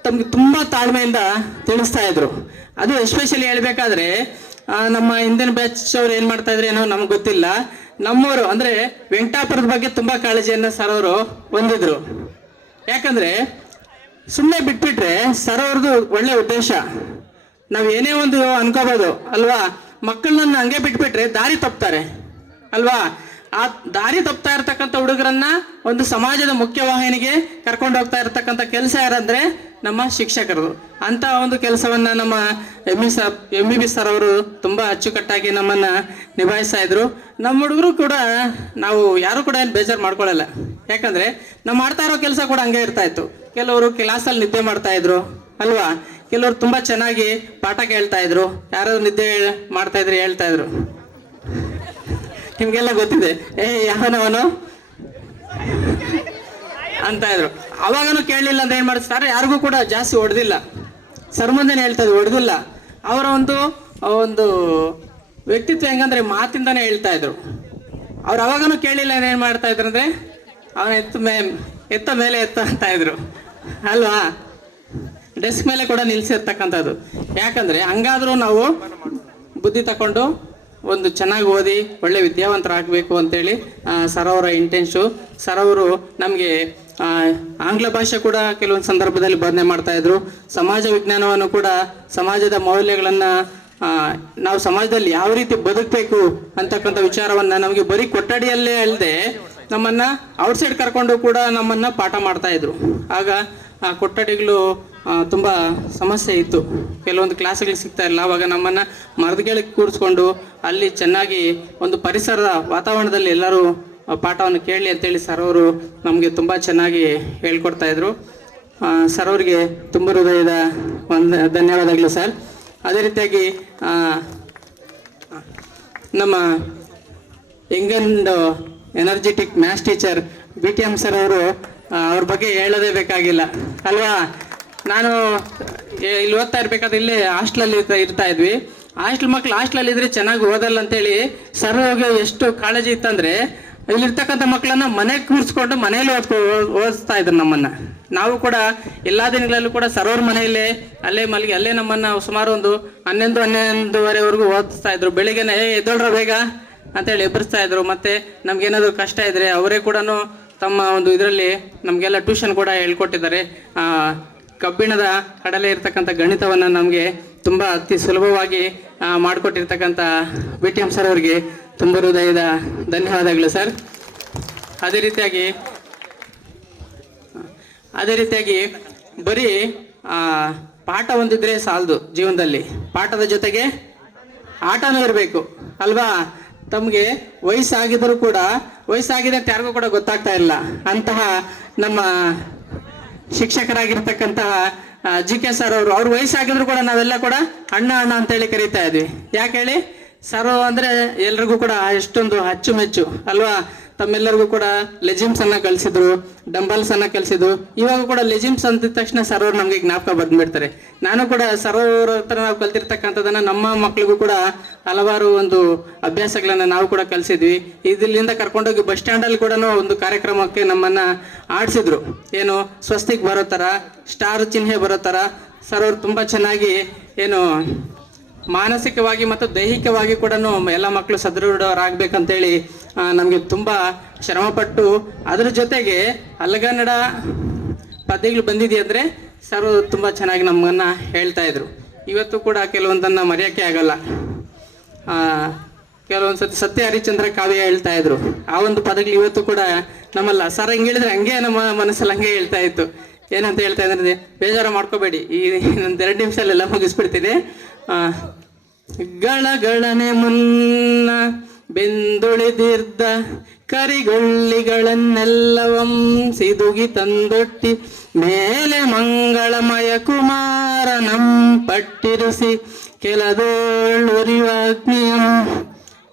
ತಮಗೆ ತುಂಬ ತಾಳ್ಮೆಯಿಂದ ತಿಳಿಸ್ತಾ ಇದ್ರು. ಅದು ಎಸ್ಪೆಷಲಿ ಹೇಳಬೇಕಾದ್ರೆ ನಮ್ಮ ಹಿಂದಿನ ಬ್ಯಾಚ್ ಅವ್ರು ಏನು ಮಾಡ್ತಾ ಇದ್ರು ಏನೋ ನಮ್ಗೆ ಗೊತ್ತಿಲ್ಲ, ನಮ್ಮವರು ಅಂದರೆ ವೆಂಕಟಾಪುರದ ಬಗ್ಗೆ ತುಂಬ ಕಾಳಜಿಯನ್ನು ಸರ್ ಅವರು ಹೊಂದಿದ್ರು. ಯಾಕಂದರೆ ಸುಮ್ಮನೆ ಬಿಟ್ಬಿಟ್ರೆ ಸರ್ ಅವ್ರದ್ದು ಒಳ್ಳೆ ಉದ್ದೇಶ, ನಾವು ಏನೇ ಒಂದು ಅನ್ಕೋಬೋದು ಅಲ್ವಾ, ಮಕ್ಕಳನ್ನ ಹಂಗೆ ಬಿಟ್ಬಿಟ್ರೆ ದಾರಿ ತಪ್ತಾರೆ ಅಲ್ವಾ. ಆ ದಾರಿ ತಪ್ತಾ ಇರ್ತಕ್ಕಂಥ ಹುಡುಗರನ್ನ ಒಂದು ಸಮಾಜದ ಮುಖ್ಯವಾಹಿನಿಗೆ ಕರ್ಕೊಂಡು ಹೋಗ್ತಾ ಇರ್ತಕ್ಕಂಥ ಕೆಲಸ ಯಾರಂದ್ರೆ ನಮ್ಮ ಶಿಕ್ಷಕರು. ಅಂತ ಒಂದು ಕೆಲಸವನ್ನ ನಮ್ಮ MEP ಸರ್ ಅವರು ತುಂಬಾ ಅಚ್ಚುಕಟ್ಟಾಗಿ ನಮ್ಮನ್ನ ನಿಭಾಯಿಸ್ತಾ ಇದ್ರು. ನಮ್ಮ ಹುಡುಗರು ಕೂಡ ನಾವು ಯಾರು ಕೂಡ ಏನು ಬೇಜಾರು ಮಾಡ್ಕೊಳ್ಳಲ್ಲ, ಯಾಕಂದ್ರೆ ನಾವು ಮಾಡ್ತಾ ಇರೋ ಕೆಲಸ ಕೂಡ ಹಂಗೆ ಇರ್ತಾ ಇತ್ತು. ಕೆಲವರು ಕ್ಲಾಸಲ್ಲಿ ನಿದ್ದೆ ಮಾಡ್ತಾ ಇದ್ರು ಅಲ್ವಾ, ಕೆಲವರು ತುಂಬಾ ಚೆನ್ನಾಗಿ ಪಾಠ ಕೇಳ್ತಾ ಇದ್ರು, ಯಾರು ನಿದ್ದೆ ಮಾಡ್ತಾ ಇದ್ರು ಹೇಳ್ತಾ ಇದ್ರು. ನಿಮ್ಗೆಲ್ಲ ಗೊತ್ತಿದೆ, ಯಾವನವನು ಅಂತ ಇದ್ರು. ಅವಾಗನು ಕೇಳಲಿಲ್ಲ ಅಂತ ಏನ್ ಮಾಡ್ತಾರೆ, ಯಾರಿಗೂ ಕೂಡ ಜಾಸ್ತಿ ಹೊಡೆದಿಲ್ಲ, ಸರ್ ಮುಂದೆನೆ ಹೇಳ್ತಾ ಇದ್ರು, ಹೊಡೆದಿಲ್ಲ. ಅವರ ಒಂದು ವ್ಯಕ್ತಿತ್ವ ಹೆಂಗಂದ್ರೆ ಮಾತಿಂದಾನೇ ಹೇಳ್ತಾ ಇದ್ರು. ಅವ್ರು ಅವಾಗನು ಕೇಳಲಿಲ್ಲ ಏನ್ ಮಾಡ್ತಾ ಇದ್ರು ಅಂದ್ರೆ ಅವನ ಎತ್ತ ಮೇಲೆ ಎತ್ತ ಅಂತ ಇದ್ರು ಅಲ್ವಾ, ಡೆಸ್ಕ್ ಮೇಲೆ ಕೂಡ ನಿಲ್ಸಿರ್ತಕ್ಕಂಥದ್ದು. ಯಾಕಂದ್ರೆ ಹಂಗಾದ್ರೂ ನಾವು ಬುದ್ಧಿ ತಕೊಂಡು ಒಂದು ಚೆನ್ನಾಗಿ ಓದಿ ಒಳ್ಳೆ ವಿದ್ಯಾವಂತರಾಗಬೇಕು ಅಂತೇಳಿ ಸರ್ ಅವರ ಇಂಟೆನ್ಷು. ಸರ್ ಅವರು ನಮಗೆ ಆಂಗ್ಲ ಭಾಷೆ ಕೂಡ ಕೆಲವೊಂದು ಸಂದರ್ಭದಲ್ಲಿ ಬೋಧನೆ ಮಾಡ್ತಾ ಇದ್ರು. ಸಮಾಜ ವಿಜ್ಞಾನವನ್ನು ಕೂಡ, ಸಮಾಜದ ಮೌಲ್ಯಗಳನ್ನು ನಾವು ಸಮಾಜದಲ್ಲಿ ಯಾವ ರೀತಿ ಬದುಕಬೇಕು ಅಂತಕ್ಕಂಥ ವಿಚಾರವನ್ನ ನಮಗೆ ಬರೀ ಕೊಠಡಿಯಲ್ಲೇ ಅಲ್ಲದೆ ನಮ್ಮನ್ನ ಔಟ್ಸೈಡ್ ಕರ್ಕೊಂಡು ಕೂಡ ನಮ್ಮನ್ನ ಪಾಠ ಮಾಡ್ತಾ ಇದ್ರು. ಆಗ ಆ ಕೊಠಡಿಗಳು ತುಂಬ ಸಮಸ್ಯೆ ಇತ್ತು, ಕೆಲವೊಂದು ಕ್ಲಾಸ್ಗಳಿಗೆ ಸಿಗ್ತಾ ಇಲ್ಲ. ಆವಾಗ ನಮ್ಮನ್ನು ಮರದಗಳಿಗೆ ಕೂರಿಸ್ಕೊಂಡು ಅಲ್ಲಿ ಚೆನ್ನಾಗಿ ಒಂದು ಪರಿಸರದ ವಾತಾವರಣದಲ್ಲಿ ಎಲ್ಲರೂ ಪಾಠವನ್ನು ಕೇಳಲಿ ಅಂತೇಳಿ ಸರ್ ಅವರು ನಮಗೆ ತುಂಬ ಚೆನ್ನಾಗಿ ಹೇಳ್ಕೊಡ್ತಾ ಇದ್ರು. ಸರ್ ಅವರಿಗೆ ತುಂಬ ಹೃದಯದ ಧನ್ಯವಾದಗಳು ಸರ್. ಅದೇ ರೀತಿಯಾಗಿ ನಮ್ಮ Young and energetic maths teacher BTM sir ಅವರು, ಅವ್ರ ಬಗ್ಗೆ ಹೇಳೋದೇ ಬೇಕಾಗಿಲ್ಲ ಅಲ್ವಾ. ನಾನು ಇಲ್ಲಿ ಓದ್ತಾ ಇರ್ಬೇಕಾದ್ರೆ ಇಲ್ಲೇ ಹಾಸ್ಟ್ಲಲ್ಲಿ ಇರ್ತಾ ಇದ್ವಿ. ಮಕ್ಳು ಹಾಸ್ಟ್ಲಲ್ಲಿ ಇದ್ರೆ ಚೆನ್ನಾಗಿ ಓದಲ್ಲ ಅಂತೇಳಿ ಸರ್ ಅವ್ರಿಗೆ ಎಷ್ಟು ಕಾಳಜಿ ಇತ್ತಂದ್ರೆ ಇಲ್ಲಿರ್ತಕ್ಕಂಥ ಮಕ್ಕಳನ್ನ ಮನೆಗೆ ಕೂರಿಸ್ಕೊಂಡು ಮನೇಲಿ ಓದಿಸ್ತಾ ಇದ್ರು ನಮ್ಮನ್ನ. ನಾವು ಕೂಡ ಎಲ್ಲಾ ದಿನಗಳಲ್ಲೂ ಕೂಡ ಸರ್ ಅವ್ರ ಮನೆಯಲ್ಲೇ ಅಲ್ಲೇ ಮಲಗಿ ಅಲ್ಲೇ ನಮ್ಮನ್ನ ಸುಮಾರು ಒಂದು 11-11:30ವರೆಗೂ ಓದಿಸ್ತಾ ಇದ್ರು. ಬೆಳಿಗ್ಗೆನೆ ಎದ್ದೋಳ್ರ ಬೇಗ ಅಂತೇಳಿ ಎಬ್ಬರಿಸ್ತಾ ಇದ್ರು. ಮತ್ತೆ ನಮ್ಗೇನಾದ್ರು ಕಷ್ಟ ಇದ್ರೆ ಅವರೇ ಕೂಡ ತಮ್ಮ ಒಂದು ಇದರಲ್ಲಿ ನಮಗೆಲ್ಲ ಟ್ಯೂಷನ್ ಕೂಡ ಹೇಳ್ಕೊಟ್ಟಿದ್ದಾರೆ. ಕಬ್ಬಿಣದ ಕಡಲೆ ಇರ್ತಕ್ಕಂಥ ಗಣಿತವನ್ನು ನಮಗೆ ತುಂಬ ಅತಿ ಸುಲಭವಾಗಿ ಮಾಡಿಕೊಟ್ಟಿರ್ತಕ್ಕಂಥ BTM ಸರ್ ಅವರಿಗೆ ತುಂಬ ಹೃದಯದ ಧನ್ಯವಾದಗಳು ಸರ್. ಅದೇ ರೀತಿಯಾಗಿ ಬರೀ ಪಾಠ ಹೊಂದಿದ್ರೆ ಸಾಲದು, ಜೀವನದಲ್ಲಿ ಪಾಠದ ಜೊತೆಗೆ ಆಟನೂ ಇರಬೇಕು ಅಲ್ವಾ. ತಮಗೆ ವಯಸ್ಸಾಗಿದ್ರು ಕೂಡ ವಯಸ್ಸಾಗಿದೆ ಅಂತ ಯಾರಿಗೂ ಕೂಡ ಗೊತ್ತಾಗ್ತಾ ಇಲ್ಲ. ಅಂತಹ ನಮ್ಮ ಶಿಕ್ಷಕರಾಗಿರ್ತಕ್ಕಂತಹ GK ಸರ್ ಅವರು, ಅವ್ರ ವಯಸ್ಸಾಗಿದ್ರು ಕೂಡ ನಾವೆಲ್ಲ ಕೂಡ ಅಣ್ಣ ಅಂತೇಳಿ ಕರೀತಾ ಇದ್ವಿ. ಯಾಕೆ ಹೇಳಿ, ಸರ್ ಅಂದ್ರೆ ಎಲ್ರಿಗೂ ಕೂಡ ಎಷ್ಟೊಂದು ಅಚ್ಚುಮೆಚ್ಚು ಅಲ್ವಾ. ತಮ್ಮೆಲ್ಲರಿಗೂ ಕೂಡ ಲೆಜಿಮ್ಸ್ ಅನ್ನ ಕಲಿಸಿದ್ರು, ಡಂಬಲ್ಸ್ ಅನ್ನ ಕಲಿಸಿದ್ರು. ಇವಾಗ ಕೂಡ ಲೆಜಿಮ್ಸ್ ಅಂತಿದ ತಕ್ಷಣ ಸರ್ ಅವ್ರು ನಮ್ಗೆ ಜ್ಞಾಪಕ ಬಂದ್ಬಿಡ್ತಾರೆ. ನಾನು ಕೂಡ ಸರ್ ಅವ್ರ ಹತ್ರ ನಾವು ಕಲ್ತಿರ್ತಕ್ಕಂಥದನ್ನ ನಮ್ಮ ಮಕ್ಳಿಗೂ ಕೂಡ ಹಲವಾರು ಒಂದು ಅಭ್ಯಾಸಗಳನ್ನ ನಾವು ಕೂಡ ಕಲಿಸಿದ್ವಿ. ಇಲ್ಲಿಂದ ಕರ್ಕೊಂಡೋಗಿ ಬಸ್ ಸ್ಟ್ಯಾಂಡ್ ಅಲ್ಲಿ ಕೂಡ ಒಂದು ಕಾರ್ಯಕ್ರಮಕ್ಕೆ ನಮ್ಮನ್ನ ಆಡಿಸಿದ್ರು. ಏನು ಸ್ವಸ್ತಿಕ್ ಬರೋ ತರ, ಸ್ಟಾರ್ ಚಿಹ್ನೆ ಬರೋ ತರ ಸರ್ ಅವ್ರು ತುಂಬಾ ಚೆನ್ನಾಗಿ ಏನು ಮಾನಸಿಕವಾಗಿ ಮತ್ತು ದೈಹಿಕವಾಗಿ ಕೂಡ ಎಲ್ಲ ಮಕ್ಕಳು ಸದೃಢರಾಗಬೇಕಂತೇಳಿ ನಮಗೆ ತುಂಬ ಶ್ರಮಪಟ್ಟು, ಅದ್ರ ಜೊತೆಗೆ ಹಲಗನ್ನಡ ಪದ್ಯಗಳು ಬಂದಿದೆಯಂದ್ರೆ ಸರ್ ತುಂಬ ಚೆನ್ನಾಗಿ ನಮ್ಮನ್ನ ಹೇಳ್ತಾ ಇದ್ರು. ಇವತ್ತು ಕೂಡ ಕೆಲವೊಂದನ್ನು ಮರೆಯೋಕ್ಕೆ ಆಗಲ್ಲ. ಕೆಲವೊಂದ್ಸತಿ ಸತ್ಯ ಹರಿಶ್ಚಂದ್ರ ಕಾವ್ಯ ಹೇಳ್ತಾ ಇದ್ರು. ಆ ಒಂದು ಪದಗಳು ಇವತ್ತು ಕೂಡ ನಮ್ಮಲ್ಲ. ಸರ್ ಹೆಂಗೆ ಹೇಳಿದ್ರೆ ಹಂಗೆ ನಮ್ಮ ಮನಸ್ಸಲ್ಲಿ ಹಂಗೆ ಹೇಳ್ತಾ ಇತ್ತು. ಏನಂತ ಹೇಳ್ತಾ ಇದ್ರೆ, ಬೇಜಾರು ಮಾಡ್ಕೋಬೇಡಿ, ಈ ಒಂದು 2 ನಿಮಿಷಲ್ಲೆಲ್ಲ ಮುಗಿಸ್ಬಿಡ್ತೀನಿ. ಗಳಗಳನೆ ಮುನ್ನ ಬೆಂದುಳಿದಿರ್ದ ಕರಿಗೊಳ್ಳಿಗಳನ್ನೆಲ್ಲವಂ ಸಿದುಗಿ ತಂದೊಟ್ಟಿ ಮೇಲೆ ಮಂಗಳಮಯ ಕುಮಾರನಂ ಪಟ್ಟಿರಿಸಿ ಕೆಲದೊಳ್ಳುರಿವಾಗ್ನಿಯಂ.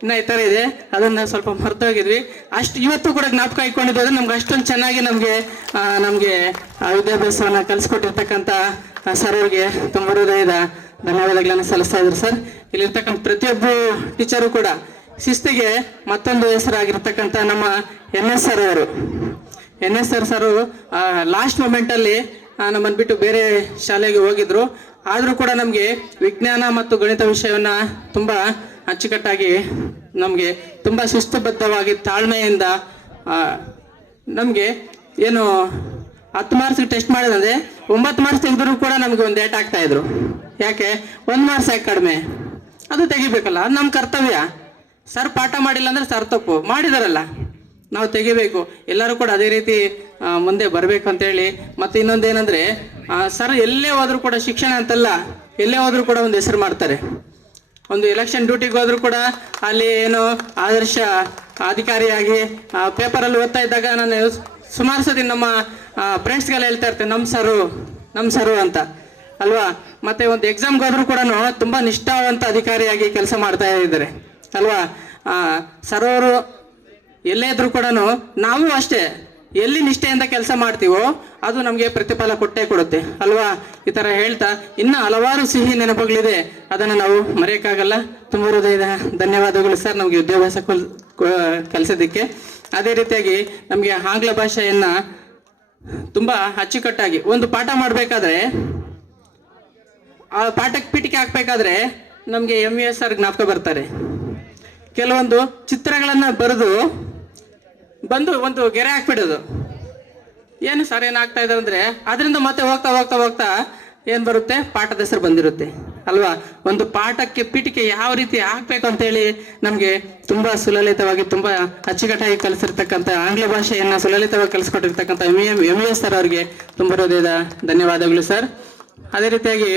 ಇನ್ನ ಈ ಥರ ಇದೆ, ಅದನ್ನ ಸ್ವಲ್ಪ ಮರ್ತೋಗಿದ್ವಿ. ಅಷ್ಟು ಇವತ್ತು ಕೂಡ ಜ್ಞಾಪಕ ಇಟ್ಕೊಂಡಿದ್ದು ನಮ್ಗೆ ಅಷ್ಟೊಂದು ಚೆನ್ನಾಗಿ ನಮಗೆ ವಿದ್ಯಾಭ್ಯಾಸವನ್ನು ಕಲಿಸ್ಕೊಟ್ಟಿರ್ತಕ್ಕಂಥ ಸರ್ ಅವ್ರಿಗೆ ತುಂಬ ಹೃದಯದ ಧನ್ಯವಾದಗಳನ್ನು ಸಲ್ಲಿಸ್ತಾ ಇದ್ರು ಸರ್. ಇಲ್ಲಿರ್ತಕ್ಕಂಥ ಪ್ರತಿಯೊಬ್ಬರು ಟೀಚರು ಕೂಡ ಶಿಸ್ತಿಗೆ ಮತ್ತೊಂದು ಹೆಸರಾಗಿರ್ತಕ್ಕಂಥ ನಮ್ಮ NS ಸರ್ ಅವರು. NS ಸರ್ ಲಾಸ್ಟ್ ಮೂಮೆಂಟಲ್ಲಿ ನಮ್ಮನ್ನು ಬಿಟ್ಟು ಬೇರೆ ಶಾಲೆಗೆ ಹೋಗಿದ್ರು. ಆದರೂ ಕೂಡ ನಮಗೆ ವಿಜ್ಞಾನ ಮತ್ತು ಗಣಿತ ವಿಷಯವನ್ನು ತುಂಬ ಅಚ್ಚುಕಟ್ಟಾಗಿ ನಮಗೆ ತುಂಬ ಶಿಸ್ತುಬದ್ಧವಾಗಿ ತಾಳ್ಮೆಯಿಂದ ನಮಗೆ ಏನು 10 ಮಾರ್ಕ್ಸ್ಗೆ ಟೆಸ್ಟ್ ಮಾಡಿದಂದ್ರೆ 9 ಮಾರ್ಕ್ಸ್ ತೆಗೆದ್ರು ಕೂಡ ನಮಗೆ ಒಂದು ಏಟ್ ಆಗ್ತಾ ಇದ್ರು. ಯಾಕೆ 1 ಮಾರ್ಕ್ಸ್ ಯಾಕೆ ಕಡಿಮೆ? ಅದು ತೆಗಿಬೇಕಲ್ಲ, ಅದು ನಮ್ಮ ಕರ್ತವ್ಯ. ಸರ್ ಪಾಠ ಮಾಡಿಲ್ಲ ಅಂದ್ರೆ ಸರ್ ತಪ್ಪು, ಮಾಡಿದಾರಲ್ಲ ನಾವು ತೆಗಿಬೇಕು. ಎಲ್ಲರೂ ಕೂಡ ಅದೇ ರೀತಿ ಮುಂದೆ ಬರಬೇಕು ಅಂತೇಳಿ. ಮತ್ತು ಇನ್ನೊಂದೇನೆಂದರೆ ಸರ್ ಎಲ್ಲೇ ಹೋದರೂ ಕೂಡ ಶಿಕ್ಷಣ ಅಂತಲ್ಲ, ಎಲ್ಲೇ ಹೋದರೂ ಕೂಡ ಒಂದು ಹೆಸರು ಮಾಡ್ತಾರೆ. ಒಂದು ಎಲೆಕ್ಷನ್ ಡ್ಯೂಟಿಗೆ ಹೋದರೂ ಕೂಡ ಅಲ್ಲಿ ಏನು ಆದರ್ಶ ಅಧಿಕಾರಿಯಾಗಿ ಪೇಪರಲ್ಲಿ ಓದ್ತಾ ಇದ್ದಾಗ ನಾನು ಸುಮಾರು ಸತಿ ನಮ್ಮ ಫ್ರೆಂಡ್ಸ್ಗೆಲ್ಲ ಹೇಳ್ತಾ ಇರ್ತೇನೆ ನಮ್ಮ ಸರು ಅಂತ ಅಲ್ವಾ. ಮತ್ತು ಒಂದು ಎಕ್ಸಾಮ್ಗೆ ಹೋದರೂ ಕೂಡ ತುಂಬ ನಿಷ್ಠಾವಂತ ಅಧಿಕಾರಿಯಾಗಿ ಕೆಲಸ ಮಾಡ್ತಾ ಇದ್ದಾರೆ ಅಲ್ವಾ. ಸರ್ ಅವರು ಎಲ್ಲೇ ಇದ್ರೂ ಕೂಡ ನಾವು ಅಷ್ಟೇ ಎಲ್ಲಿ ನಿಷ್ಠೆಯಿಂದ ಕೆಲಸ ಮಾಡ್ತೀವೋ ಅದು ನಮಗೆ ಪ್ರತಿಫಲ ಕೊಟ್ಟೇ ಕೊಡುತ್ತೆ ಅಲ್ವಾ. ಈ ಥರ ಹೇಳ್ತಾ ಇನ್ನೂ ಹಲವಾರು ಸಿಹಿ ನೆನಪುಗಳಿದೆ, ಅದನ್ನು ನಾವು ಮರೆಯೋಕ್ಕಾಗಲ್ಲ. ತುಂಬ ಹೃದಯದ ಧನ್ಯವಾದಗಳು ಸರ್ ನಮಗೆ ವಿದ್ಯಾಭ್ಯಾಸ ಕಲಿಸೋದಕ್ಕೆ. ಅದೇ ರೀತಿಯಾಗಿ ನಮಗೆ ಆಂಗ್ಲ ಭಾಷೆಯನ್ನು ತುಂಬ ಅಚ್ಚುಕಟ್ಟಾಗಿ ಒಂದು ಪಾಠ ಮಾಡಬೇಕಾದ್ರೆ ಆ ಪಾಠಕ್ಕೆ ಪೀಠಿಕೆ ಹಾಕ್ಬೇಕಾದ್ರೆ ನಮಗೆ MES ಸರ್ ಜ್ಞಾಪಕ ಬರ್ತಾರೆ. ಕೆಲವೊಂದು ಚಿತ್ರಗಳನ್ನು ಬಂದು ಒಂದು ಗೆರೆ ಹಾಕ್ಬಿಡೋದು. ಏನು ಸರ್ ಏನಾಗ್ತಾ ಇದೆ ಅಂದರೆ ಅದರಿಂದ ಮತ್ತೆ ಹೋಗ್ತಾ ಹೋಗ್ತಾ ಹೋಗ್ತಾ ಏನು ಬರುತ್ತೆ, ಪಾಠದ ಹೆಸರು ಬಂದಿರುತ್ತೆ ಅಲ್ವಾ. ಒಂದು ಪಾಠಕ್ಕೆ ಪೀಠಿಕೆ ಯಾವ ರೀತಿ ಹಾಕ್ಬೇಕು ಅಂತೇಳಿ ನಮಗೆ ತುಂಬ ಸುಲಲಿತವಾಗಿ ತುಂಬ ಅಚ್ಚುಕಟ್ಟಾಗಿ ಕಲಿಸಿರ್ತಕ್ಕಂಥ ಆಂಗ್ಲ ಭಾಷೆಯನ್ನು ಸುಲಲಿತವಾಗಿ ಕಲಿಸ್ಕೊಟ್ಟಿರ್ತಕ್ಕಂಥ MES ಸರ್ ಅವರಿಗೆ ತುಂಬ ಹೃದಯದ ಧನ್ಯವಾದಗಳು ಸರ್. ಅದೇ ರೀತಿಯಾಗಿ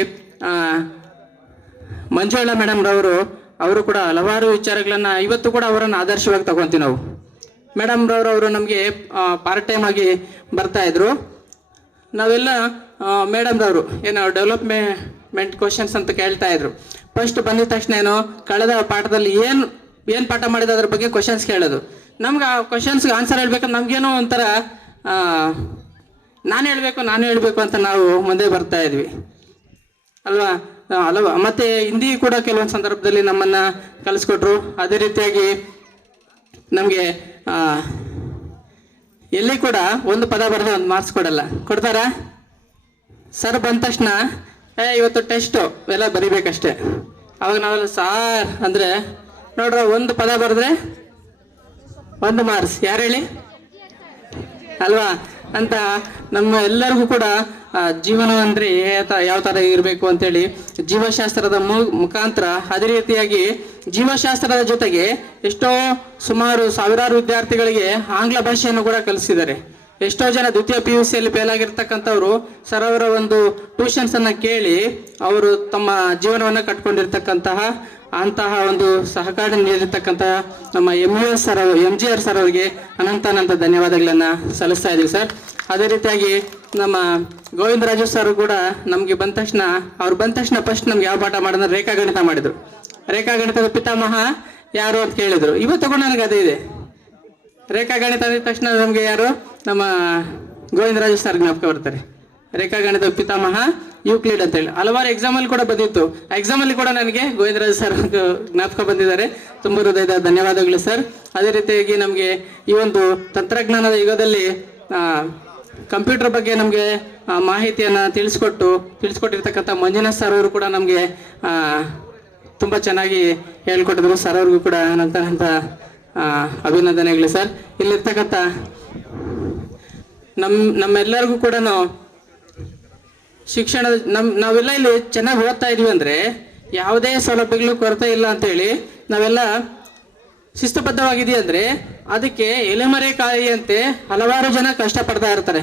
ಮಂಜುಳಾ ಮೇಡಮ್ ಅವರು ಕೂಡ ಹಲವಾರು ವಿಚಾರಗಳನ್ನು ಇವತ್ತು ಕೂಡ ಅವರನ್ನು ಆದರ್ಶವಾಗಿ ತಗೊತೀವಿ ನಾವು. ಮೇಡಮ್ ಅವರು ನಮಗೆ ಪಾರ್ಟ್ ಟೈಮ್ ಆಗಿ ಬರ್ತಾ ಇದ್ರು. ನಾವೆಲ್ಲ ಮೇಡಮ್ ಏನು ಡೆವಲಪ್ಮೆಂಟ್ ಕ್ವಶನ್ಸ್ ಅಂತ ಕೇಳ್ತಾ ಇದ್ರು. ಫಸ್ಟ್ ಬಂದಿದ ತಕ್ಷಣ ಕಳೆದ ಪಾಠದಲ್ಲಿ ಏನು ಪಾಠ ಮಾಡಿದ ಅದ್ರ ಬಗ್ಗೆ ಕ್ವಶನ್ಸ್ ಕೇಳೋದು. ನಮ್ಗೆ ಆ ಕ್ವಶನ್ಸ್ಗೆ ಆನ್ಸರ್ ಹೇಳ್ಬೇಕಂದ್ರೆ ನಮಗೇನೋ ಒಂಥರ ನಾನು ಹೇಳಬೇಕು ಅಂತ ನಾವು ಮುಂದೆ ಬರ್ತಾ ಇದ್ವಿ ಅಲ್ವಾ. ಮತ್ತು ಹಿಂದಿ ಕೂಡ ಕೆಲವೊಂದು ಸಂದರ್ಭದಲ್ಲಿ ನಮ್ಮನ್ನು ಕಲಿಸ್ಕೊಟ್ರು. ಅದೇ ರೀತಿಯಾಗಿ ನಮಗೆ ಎಲ್ಲಿ ಕೂಡ ಒಂದು ಪದ ಬರೆದು ಒಂದು ಮಾರ್ಕ್ಸ್ ಕೊಡ್ತಾರಾ? ಸರ್ ಬಂದ ತಕ್ಷಣ ಇವತ್ತು ಟೆಸ್ಟು ಎಲ್ಲ ಬರಿಬೇಕಷ್ಟೆ. ಅವಾಗ ನಾವೆಲ್ಲ ಸಾರ್ ಅಂದರೆ ನೋಡ್ರ ಒಂದು ಪದ ಬರೆದ್ರೆ 1 ಮಾರ್ಕ್ಸ್, ಯಾರು ಹೇಳಿ ಅಲ್ವಾ ಅಂತ. ನಮ್ಮ ಎಲ್ಲರಿಗೂ ಕೂಡ ಜೀವನ ಅಂದರೆ ಯಾವ ಥರ ಇರಬೇಕು ಅಂತೇಳಿ ಜೀವಶಾಸ್ತ್ರದ ಮುಖಾಂತರ, ಅದೇ ರೀತಿಯಾಗಿ ಜೀವಶಾಸ್ತ್ರದ ಜೊತೆಗೆ ಸುಮಾರು ಸಾವಿರಾರು ವಿದ್ಯಾರ್ಥಿಗಳಿಗೆ ಆಂಗ್ಲ ಭಾಷೆಯನ್ನು ಕೂಡ ಕಲಿಸಿದ್ದಾರೆ. ಎಷ್ಟೋ ಜನ ದ್ವಿತೀಯ PUCಯಲ್ಲಿ ಫೇಲ್ ಆಗಿರ್ತಕ್ಕಂಥವ್ರು ಸರ್ ಅವರ ಒಂದು ಟ್ಯೂಷನ್ಸನ್ನು ಕೇಳಿ ಅವರು ತಮ್ಮ ಜೀವನವನ್ನು ಕಟ್ಕೊಂಡಿರ್ತಕ್ಕಂತಹ ಅಂತಹ ಒಂದು ಸಹಕಾರ ನೀಡಿರ್ತಕ್ಕಂತಹ ನಮ್ಮ MGR ಸರ್ ಅವರಿಗೆ ಅನಂತ ಧನ್ಯವಾದಗಳನ್ನು ಸಲ್ಲಿಸ್ತಾ ಇದ್ದೀವಿ ಸರ್. ಅದೇ ರೀತಿಯಾಗಿ ನಮ್ಮ ಗೋವಿಂದರಾಜು ಸರ್ ಕೂಡ ನಮಗೆ ಬಂದ ತಕ್ಷಣ ಫಸ್ಟ್ ನಮ್ಗೆ ಯಾವ ಪಾಠ ಮಾಡಿದ್ರೆ ರೇಖಾಗಣಿತ ಮಾಡಿದ್ರು. ರೇಖಾಗಣಿತದ ಪಿತಾಮಹ ಯಾರು ಅಂತ ಕೇಳಿದ್ರು. ಇವತ್ತು ಕೂಡ ನನಗೆ ಅದೇ ಇದೆ. ರೇಖಾಗಣಿತ ಅಂದ ತಕ್ಷಣ ನಮಗೆ ಯಾರು ನಮ್ಮ ಗೋವಿಂದರಾಜು ಸರ್ ಜ್ಞಾಪಕ ಬರ್ತಾರೆ. ರೇಖಾಗಣಿತ ಪಿತಾಮಹ ಯೂಕ್ಲಿಡ್ ಅಂತೇಳಿ ಹಲವಾರು ಎಕ್ಸಾಮಲ್ಲಿ ಕೂಡ ಬಂದಿತ್ತು. ಆ ಎಕ್ಸಾಮಲ್ಲಿ ಕೂಡ ನನಗೆ ಗೋವಿಂದರಾಜ್ ಸರ್ ಜ್ಞಾಪಕ ಬಂದಿದ್ದಾರೆ. ತುಂಬ ಹೃದಯದ ಧನ್ಯವಾದಗಳು ಸರ್. ಅದೇ ರೀತಿಯಾಗಿ ನಮಗೆ ಈ ಒಂದು ತಂತ್ರಜ್ಞಾನದ ಯುಗದಲ್ಲಿ ಕಂಪ್ಯೂಟರ್ ಬಗ್ಗೆ ನಮಗೆ ಮಾಹಿತಿಯನ್ನು ತಿಳಿಸ್ಕೊಟ್ಟಿರ್ತಕ್ಕಂಥ ಮಂಜುನಾಥ್ ಸರ್ ಅವರು ಕೂಡ ನಮಗೆ ತುಂಬ ಚೆನ್ನಾಗಿ ಹೇಳ್ಕೊಟ್ಟಿದ್ರು. ಸರ್ ಅವ್ರಿಗೂ ಕೂಡ ನಂತರ ಅಭಿನಂದನೆಗಳು ಸರ್. ಇಲ್ಲಿರ್ತಕ್ಕಂಥ ನಮ್ಮೆಲ್ಲರಿಗೂ ಕೂಡ ಶಿಕ್ಷಣದ ನಾವೆಲ್ಲ ಇಲ್ಲಿ ಚೆನ್ನಾಗಿ ಓದ್ತಾ ಇದೀವಿ ಅಂದರೆ ಯಾವುದೇ ಸೌಲಭ್ಯಗಳು ಕೊರತೆ ಇಲ್ಲ ಅಂತೇಳಿ ನಾವೆಲ್ಲ ಶಿಸ್ತುಬದ್ಧವಾಗಿದೆಯಾ ಅಂದರೆ ಅದಕ್ಕೆ ಎಲೆಮರೆ ಕಾಯಿಯಂತೆ ಹಲವಾರು ಜನ ಕಷ್ಟಪಡ್ತಾ ಇರ್ತಾರೆ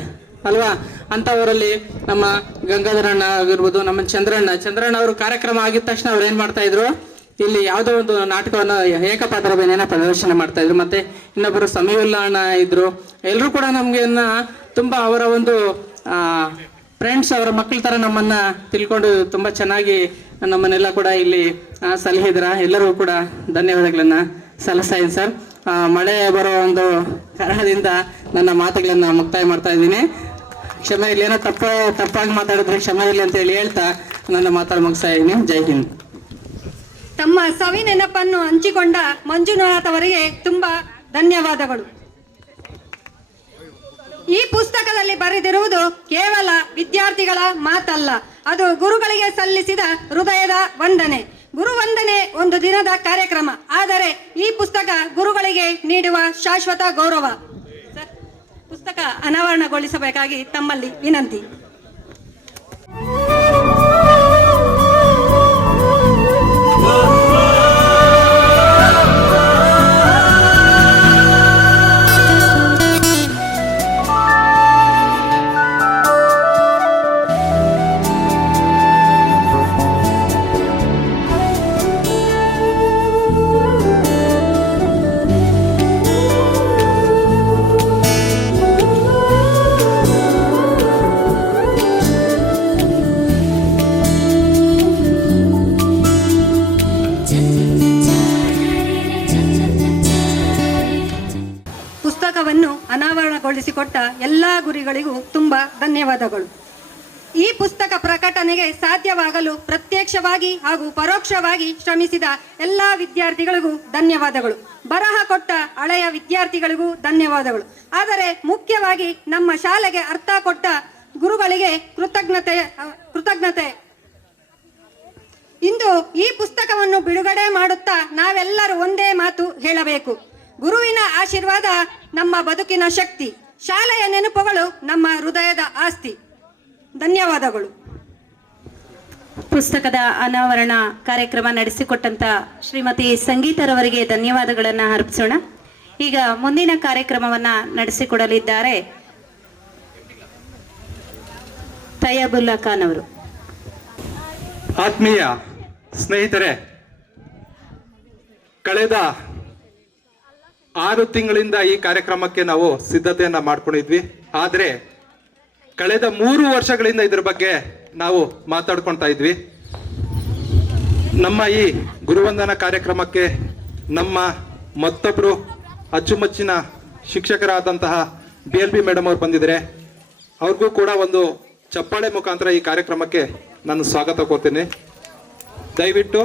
ಅಲ್ವಾ. ಅಂಥವರಲ್ಲಿ ನಮ್ಮ ಗಂಗಾಧರಣ್ಣ ಆಗಿರ್ಬೋದು, ನಮ್ಮ ಚಂದ್ರಣ್ಣ ಅವರು ಕಾರ್ಯಕ್ರಮ ಆಗಿದ ತಕ್ಷಣ ಅವ್ರು ಏನು ಮಾಡ್ತಾ ಇದ್ರು, ಇಲ್ಲಿ ಯಾವುದೋ ಒಂದು ನಾಟಕವನ್ನು ಏಕಪಾತ್ರ ಅಭಿನಯನ ಪ್ರದರ್ಶನ ಮಾಡ್ತಾ ಇದ್ರು. ಮತ್ತೆ ಇನ್ನೊಬ್ಬರು ಸಮೀವುಲ್ಲಾ ಅಣ್ಣ ಇದ್ರು. ಎಲ್ಲರೂ ಕೂಡ ನಮ್ಗೆ ತುಂಬಾ ಅವರ ಒಂದು ಫ್ರೆಂಡ್ಸ್, ಅವರ ಮಕ್ಕಳ ತರ ನಮ್ಮನ್ನ ತಿಳ್ಕೊಂಡು ತುಂಬಾ ಚೆನ್ನಾಗಿ ನಮ್ಮನ್ನೆಲ್ಲ ಕೂಡ ಇಲ್ಲಿ ಸಲಹಿದ್ರ. ಎಲ್ಲರಿಗೂ ಕೂಡ ಧನ್ಯವಾದಗಳನ್ನ ಸಲ್ಲಿಸ್ತಾ ಇದ್ದೀನಿ ಸರ್. ಮಳೆ ಬರೋ ಒಂದು ಕಾರಣದಿಂದ ನನ್ನ ಮಾತುಗಳನ್ನ ಮುಕ್ತಾಯ ಮಾಡ್ತಾ ಇದ್ದೀನಿ. ಕ್ಷಮೆ ಇರಲಿ, ಏನೋ ತಪ್ಪಾಗಿ ಮಾತಾಡಿದ್ರೆ ಕ್ಷಮೆ ಇರಲಿ ಅಂತ ಹೇಳಿ ಹೇಳ್ತಾ ನನ್ನ ಮಾತಾಡಿ ಮುಗಿಸ್ತಾ ಇದ್ದೀನಿ. ಜೈ ಹಿಂದ್. ತಮ್ಮ ಸವಿ ನೆನಪನ್ನು ಹಂಚಿಕೊಂಡ ಮಂಜುನಾಥ್ ಅವರಿಗೆ ತುಂಬಾ ಧನ್ಯವಾದಗಳು. ಈ ಪುಸ್ತಕದಲ್ಲಿ ಬರೆದಿರುವುದು ಕೇವಲ ವಿದ್ಯಾರ್ಥಿಗಳ ಮಾತಲ್ಲ, ಅದು ಗುರುಗಳಿಗೆ ಸಲ್ಲಿಸಿದ ಹೃದಯದ ವಂದನೆ. ಗುರುವಂದನೆ ಒಂದು ದಿನದ ಕಾರ್ಯಕ್ರಮ, ಆದರೆ ಈ ಪುಸ್ತಕ ಗುರುಗಳಿಗೆ ನೀಡುವ ಶಾಶ್ವತ ಗೌರವ. ಪುಸ್ತಕ ಅನಾವರಣಗೊಳಿಸಬೇಕಾಗಿ ತಮ್ಮಲ್ಲಿ ವಿನಂತಿ. ಪುಸ್ತಕವನ್ನು ಅನಾವರಣಗೊಳಿಸಿಕೊಟ್ಟ ಎಲ್ಲ ಗುರುಗಳಿಗೂ ತುಂಬಾ ಧನ್ಯವಾದಗಳು. ಈ ಪುಸ್ತಕ ಪ್ರಕಟಣೆಗೆ ಸಾಧ್ಯವಾಗಲು ಪ್ರತ್ಯಕ್ಷವಾಗಿ ಹಾಗೂ ಪರೋಕ್ಷವಾಗಿ ಶ್ರಮಿಸಿದ ಎಲ್ಲ ವಿದ್ಯಾರ್ಥಿಗಳಿಗೂ ಧನ್ಯವಾದಗಳು. ಬರಹ ಕೊಟ್ಟ ಹಳೆಯ ವಿದ್ಯಾರ್ಥಿಗಳಿಗೂ ಧನ್ಯವಾದಗಳು. ಆದರೆ ಮುಖ್ಯವಾಗಿ ನಮ್ಮ ಶಾಲೆಗೆ ಅರ್ಥ ಕೊಟ್ಟ ಗುರುಗಳಿಗೆ ಕೃತಜ್ಞತೆ. ಇಂದು ಈ ಪುಸ್ತಕವನ್ನು ಬಿಡುಗಡೆ ಮಾಡುತ್ತಾ ನಾವೆಲ್ಲರೂ ಒಂದೇ ಮಾತು ಹೇಳಬೇಕು: ಗುರುವಿನ ಆಶೀರ್ವಾದ ನಮ್ಮ ಬದುಕಿನ ಶಕ್ತಿ, ಶಾಲೆಯ ನೆನಪುಗಳು ನಮ್ಮ ಹೃದಯದ ಆಸ್ತಿ. ಧನ್ಯವಾದಗಳು. ಪುಸ್ತಕದ ಅನಾವರಣ ಕಾರ್ಯಕ್ರಮ ನಡೆಸಿಕೊಟ್ಟಂತ ಶ್ರೀಮತಿ ಸಂಗೀತರವರಿಗೆ ಧನ್ಯವಾದಗಳನ್ನು ಅರ್ಪಿಸೋಣ. ಈಗ ಮುಂದಿನ ಕಾರ್ಯಕ್ರಮವನ್ನ ನಡೆಸಿಕೊಡಲಿದ್ದಾರೆ ತಯ್ಯಬುಲ್ಲಾ ಖಾನ್ ಅವರು. ಆತ್ಮೀಯ ಸ್ನೇಹಿತರೆ, ಕಳೆದ 6 ತಿಂಗಳಿಂದ ಈ ಕಾರ್ಯಕ್ರಮಕ್ಕೆ ನಾವು ಸಿದ್ಧತೆಯನ್ನ ಮಾಡ್ಕೊಂಡಿದ್ವಿ. ಆದರೆ ಕಳೆದ 3 ವರ್ಷಗಳಿಂದ ಇದ್ರ ಬಗ್ಗೆ ನಾವು ಮಾತಾಡ್ಕೊಳ್ತಾ ಇದ್ವಿ. ನಮ್ಮ ಈ ಗುರುವಂದನಾ ಕಾರ್ಯಕ್ರಮಕ್ಕೆ ನಮ್ಮ ಮತ್ತೊಬ್ಬರು ಅಚ್ಚುಮೆಚ್ಚಿನ ಶಿಕ್ಷಕರಾದಂತಹ BLB ಮೇಡಮ್ ಅವರು ಬಂದಿದ್ದಾರೆ. ಅವ್ರಿಗೂ ಕೂಡ ಒಂದು ಚಪ್ಪಾಳೆ ಮುಖಾಂತರ ಈ ಕಾರ್ಯಕ್ರಮಕ್ಕೆ ನಾನು ಸ್ವಾಗತ ಕೋರ್ತೀನಿ. ದಯವಿಟ್ಟು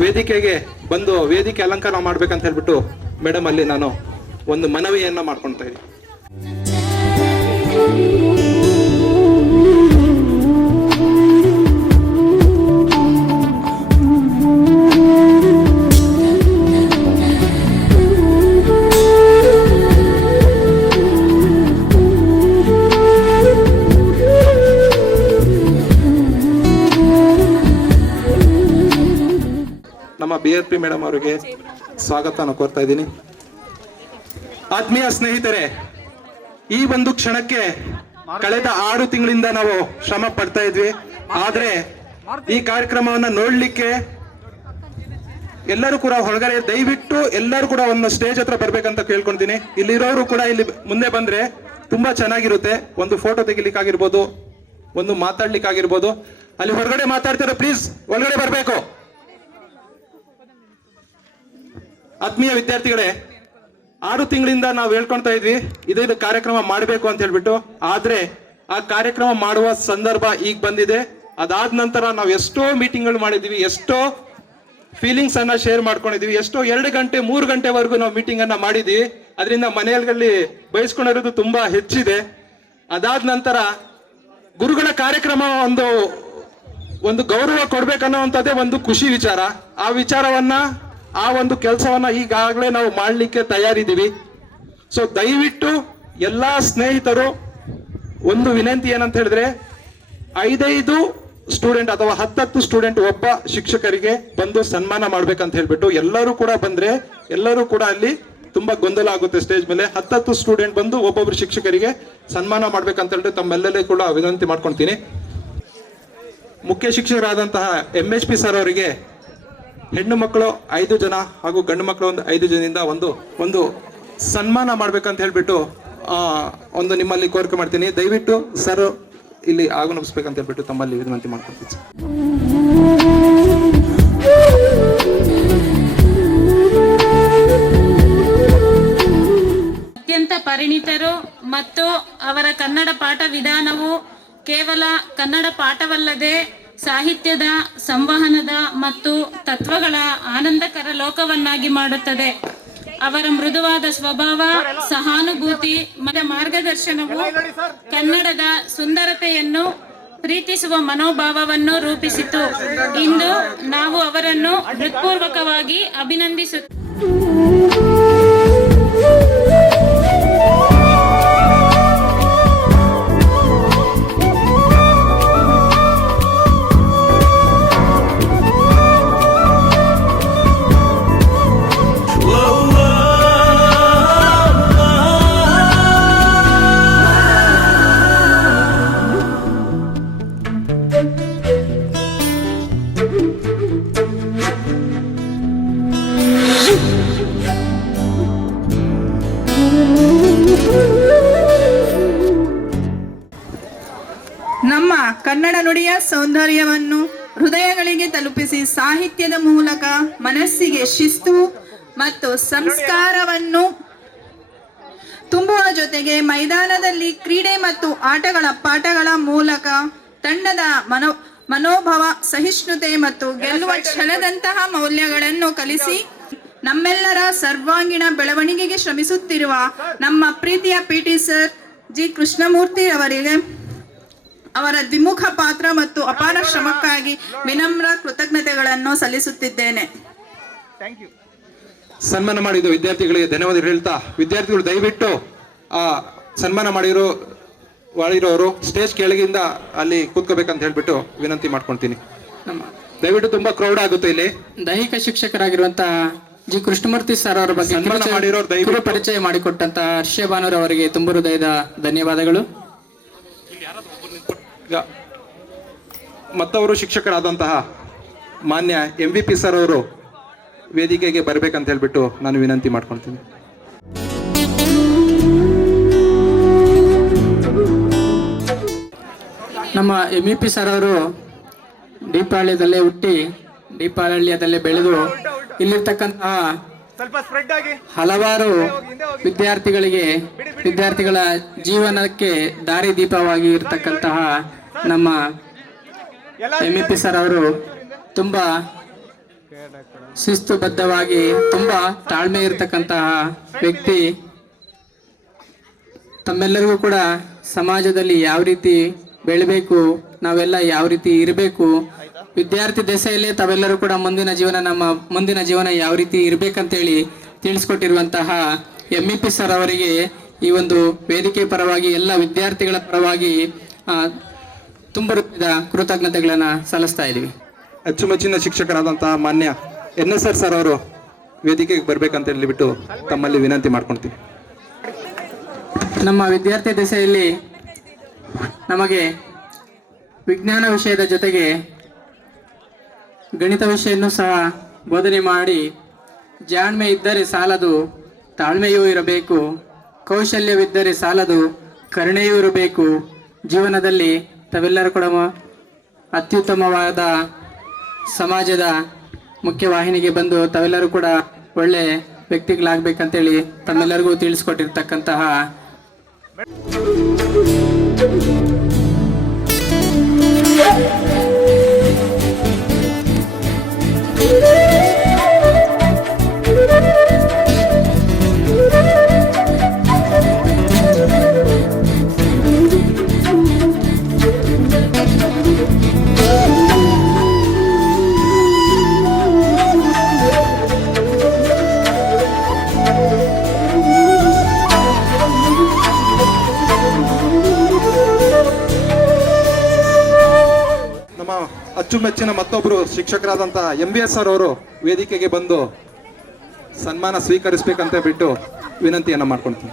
ವೇದಿಕೆಗೆ ಬಂದು ವೇದಿಕೆ ಅಲಂಕಾರ ಮಾಡ್ಬೇಕಂತ ಹೇಳ್ಬಿಟ್ಟು ಮೇಡಮ್ ಅಲ್ಲಿ ನಾನು ಒಂದು ಮನವಿಯನ್ನ ಮಾಡ್ಕೊಳ್ತಾ ಇದ್ದೀನಿ. ನಮ್ಮ BLP ಮೇಡಮ್ ಅವರಿಗೆ ಸ್ವಾಗತ ಕೋರ್ತಾ ಇದ್ದೀನಿ. ಆತ್ಮೀಯ ಸ್ನೇಹಿತರೆ, ಈ ಒಂದು ಕ್ಷಣಕ್ಕೆ ಕಳೆದ 6 ತಿಂಗಳಿಂದ ನಾವು ಶ್ರಮ ಪಡ್ತಾ ಇದ್ವಿ. ಆದ್ರೆ ಈ ಕಾರ್ಯಕ್ರಮವನ್ನ ನೋಡ್ಲಿಕ್ಕೆ ಎಲ್ಲರೂ ಕೂಡ ಹೊರಗಡೆ, ದಯವಿಟ್ಟು ಎಲ್ಲರೂ ಕೂಡ ಒಂದು ಸ್ಟೇಜ್ ಹತ್ರ ಬರ್ಬೇಕಂತ ಕೇಳ್ಕೊಂತೀನಿ. ಇಲ್ಲಿರೋರು ಕೂಡ ಇಲ್ಲಿ ಮುಂದೆ ಬಂದ್ರೆ ತುಂಬಾ ಚೆನ್ನಾಗಿರುತ್ತೆ. ಒಂದು ಫೋಟೋ ತೆಗಿಲಿಕ್ಕಾಗಿರ್ಬೋದು, ಒಂದು ಮಾತಾಡ್ಲಿಕ್ಕಾಗಿರ್ಬೋದು. ಅಲ್ಲಿ ಹೊರಗಡೆ ಮಾತಾಡ್ತಾರೆ, ಪ್ಲೀಸ್ ಒಳಗಡೆ ಬರ್ಬೇಕು. ಆತ್ಮೀಯ ವಿದ್ಯಾರ್ಥಿಗಳೇ, 6 ತಿಂಗಳಿಂದ ನಾವು ಹೇಳ್ಕೊಳ್ತಾ ಇದ್ವಿ ಇದು ಕಾರ್ಯಕ್ರಮ ಮಾಡಬೇಕು ಅಂತ ಹೇಳ್ಬಿಟ್ಟು. ಆದ್ರೆ ಆ ಕಾರ್ಯಕ್ರಮ ಮಾಡುವ ಸಂದರ್ಭ ಈಗ ಬಂದಿದೆ. ಅದಾದ ನಂತರ ನಾವು ಎಷ್ಟೋ ಮೀಟಿಂಗ್ಗಳು ಮಾಡಿದ್ವಿ, ಎಷ್ಟೋ ಫೀಲಿಂಗ್ಸ್ ಅನ್ನ ಶೇರ್ ಮಾಡ್ಕೊಂಡಿದ್ವಿ, ಎಷ್ಟೋ 2 ಗಂಟೆ 3 ಗಂಟೆವರೆಗೂ ನಾವು ಮೀಟಿಂಗ್ ಅನ್ನ ಮಾಡಿದ್ವಿ. ಅದರಿಂದ ಮನೆಯಲ್ಲಿ ಬಯಸ್ಕೊಂಡಿರೋದು ತುಂಬಾ ಹೆಚ್ಚಿದೆ. ಅದಾದ ನಂತರ ಗುರುಗಳ ಕಾರ್ಯಕ್ರಮ ಒಂದು ಗೌರವ ಕೊಡ್ಬೇಕನ್ನೋವಂಥದ್ದೇ ಒಂದು ಖುಷಿ ವಿಚಾರ. ಆ ವಿಚಾರವನ್ನ, ಆ ಒಂದು ಕೆಲಸವನ್ನ ಈಗಾಗಲೇ ನಾವು ಮಾಡಲಿಕ್ಕೆ ತಯಾರಿದ್ದೀವಿ. ಸೊ ದಯವಿಟ್ಟು ಎಲ್ಲಾ ಸ್ನೇಹಿತರು ಒಂದು ವಿನಂತಿ ಏನಂತ ಹೇಳಿದ್ರೆ, 5 ಸ್ಟೂಡೆಂಟ್ ಅಥವಾ 10 ಸ್ಟೂಡೆಂಟ್ ಒಬ್ಬ ಶಿಕ್ಷಕರಿಗೆ ಬಂದು ಸನ್ಮಾನ ಮಾಡ್ಬೇಕಂತ ಹೇಳ್ಬಿಟ್ಟು ಎಲ್ಲರೂ ಕೂಡ ಬಂದ್ರೆ ಎಲ್ಲರೂ ಕೂಡ ಅಲ್ಲಿ ತುಂಬಾ ಗೊಂದಲ ಆಗುತ್ತೆ. ಸ್ಟೇಜ್ ಮೇಲೆ 10 ಸ್ಟೂಡೆಂಟ್ ಬಂದು ಒಬ್ಬೊಬ್ರು ಶಿಕ್ಷಕರಿಗೆ ಸನ್ಮಾನ ಮಾಡ್ಬೇಕಂತ ಹೇಳಿದ್ರೆ ತಮ್ಮೆಲ್ಲರೂ ಕೂಡ ವಿನಂತಿ ಮಾಡ್ಕೊಳ್ತೀನಿ. ಮುಖ್ಯ ಶಿಕ್ಷಕರಾದಂತಹ MHP ಸರ್ ಅವರಿಗೆ ಹೆಣ್ಣು ಮಕ್ಕಳು 5 ಜನ ಹಾಗೂ ಗಂಡು ಮಕ್ಕಳು ಒಂದು 5 ಜನದಿಂದ ಒಂದು ಸನ್ಮಾನ ಮಾಡ್ಬೇಕಂತ ಹೇಳ್ಬಿಟ್ಟು ಒಂದು ನಿಮ್ಮಲ್ಲಿ ಕೋರಿಕೆ ಮಾಡ್ತೀನಿ. ದಯವಿಟ್ಟು ಸರ್ ಇಲ್ಲಿ ಆಗಮಿಸ್ಬೇಕಂತ ಹೇಳ್ಬಿಟ್ಟು ತಮ್ಮಲ್ಲಿ ವಿನಂತಿ ಮಾಡ್ಕೊಳ್ತೀನಿ ಸರ್. ಅತ್ಯಂತ ಪರಿಣಿತರು ಮತ್ತು ಅವರ ಕನ್ನಡ ಪಾಠ ವಿಧಾನವು ಕೇವಲ ಕನ್ನಡ ಪಾಠವಲ್ಲದೆ ಸಾಹಿತ್ಯದ ಸಂವಹನದ ಮತ್ತು ತತ್ವಗಳ ಆನಂದಕರ ಲೋಕವನ್ನಾಗಿ ಮಾಡುತ್ತದೆ. ಅವರ ಮೃದುವಾದ ಸ್ವಭಾವ, ಸಹಾನುಭೂತಿ ಮತ್ತು ಮಾರ್ಗದರ್ಶನವು ಕನ್ನಡದ ಸುಂದರತೆಯನ್ನು ಪ್ರೀತಿಸುವ ಮನೋಭಾವವನ್ನು ರೂಪಿಸಿತು. ಇಂದು ನಾವು ಅವರನ್ನು ಹೃತ್ಪೂರ್ವಕವಾಗಿ ಅಭಿನಂದಿಸುತ್ತೇವೆ. ನಮ್ಮ ಕನ್ನಡ ನುಡಿಯ ಸೌಂದರ್ಯವನ್ನು ಹೃದಯಗಳಿಗೆ ತಲುಪಿಸಿ ಸಾಹಿತ್ಯದ ಮೂಲಕ ಮನಸ್ಸಿಗೆ ಶಿಸ್ತು ಮತ್ತು ಸಂಸ್ಕಾರವನ್ನು ತುಂಬುವ ಜೊತೆಗೆ ಮೈದಾನದಲ್ಲಿ ಕ್ರೀಡೆ ಮತ್ತು ಆಟಗಳ ಪಾಠಗಳ ಮೂಲಕ ತಂಡದ ಮನೋಭಾವ, ಸಹಿಷ್ಣುತೆ ಮತ್ತು ಗೆಲ್ಲುವ ಛಲದಂತಹ ಮೌಲ್ಯಗಳನ್ನು ಕಲಿಸಿ ನಮ್ಮೆಲ್ಲರ ಸರ್ವಾಂಗೀಣ ಬೆಳವಣಿಗೆಗೆ ಶ್ರಮಿಸುತ್ತಿರುವ ನಮ್ಮ ಪ್ರೀತಿಯ PT ಸರ್ ಜಿ ಕೃಷ್ಣಮೂರ್ತಿ ಅವರಿಗೆ ಅವರ ದ್ವಿಮುಖ ಪಾತ್ರ ಮತ್ತು ಅಪಾರ ಶ್ರಮಕ್ಕಾಗಿ ವಿನಮ್ರ ಕೃತಜ್ಞತೆಗಳನ್ನು ಸಲ್ಲಿಸುತ್ತಿದ್ದೇನೆ. ಸನ್ಮಾನ ಮಾಡಿದ ವಿದ್ಯಾರ್ಥಿಗಳಿಗೆ ಧನ್ಯವಾದ ಹೇಳ್ತಾ, ವಿದ್ಯಾರ್ಥಿಗಳು ದಯವಿಟ್ಟು ಸನ್ಮಾನ ಮಾಡಿರೋರು ಸ್ಟೇಜ್ ಕೆಳಗಿಂದ ಅಲ್ಲಿ ಕೂತ್ಕೋಬೇಕಂತ ಹೇಳ್ಬಿಟ್ಟು ವಿನಂತಿ ಮಾಡ್ಕೊಳ್ತೀನಿ. ದಯವಿಟ್ಟು ತುಂಬಾ ಕ್ರೌಡ್ ಆಗುತ್ತೆ ಇಲ್ಲಿ. ದೈಹಿಕ ಶಿಕ್ಷಕರಾಗಿರುವಂತಹ ಜಿ ಕೃಷ್ಣಮೂರ್ತಿ ಸರ್ ಅವರ ಬಗ್ಗೆ ಪರಿಚಯ ಮಾಡಿಕೊಟ್ಟಂತ ಹರ್ಷಭಾನುರ್ ಅವರಿಗೆ ತುಂಬ ಹೃದಯದ ಧನ್ಯವಾದಗಳು. ಮತ್ತವರು ಶಿಕ್ಷಕರಾದಂತಹ ಮಾನ್ಯ MVP ಸರ್ ಅವರು ವೇದಿಕೆಗೆ ಬರಬೇಕಂತ ಹೇಳ್ಬಿಟ್ಟು ನಾನು ವಿನಂತಿ ಮಾಡ್ಕೊಳ್ತೀನಿ. ನಮ್ಮ MVP ಸರ್ ಅವರು ದೀಪಾವಳಿಯದಲ್ಲೇ ಹುಟ್ಟಿ ದೀಪಾವಳಿಯದಲ್ಲೇ ಬೆಳೆದು ಇಲ್ಲಿರ್ತಕ್ಕಂತಹ ಹಲವಾರು ವಿದ್ಯಾರ್ಥಿಗಳ ಜೀವನಕ್ಕೆ ದಾರಿ ದೀಪವಾಗಿ ಇರತಕ್ಕಂತಹ ನಮ್ಮ MVP ಸರ್ ಅವರು ತುಂಬಾ ಶಿಸ್ತುಬದ್ಧವಾಗಿ ತುಂಬಾ ತಾಳ್ಮೆ ಇರತಕ್ಕಂತಹ ವ್ಯಕ್ತಿ. ತಮ್ಮೆಲ್ಲರಿಗೂ ಕೂಡ ಸಮಾಜದಲ್ಲಿ ಯಾವ ರೀತಿ ಬೆಳಿಬೇಕು, ನಾವೆಲ್ಲ ಯಾವ ರೀತಿ ಇರಬೇಕು, ವಿದ್ಯಾರ್ಥಿ ದೆಸೆಯಲ್ಲೇ ತಾವೆಲ್ಲರೂ ಕೂಡ ನಮ್ಮ ಮುಂದಿನ ಜೀವನ ಯಾವ ರೀತಿ ಇರ್ಬೇಕಂತೇಳಿ ತಿಳಿಸ್ಕೊಟ್ಟಿರುವಂತಹ MVP ಸರ್ ಅವರಿಗೆ ಈ ಒಂದು ವೇದಿಕೆ ಪರವಾಗಿ ಎಲ್ಲ ವಿದ್ಯಾರ್ಥಿಗಳ ಪರವಾಗಿ ತುಂಬ ಹೃದಯದ ಕೃತಜ್ಞತೆಗಳನ್ನ ಸಲ್ಲಿಸ್ತಾ ಇದ್ದೀವಿ. ಅಚ್ಚುಮೆಚ್ಚಿನ ಶಿಕ್ಷಕರಾದಂತಹ ಮಾನ್ಯ NSR ಸರ್ ಅವರು ವೇದಿಕೆಗೆ ಬರ್ಬೇಕಂತ ಹೇಳಿಬಿಟ್ಟು ತಮ್ಮಲ್ಲಿ ವಿನಂತಿ ಮಾಡ್ಕೊಳ್ತೀವಿ. ನಮ್ಮ ವಿದ್ಯಾರ್ಥಿ ದೆಸೆಯಲ್ಲಿ ನಮಗೆ ವಿಜ್ಞಾನ ವಿಷಯದ ಜೊತೆಗೆ ಗಣಿತ ವಿಷಯನ್ನು ಸಹ ಬೋಧನೆ ಮಾಡಿ, ಜಾಣ್ಮೆ ಇದ್ದರೆ ಸಾಲದು ತಾಳ್ಮೆಯೂ ಇರಬೇಕು, ಕೌಶಲ್ಯವಿದ್ದರೆ ಸಾಲದು ಕರುಣೆಯೂ ಇರಬೇಕು, ಜೀವನದಲ್ಲಿ ತಾವೆಲ್ಲರೂ ಕೂಡ ಅತ್ಯುತ್ತಮವಾದ ಸಮಾಜದ ಮುಖ್ಯವಾಹಿನಿಗೆ ಬಂದು ತಾವೆಲ್ಲರೂ ಕೂಡ ಒಳ್ಳೆ ವ್ಯಕ್ತಿಗಳಾಗಬೇಕಂತೇಳಿ ತಮ್ಮೆಲ್ಲರಿಗೂ ತಿಳಿಸ್ಕೊಟ್ಟಿರ್ತಕ್ಕಂತಹ ಅಚ್ಚುಮೆಚ್ಚಿನ ಮತ್ತೊಬ್ಬರು ಶಿಕ್ಷಕರಾದಂತಹ MBS ಸರ್ ಅವರು ವೇದಿಕೆಗೆ ಬಂದು ಸನ್ಮಾನ ಸ್ವೀಕರಿಸಬೇಕಂತ ಬಿಟ್ಟು ವಿನಂತಿಯನ್ನು ಮಾಡ್ಕೊಳ್ತೀನಿ.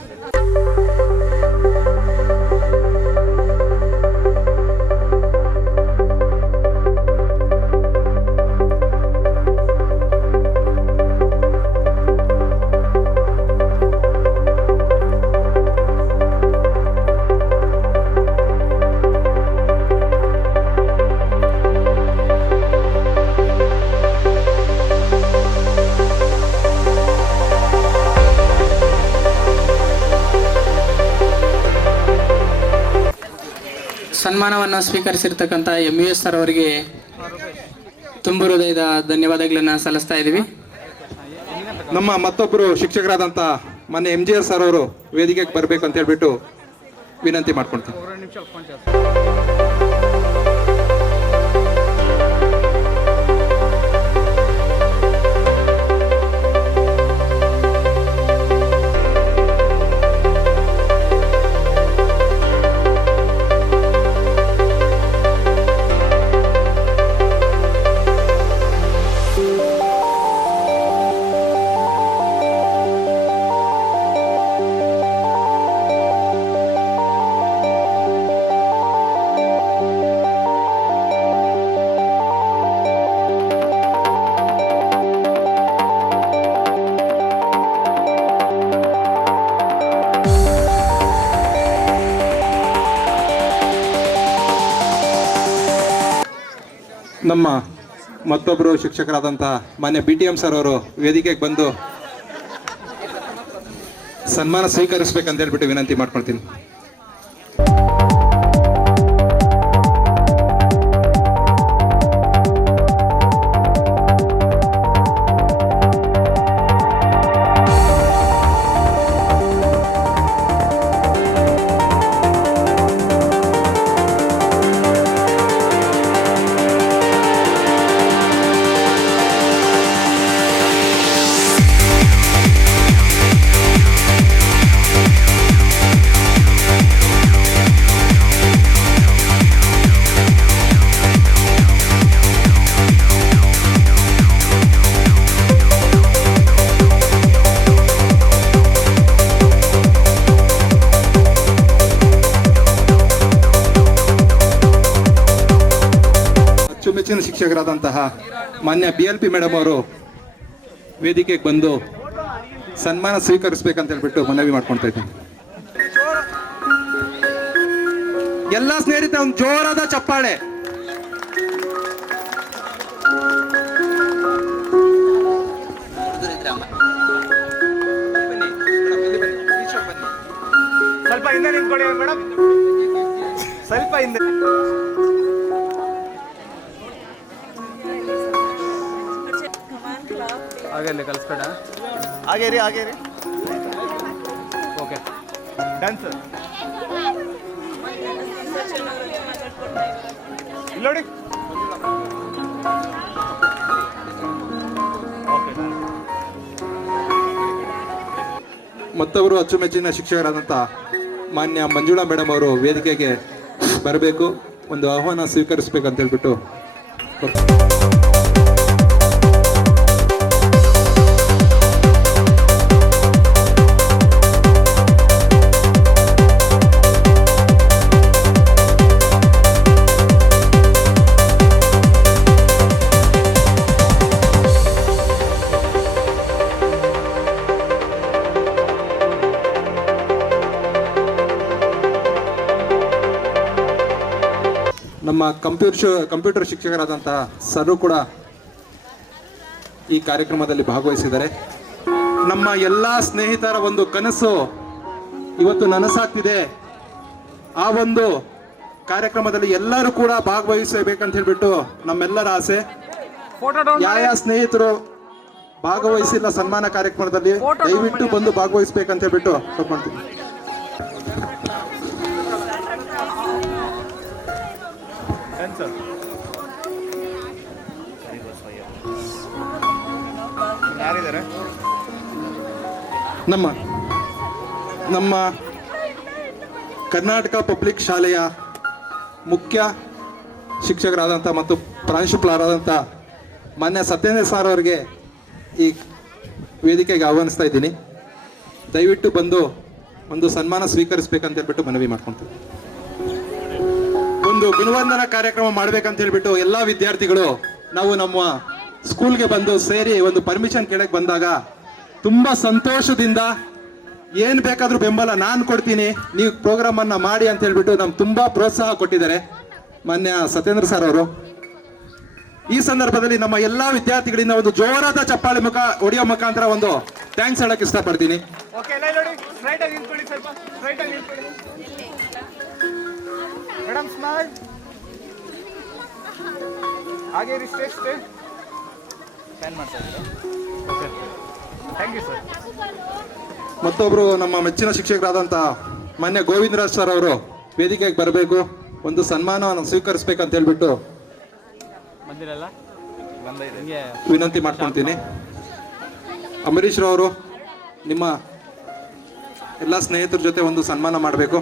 ಸನ್ಮಾನವನ್ನು ಸ್ವೀಕರಿಸಿರ್ತಕ್ಕಂಥ MUS ಸರ್ ಅವರಿಗೆ ತುಂಬ ಹೃದಯದ ಧನ್ಯವಾದಗಳನ್ನು ಸಲ್ಲಿಸ್ತಾ ಇದ್ದೀವಿ. ನಮ್ಮ ಮತ್ತೊಬ್ಬರು ಶಿಕ್ಷಕರಾದಂಥ ಮೊನ್ನೆ MGR ಸರ್ ಅವರು ವೇದಿಕೆಗೆ ಬರಬೇಕು ಅಂತ ಹೇಳ್ಬಿಟ್ಟು ವಿನಂತಿ ಮಾಡ್ಕೊಳ್ತೀನಿ. ನಮ್ಮ ಮತ್ತೊಬ್ಬರು ಶಿಕ್ಷಕರಾದಂತಹ ಮಾನ್ಯ BTM ಸರ್ ಅವರು ವೇದಿಕೆಗೆ ಬಂದು ಸನ್ಮಾನ ಸ್ವೀಕರಿಸಬೇಕಂತ ಹೇಳ್ಬಿಟ್ಟು ವಿನಂತಿ ಮಾಡ್ಕೊಳ್ತೀನಿ. ಅಚ್ಚುಮೆಚ್ಚಿನ ಶಿಕ್ಷಕರಾದಂತಹ ಮಾನ್ಯ BLP ಮೇಡಮ್ ಅವರು ವೇದಿಕೆಗೆ ಬಂದು ಸನ್ಮಾನ ಸ್ವೀಕರಿಸಬೇಕಂತ ಹೇಳ್ಬಿಟ್ಟು ಮನವಿ ಮಾಡ್ಕೊಳ್ತಾ ಇದ್ದೀನಿ. ಎಲ್ಲ ಸ್ನೇಹಿತರೆ ಒಂದು ಜೋರಾದ ಚಪ್ಪಾಳೆ. ಸ್ವಲ್ಪ ಹಿಂದೆ ನಿಂತ್ಕೊಳ್ಳಿ ಮೇಡಮ್, ಸ್ವಲ್ಪ ಹಿಂದೆ. ಹಾಗೆ ಕಲಿಸ್ಬೇಡ, ಹಾಗೆ ರೀ ಓಕೆ ಡನ್ ಸರ್. ನೋಡಿ ಮತ್ತೊಬ್ಬರು ಅಚ್ಚುಮೆಚ್ಚಿನ ಶಿಕ್ಷಕರಾದಂಥ ಮಾನ್ಯ ಮಂಜುಳಾ ಮೇಡಮ್ ಅವರು ವೇದಿಕೆಗೆ ಬರಬೇಕು, ಒಂದು ಆಹ್ವಾನ ಸ್ವೀಕರಿಸಬೇಕಂತ ಹೇಳ್ಬಿಟ್ಟು ನಮ್ಮ ಕಂಪ್ಯೂಟರ್ ಶಿಕ್ಷಕರಾದಂತಹ ಸರು ಕೂಡ ಈ ಕಾರ್ಯಕ್ರಮದಲ್ಲಿ ಭಾಗವಹಿಸಿದ್ದಾರೆ. ನಮ್ಮ ಎಲ್ಲ ಸ್ನೇಹಿತರ ಒಂದು ಕನಸು ಇವತ್ತು ನನಸಾಗ್ತಿದೆ. ಆ ಒಂದು ಕಾರ್ಯಕ್ರಮದಲ್ಲಿ ಎಲ್ಲರೂ ಕೂಡ ಭಾಗವಹಿಸಬೇಕಂತ ಹೇಳ್ಬಿಟ್ಟು ನಮ್ಮೆಲ್ಲರ ಆಸೆ. ಯಾವ ಸ್ನೇಹಿತರು ಭಾಗವಹಿಸಿಲ್ಲ ಸನ್ಮಾನ ಕಾರ್ಯಕ್ರಮದಲ್ಲಿ ದಯವಿಟ್ಟು ಬಂದು ಭಾಗವಹಿಸ್ಬೇಕಂತ ಹೇಳ್ಬಿಟ್ಟು ತಗೊಂಡ್ತೀನಿ. ಯಾರಿದ್ದಾರೆ? ನಮ್ಮ ಕರ್ನಾಟಕ ಪಬ್ಲಿಕ್ ಶಾಲೆಯ ಮುಖ್ಯ ಶಿಕ್ಷಕರಾದಂಥ ಮತ್ತು ಪ್ರಾಂಶುಪಾಲರಾದಂಥ ಮಾನ್ಯ ಸತ್ಯೇಂದ್ರ ಸರ್ ಅವರಿಗೆ ಈ ವೇದಿಕೆಗೆ ಆಹ್ವಾನಿಸ್ತಾ ಇದ್ದೀನಿ. ದಯವಿಟ್ಟು ಬಂದು ಒಂದು ಸನ್ಮಾನ ಸ್ವೀಕರಿಸಬೇಕಂತ ಹೇಳ್ಬಿಟ್ಟು ಮನವಿ ಮಾಡ್ಕೊಳ್ತೀನಿ. ಒಂದು ಗುಣವಂದನಾ ಕಾರ್ಯಕ್ರಮ ಮಾಡ್ಬೇಕಂತ ಹೇಳ್ಬಿಟ್ಟು ಎಲ್ಲ ವಿದ್ಯಾರ್ಥಿಗಳು ನಾವು ನಮ್ಮ ಸ್ಕೂಲ್ಗೆ ಬಂದು ಸೇರಿ ಒಂದು ಪರ್ಮಿಷನ್ ಕೇಳಕ್ಕೆ ಬಂದಾಗ ತುಂಬ ಸಂತೋಷದಿಂದ ಏನು ಬೇಕಾದರೂ ಬೆಂಬಲ ನಾನು ಕೊಡ್ತೀನಿ, ನೀವು ಪ್ರೋಗ್ರಾಮನ್ನು ಮಾಡಿ ಅಂತ ಹೇಳ್ಬಿಟ್ಟು ನಮ್ಗೆ ತುಂಬ ಪ್ರೋತ್ಸಾಹ ಕೊಟ್ಟಿದ್ದಾರೆ ಮಾನ್ಯ ಸತ್ಯೇಂದ್ರ ಸರ್ ಅವರು. ಈ ಸಂದರ್ಭದಲ್ಲಿ ನಮ್ಮ ಎಲ್ಲ ವಿದ್ಯಾರ್ಥಿಗಳಿಂದ ಒಂದು ಜೋರಾದ ಚಪ್ಪಾಳೆ ಹೊಡೆಯೋ ಮುಖಾಂತರ ಒಂದು ಥ್ಯಾಂಕ್ಸ್ ಹೇಳಕ್ಕೆ ಇಷ್ಟಪಡ್ತೀನಿ. ಓಕೆ, ಎಲ್ಲ ನೋಡಿ, ರೈಟ್ ಆಗಿ ನಿಂತ್ಕೊಳ್ಳಿ, ಸ್ವಲ್ಪ ರೈಟ್ ಆಗಿ ನಿಂತ್ಕೊಳ್ಳಿ ಮೇಡಮ್. Madam smile. ಹಾಗೆ ಸ್ಟೇ ಸ್ಕ್ಯಾನ್ ಮಾಡ್ತಾ ಇದ್ದೀರಾ? Okay, thank you sir. ಮತ್ತೊಬ್ರು ನಮ್ಮ ಮೆಚ್ಚಿನ ಶಿಕ್ಷಕರಾದಂಥ ಮಾನ್ಯ ಗೋವಿಂದರಾಜ್ ಸರ್ ಅವರು ವೇದಿಕೆಗೆ ಬರಬೇಕು, ಒಂದು ಸನ್ಮಾನವನ್ನು ಸ್ವೀಕರಿಸ್ಬೇಕಂತ ಹೇಳ್ಬಿಟ್ಟು ಬಂದಿರಲ್ಲ ವಿನಂತಿ ಮಾಡ್ಕೊಳ್ತೀನಿ. ಅಂಬರೀಶ್ ರವರು ನಿಮ್ಮ ಎಲ್ಲ ಸ್ನೇಹಿತರ ಜೊತೆ ಒಂದು ಸನ್ಮಾನ ಮಾಡಬೇಕು.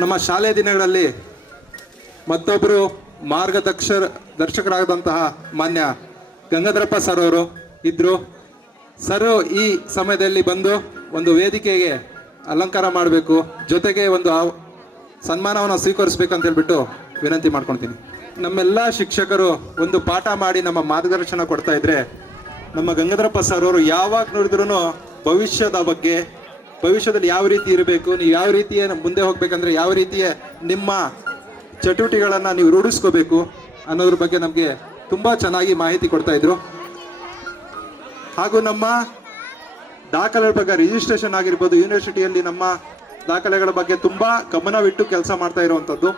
ನಮ್ಮ ಶಾಲೆಯ ದಿನಗಳಲ್ಲಿ ಮತ್ತೊಬ್ಬರು ದರ್ಶಕರಾದಂತಹ ಮಾನ್ಯ ಗಂಗಾಧರಪ್ಪ ಸರ್ ಅವರು ಇದ್ರು. ಸರ್ ಈ ಸಮಯದಲ್ಲಿ ಬಂದು ಒಂದು ವೇದಿಕೆಗೆ ಅಲಂಕಾರ ಮಾಡಬೇಕು, ಜೊತೆಗೆ ಒಂದು ಸನ್ಮಾನವನ್ನು ಸ್ವೀಕರಿಸಬೇಕಂತ ಹೇಳ್ಬಿಟ್ಟು ವಿನಂತಿ ಮಾಡ್ಕೊಳ್ತೀನಿ. ನಮ್ಮೆಲ್ಲ ಶಿಕ್ಷಕರು ಒಂದು ಪಾಠ ಮಾಡಿ ನಮ್ಮ ಮಾರ್ಗದರ್ಶನ ಕೊಡ್ತಾ ಇದ್ರೆ, ನಮ್ಮ ಗಂಗಾಧರಪ್ಪ ಸರ್ ಅವರು ಯಾವಾಗ ನೋಡಿದ್ರು ಭವಿಷ್ಯದ ಬಗ್ಗೆ, ಭವಿಷ್ಯದಲ್ಲಿ ಯಾವ ರೀತಿ ಇರಬೇಕು, ನೀವು ಯಾವ ರೀತಿಯ ಮುಂದೆ ಹೋಗ್ಬೇಕಂದ್ರೆ ಯಾವ ರೀತಿಯ ನಿಮ್ಮ ಚಟುವಟಿಕೆಗಳನ್ನು ನೀವು ರೂಢಿಸ್ಕೋಬೇಕು ಅನ್ನೋದ್ರ ಬಗ್ಗೆ ನಮಗೆ ತುಂಬ ಚೆನ್ನಾಗಿ ಮಾಹಿತಿ ಕೊಡ್ತಾ ಇದ್ರು. ಹಾಗೂ ನಮ್ಮ ದಾಖಲೆಗಳ ಬಗ್ಗೆ ರಿಜಿಸ್ಟ್ರೇಷನ್ ಆಗಿರ್ಬೋದು, ಯೂನಿವರ್ಸಿಟಿಯಲ್ಲಿ ನಮ್ಮ ದಾಖಲೆಗಳ ಬಗ್ಗೆ ತುಂಬ ಗಮನವಿಟ್ಟು ಕೆಲಸ ಮಾಡ್ತಾ ಇರುವಂಥದ್ದು.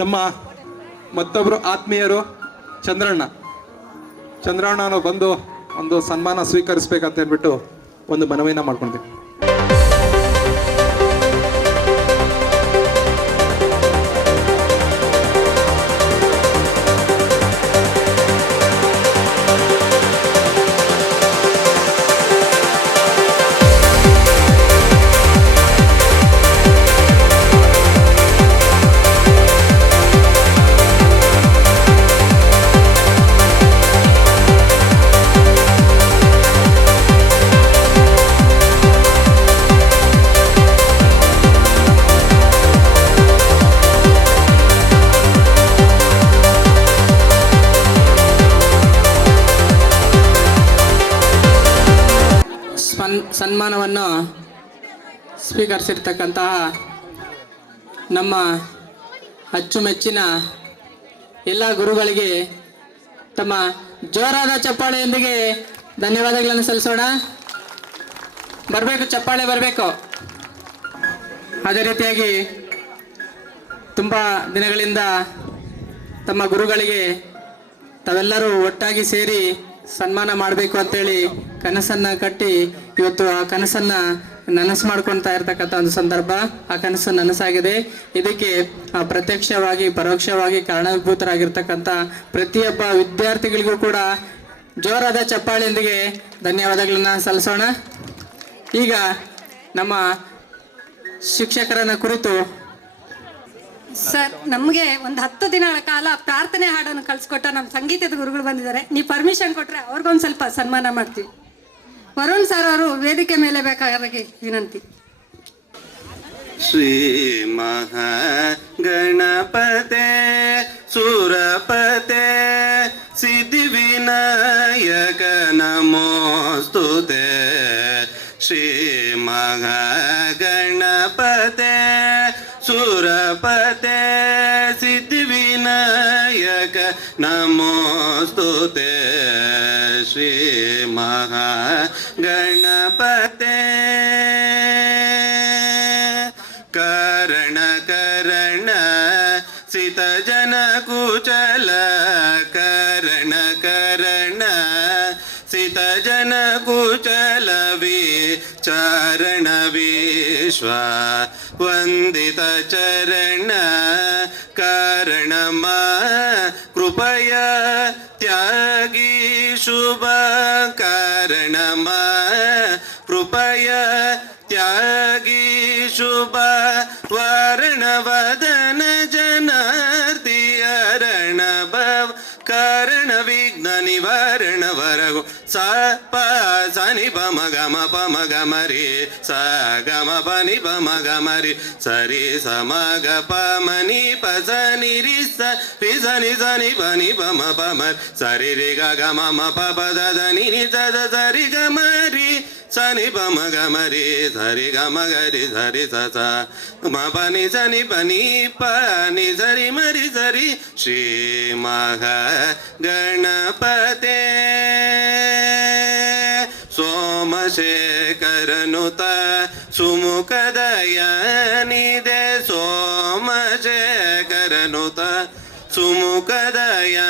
ನಮ್ಮ ಮತ್ತೊಬ್ಬರು ಆತ್ಮೀಯರು ಚಂದ್ರಣ್ಣನು ಬಂದು ಒಂದು ಸನ್ಮಾನ ಸ್ವೀಕರಿಸ್ಬೇಕಂತ ಹೇಳ್ಬಿಟ್ಟು ಒಂದು ಮನವಿನ ಮಾಡ್ಕೊಳ್ತೀವಿ. ಸನ್ಮಾನವನ್ನು ಸ್ವೀಕರಿಸಿರ್ತಕ್ಕಂತಹ ನಮ್ಮ ಅಚ್ಚುಮೆಚ್ಚಿನ ಎಲ್ಲ ಗುರುಗಳಿಗೆ ತಮ್ಮ ಜೋರಾದ ಚಪ್ಪಾಳೆಯೊಂದಿಗೆ ಧನ್ಯವಾದಗಳನ್ನು ಸಲ್ಲಿಸೋಣ. ಬರಬೇಕು, ಚಪ್ಪಾಳೆ ಬರಬೇಕು. ಅದೇ ರೀತಿಯಾಗಿ ತುಂಬ ದಿನಗಳಿಂದ ತಮ್ಮ ಗುರುಗಳಿಗೆ ತಾವೆಲ್ಲರೂ ಒಟ್ಟಾಗಿ ಸೇರಿ ಸನ್ಮಾನ ಮಾಡಬೇಕು ಅಂತೇಳಿ ಕನಸನ್ನು ಕಟ್ಟಿ ಇವತ್ತು ಆ ಕನಸನ್ನು ನನಸು ಮಾಡ್ಕೊಳ್ತಾ ಇರ್ತಕ್ಕಂಥ ಒಂದು ಸಂದರ್ಭ. ಆ ಕನಸು ನನಸಾಗಿದೆ. ಇದಕ್ಕೆ ಪ್ರತ್ಯಕ್ಷವಾಗಿ ಪರೋಕ್ಷವಾಗಿ ಕಾರಣಭೂತರಾಗಿರ್ತಕ್ಕಂಥ ಪ್ರತಿಯೊಬ್ಬ ವಿದ್ಯಾರ್ಥಿಗಳಿಗೂ ಕೂಡ ಜೋರಾದ ಚಪ್ಪಾಳೆಯೊಂದಿಗೆ ಧನ್ಯವಾದಗಳನ್ನು ಸಲ್ಲಿಸೋಣ. ಈಗ ನಮ್ಮ ಶಿಕ್ಷಕರನ್ನ ಕುರಿತು ಸರ್, ನಮಗೆ ಒಂದು 10 ದಿನಗಳ ಕಾಲ ಪ್ರಾರ್ಥನೆ ಹಾಡನ್ನು ಕಳಿಸ್ಕೊಟ್ಟ ನಮ್ಮ ಸಂಗೀತದ ಗುರುಗಳು ಬಂದಿದ್ದಾರೆ. ನೀವು ಪರ್ಮಿಷನ್ ಕೊಟ್ಟರೆ ಅವ್ರಿಗೊಂದು ಸ್ವಲ್ಪ ಸನ್ಮಾನ ಮಾಡ್ತೀವಿ. ವರುಣ್ ಸರ್ ಅವರು ವೇದಿಕೆ ಮೇಲೆ ಬೇಕಾಗಿ ವಿನಂತಿ. ಶ್ರೀ ಮಹಾಗಣಪತೆ ಸುರಪತೆ ಸಿದ್ಧಿವಿನಾಯಕ ನಮೋಸ್ತುತೆ. ಶ್ರೀ ಮಹಾಗಣಪತೆ ಸುರಪತೆ ಸಿದ್ಧಿವಿನಾಯಕ ನಮೋಸ್ತುತೆ. ಶ್ರೀ ಮಹಾಗಣಪತೆ ಕರಣ ಕರಣ ಸಿತ ಜನ ಕುಚಲ ಕರಣ ಕರಣ ಸಿತ ಜನ ಕುಚಲ ವಿಚಾರಣ ವಿಶ್ವ ವಂದಿತ ಚರಣ ಕಾರಣ ಕೃಪಯ ತ್ಯಾಗಿ ಶುಭ ಕಾರಣ ಕೃಪಯ ತ್ಯಾಗಿ ಶುಭ ವರ್ಣವದನ ಜನಾರ್ತಿ ಅರಣ ಭವ ಕಾರಣ ವಿಘ್ನ ನಿವರಣವರಗು ಸ ಪ ಸ ನಿ ಪ ಮ ಗ ಮ ಪ ಮ ಗ ಮ ರಿ ಸ ಗ ಮ ಪ ನಿ ಪ ಮ ಗ ಮ ರಿ ಸ ರಿ ಸ ಮ ಗ ಪ ಮ ನಿ ಪ ಸ ನಿ ರಿ ಸ ನಿ ಪ ನಿ ಪ ಮ ಪ ಮ ಸ ರಿ ರಿ ಗ ಗ ಮ ಮ ಪ ಪ ದ ದ ನಿ ನಿ ದ ದ ಸ ರಿ ಗ ಮ ರಿ ಸ ನಿ ಪ ಮ ಗ ಮ ರಿ ಸ ರಿ ಗ ಮ ಗ ರಿ ಸ ರಿ ಸ ಸ ಮ ಪ ನಿ ಸ ನಿ ಪ ನಿ ಪ ನಿ ಸ ರಿ ಮ ರಿ ಸ ರಿ ಶ್ರೀ ಮಹ ಗಣಪತೆ ಸೋಮಶೇಖರನುತ ಸುಮುಖದಯನಿದೆ ಸೋಮಶೇಖರನುತ ಸುಮುಖದಯನಿದೆ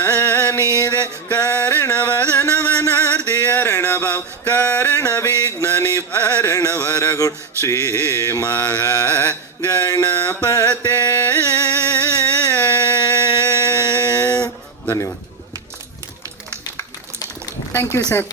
ಕಾರಣವದನವನಾರ್ದಿ ಅರಣಭಾವ ಕಾರಣ ವಿಘ್ನ ನಿವಾರಣವರಗುಣ ಶ್ರೀ ಮಹ ಗಣಪತೆ. ಧನ್ಯವಾದ. Thank you sir.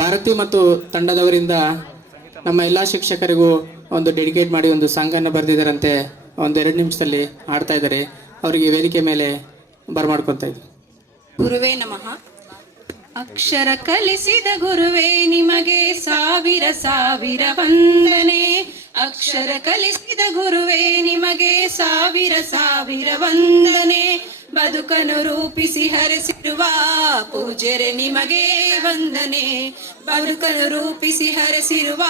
ಭಾರತಿ ಮತ್ತು ತಂಡದವರಿಂದ ನಮ್ಮ ಎಲ್ಲ ಶಿಕ್ಷಕರಿಗೂ ಒಂದು ಡೆಡಿಕೇಟ್ ಮಾಡಿ ಒಂದು ಸಾಂಗನ್ನು ಬರೆದಿದ್ದಾರಂತೆ. ಒಂದು 2 ನಿಮಿಷದಲ್ಲಿ ಹಾಡ್ತಾ ಇದ್ದಾರೆ. ಅವರಿಗೆ ವೇದಿಕೆ ಮೇಲೆ ಬರಮಾಡ್ಕೊತಾ ಇದ್ವಿ. ಗುರುವೇ ನಮಃ. ಅಕ್ಷರ ಕಲಿಸಿದ ಗುರುವೇ ನಿಮಗೆ ಸಾವಿರ ಸಾವಿರ ವಂದನೆ. ಅಕ್ಷರ ಕಲಿಸಿದ ಗುರುವೇ ನಿಮಗೆ ಸಾವಿರ ಸಾವಿರ ವಂದನೆ. ಬದುಕನ್ನು ರೂಪಿಸಿ ಹರಿಸಿರುವ ಪೂಜ್ಯರೇ ನಿಮಗೆ ವಂದನೆ. ಬದುಕನ್ನು ರೂಪಿಸಿ ಹರಿಸಿರುವ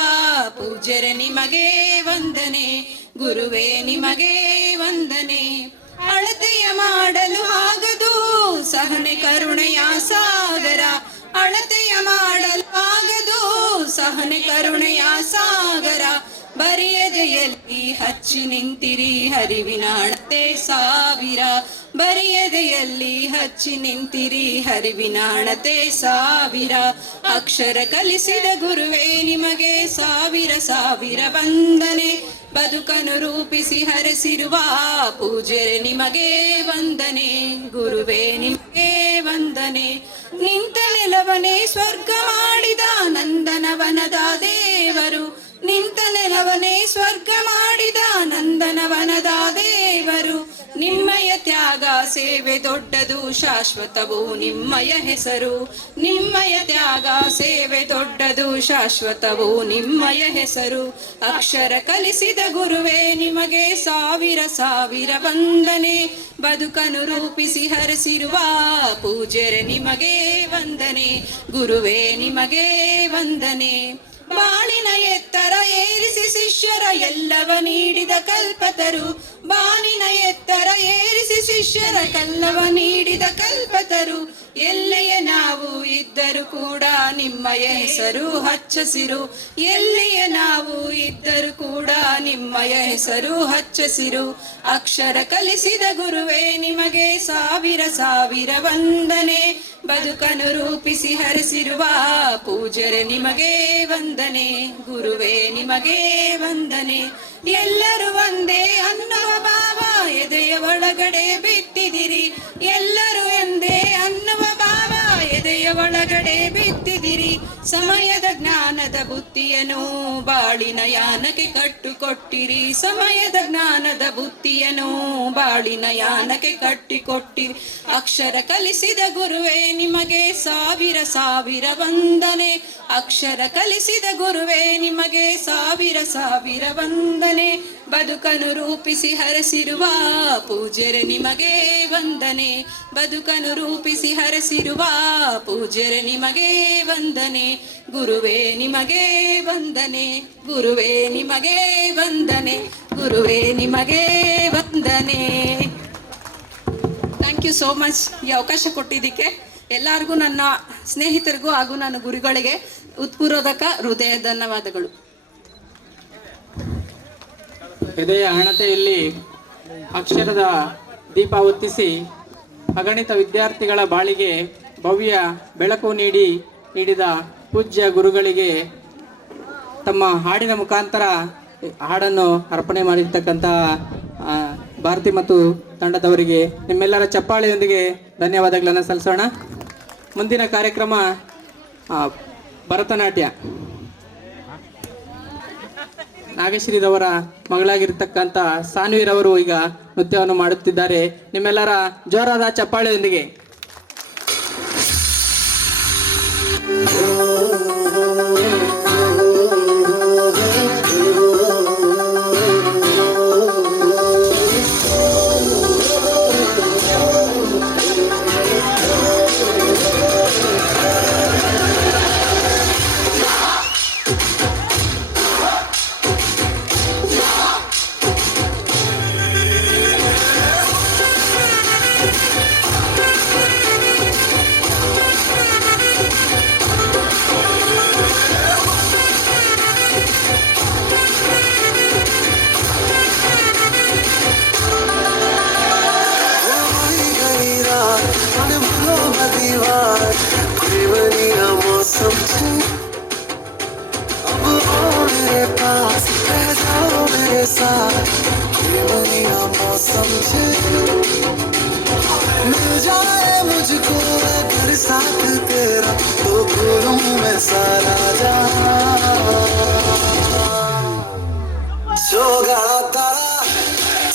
ಪೂಜ್ಯರೇ ನಿಮಗೆ ವಂದನೆ. ಗುರುವೇ ನಿಮಗೆ ವಂದನೆ. ಅಳತೆಯ ಮಾಡಲು ಆಗದು ಸಹನೆ ಕರುಣೆಯ ಸಾಗರ. ಅಳತೆಯ ಮಾಡಲು ಆಗದು ಸಹನೆ ಕರುಣೆಯ ಸಾಗರ. ಬರಿಯದೆಯಲ್ಲಿ ಹಚ್ಚಿ ನಿಂತಿರಿ ಹರಿವಿನ ಅಳತೆ ಸಾವಿರ. ಬರಿಯದೆಯಲ್ಲಿ ಹಚ್ಚಿ ನಿಂತಿರಿ ಹರಿವಿನ ಅಳತೆ ಸಾವಿರ. ಅಕ್ಷರ ಕಲಿಸಿದ ಗುರುವೇ ನಿಮಗೆ ಸಾವಿರ ಸಾವಿರ ವಂದನೆ. ಬದುಕನ್ನು ರೂಪಿಸಿ ಹರಿಸಿರುವ ಪೂಜ್ಯರೇ ನಿಮಗೆ ವಂದನೆ. ಗುರುವೇ ನಿಮಗೆ ವಂದನೆ. ನಿಂತ ನೆಲವನೇ ಸ್ವರ್ಗ ಮಾಡಿದ ನಂದನವನದ ದೇವರು. ನಿಂತ ನೆಲವನೇ ಸ್ವರ್ಗ ಮಾಡಿದ ನಂದನವನದ ದೇವರು. ನಿಮ್ಮಯ ತ್ಯಾಗ ಸೇವೆ ದೊಡ್ಡದು ಶಾಶ್ವತವು ನಿಮ್ಮಯ ಹೆಸರು. ನಿಮ್ಮಯ ತ್ಯಾಗ ಸೇವೆ ದೊಡ್ಡದು ಶಾಶ್ವತವು ನಿಮ್ಮಯ ಹೆಸರು. ಅಕ್ಷರ ಕಲಿಸಿದ ಗುರುವೇ ನಿಮಗೆ ಸಾವಿರ ಸಾವಿರ ವಂದನೆ. ಬದುಕನ್ನು ರೂಪಿಸಿ ಹರಿಸಿರುವ ಪೂಜ್ಯರೇ ನಿಮಗೆ ವಂದನೆ. ಗುರುವೇ ನಿಮಗೆ ವಂದನೆ. ಬಾಳಿನ ಎತ್ತರ ಏರಿಸಿ ಶಿಷ್ಯರ ಎಲ್ಲವ ನೀಡಿದ ಕಲ್ಪತರು. ಬಾಳಿನ ಎತ್ತರ ಏರಿಸಿ ಶಿಷ್ಯರ ಕಲ್ಲವ ನೀಡಿದ ಕಲ್ಪತರು. ಎಲ್ಲೆಯ ನಾವು ಇದ್ದರೂ ಕೂಡ ನಿಮ್ಮಯ ಹೆಸರು ಹಚ್ಚಸಿರು. ಎಲ್ಲೆಯ ನಾವು ಇದ್ದರೂ ಕೂಡ ನಿಮ್ಮಯ ಹೆಸರು ಹಚ್ಚಸಿರು. ಅಕ್ಷರ ಕಲಿಸಿದ ಗುರುವೇ ನಿಮಗೆ ಸಾವಿರ ಸಾವಿರ ವಂದನೆ. ಬದುಕನ್ನು ರೂಪಿಸಿ ಹರಿಸಿರುವ ಪೂಜ್ಯರೇ ನಿಮಗೆ ವಂದನೆ. ಗುರುವೇ ನಿಮಗೆ ವಂದನೆ. ಎಲ್ಲರೂ ಒಂದೇ ಅನ್ನುವ ಭಾವ ಎದೆಯ ಒಳಗಡೆ ಬಿತ್ತಿದಿರಿ. ಎಲ್ಲರೂ ಒಂದೇ ಅನ್ನುವ ಭಾವ ಎದೆಯ ಒಳಗಡೆ ಬಿತ್ತಿದಿರಿ. ಸಮಯದ ಜ್ಞಾನದ ಬುದ್ಧಿಯನ್ನು ಬಾಳಿನ ಯಾನಕ್ಕೆ ಕಟ್ಟುಕೊಟ್ಟಿರಿ. ಸಮಯದ ಜ್ಞಾನದ ಬುದ್ಧಿಯನ್ನು ಬಾಳಿನ ಯಾನಕ್ಕೆ ಕಟ್ಟಿಕೊಟ್ಟಿರಿ. ಅಕ್ಷರ ಕಲಿಸಿದ ಗುರುವೇ ನಿಮಗೆ ಸಾವಿರ ಸಾವಿರ ವಂದನೆ. ಅಕ್ಷರ ಕಲಿಸಿದ ಗುರುವೇ ನಿಮಗೆ ಸಾವಿರ ಸಾವಿರ ವಂದನೆ. ಬದುಕನ್ನು ರೂಪಿಸಿ ಹರಿಸಿರುವ ಪೂಜ್ಯರೇ ನಿಮಗೆ ವಂದನೆ. ಬದುಕನ್ನು ರೂಪಿಸಿ ಹರಿಸಿರುವ ಪೂಜ್ಯರೇ ನಿಮಗೆ ವಂದನೆ. ಗುರುವೇ ನಿಮಗೆ ವಂದನೆ. ಗುರುವೇ ನಿಮಗೆ ವಂದನೆ. ಗುರುವೇ ನಿಮಗೆ ವಂದನೆ. ಥ್ಯಾಂಕ್ ಯು ಸೋ ಮಚ್ ಈ ಅವಕಾಶ ಕೊಟ್ಟಿದ್ದಕ್ಕೆ ಎಲ್ಲರಿಗೂ, ನನ್ನ ಸ್ನೇಹಿತರಿಗೂ ಹಾಗೂ ನನ್ನ ಗುರುಗಳಿಗೆ ಉತ್ಪೂರ್ವಕ ಹೃದಯ ಧನ್ಯವಾದಗಳು. ಹೃದಯ ಹಣತೆಯಲ್ಲಿ ಅಕ್ಷರದ ದೀಪ ಹೊತ್ತಿಸಿ ಅಗಣಿತ ವಿದ್ಯಾರ್ಥಿಗಳ ಬಾಳಿಗೆ ಭವ್ಯ ಬೆಳಕು ನೀಡಿದ ಪೂಜ್ಯ ಗುರುಗಳಿಗೆ ತಮ್ಮ ಹಾಡಿನ ಮುಖಾಂತರ ಹಾಡನ್ನು ಅರ್ಪಣೆ ಮಾಡಿರ್ತಕ್ಕಂತಹ ಭಾರತಿ ಮತ್ತು ತಂಡದವರಿಗೆ ನಿಮ್ಮೆಲ್ಲರ ಚಪ್ಪಾಳೆಯೊಂದಿಗೆ ಧನ್ಯವಾದಗಳನ್ನು ಸಲ್ಲಿಸೋಣ. ಮುಂದಿನ ಕಾರ್ಯಕ್ರಮ ಭರತನಾಟ್ಯ. ನಾಗಶ್ರೀರವರ ಮಗಳಾಗಿರ್ತಕ್ಕಂಥ ಸಾನ್ವಿರವರು ಈಗ ನೃತ್ಯವನ್ನು ಮಾಡುತ್ತಿದ್ದಾರೆ. ನಿಮ್ಮೆಲ್ಲರ ಜೋರಾದ ಚಪ್ಪಾಳೆಯೊಂದಿಗೆ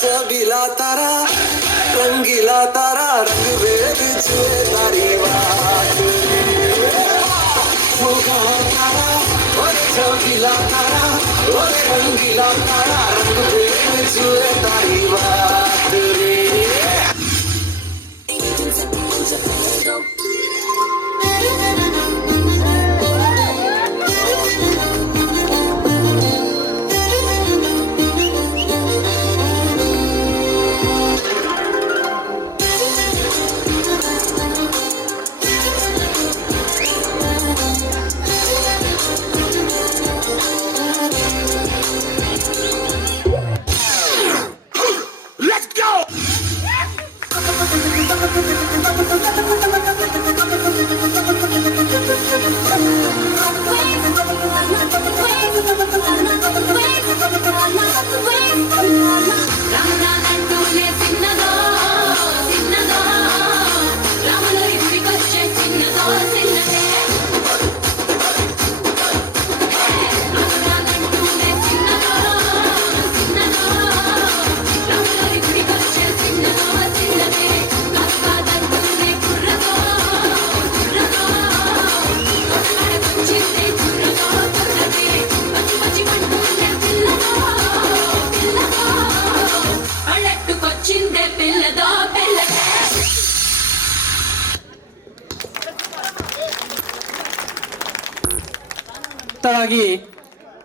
चबीला तारा रंगीला तारा रंग वेद जुए तारी बात तारा चबीला तारा रंगीला तारा रंग वेद जुए तारी बात रे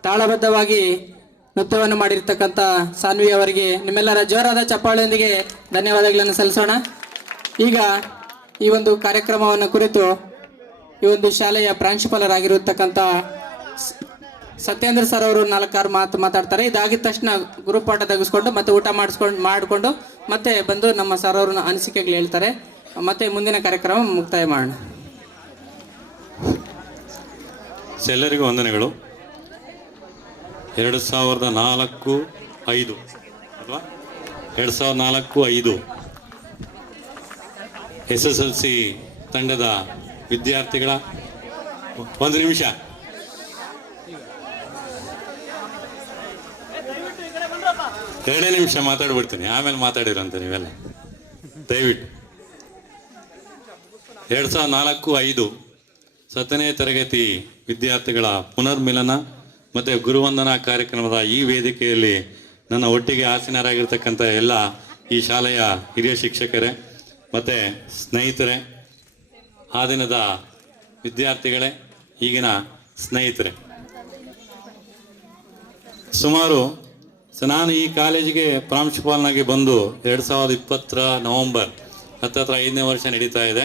ತಾಳಬದ್ಧವಾಗಿ ನೃತ್ಯವನ್ನು ಮಾಡಿರ್ತಕ್ಕಂಥ ಸಾನ್ವಿ ಅವರಿಗೆ ನಿಮ್ಮೆಲ್ಲರ ಜೋರಾದ ಚಪ್ಪಾಳೆಯೊಂದಿಗೆ ಧನ್ಯವಾದಗಳನ್ನು ಸಲ್ಲಿಸೋಣ. ಈಗ ಈ ಒಂದು ಕಾರ್ಯಕ್ರಮವನ್ನು ಕುರಿತು ಈ ಒಂದು ಶಾಲೆಯ ಪ್ರಾಂಶುಪಾಲರಾಗಿರತಕ್ಕಂಥ ಸತ್ಯೇಂದ್ರ ಸರ್ ಅವರು 4 ಮಾತು ಮಾತಾಡ್ತಾರೆ. ಇದಾಗಿದ ತಕ್ಷಣ ಗುರುಪಾಠ ತೆಗೆಸ್ಕೊಂಡು ಮತ್ತೆ ಊಟ ಮಾಡಿಕೊಂಡು ಮತ್ತೆ ಬಂದು ನಮ್ಮ ಸರ್ ಅವ್ರನ್ನ ಅನಿಸಿಕೆಗಳು ಹೇಳ್ತಾರೆ. ಮತ್ತೆ ಮುಂದಿನ ಕಾರ್ಯಕ್ರಮ ಮುಕ್ತಾಯ ಮಾಡೋಣ. ಎಲ್ಲರಿಗೂ ವಂದನೆಗಳು. 2004-5 ಅಲ್ವಾ 2004-5 SSLC ತಂಡದ ವಿದ್ಯಾರ್ಥಿಗಳ 1 ನಿಮಿಷ ಎರಡೇ ನಿಮಿಷ ಮಾತಾಡ್ಬಿಡ್ತೀನಿ, ಆಮೇಲೆ ಮಾತಾಡಿರಂತ ನೀವೆಲ್ಲ ದಯವಿಟ್ಟು. 2004-5 7ನೇ ತರಗತಿ ವಿದ್ಯಾರ್ಥಿಗಳ ಪುನರ್ಮಿಲನ ಮತ್ತು ಗುರುವಂದನಾ ಕಾರ್ಯಕ್ರಮದ ಈ ವೇದಿಕೆಯಲ್ಲಿ ನನ್ನ ಒಟ್ಟಿಗೆ ಆಸೀನರಾಗಿರ್ತಕ್ಕಂಥ ಎಲ್ಲ ಈ ಶಾಲೆಯ ಹಿರಿಯ ಶಿಕ್ಷಕರೇ ಮತ್ತು ಸ್ನೇಹಿತರೆ, ಆ ದಿನದ ವಿದ್ಯಾರ್ಥಿಗಳೇ, ಈಗಿನ ಸ್ನೇಹಿತರೆ, ಸುಮಾರು ನಾನು ಈ ಕಾಲೇಜಿಗೆ ಪ್ರಾಂಶುಪಾಲನಾಗಿ ಬಂದು 2020 ನವೆಂಬರ್ 5ನೇ ವರ್ಷ ನಡೀತಾ ಇದೆ.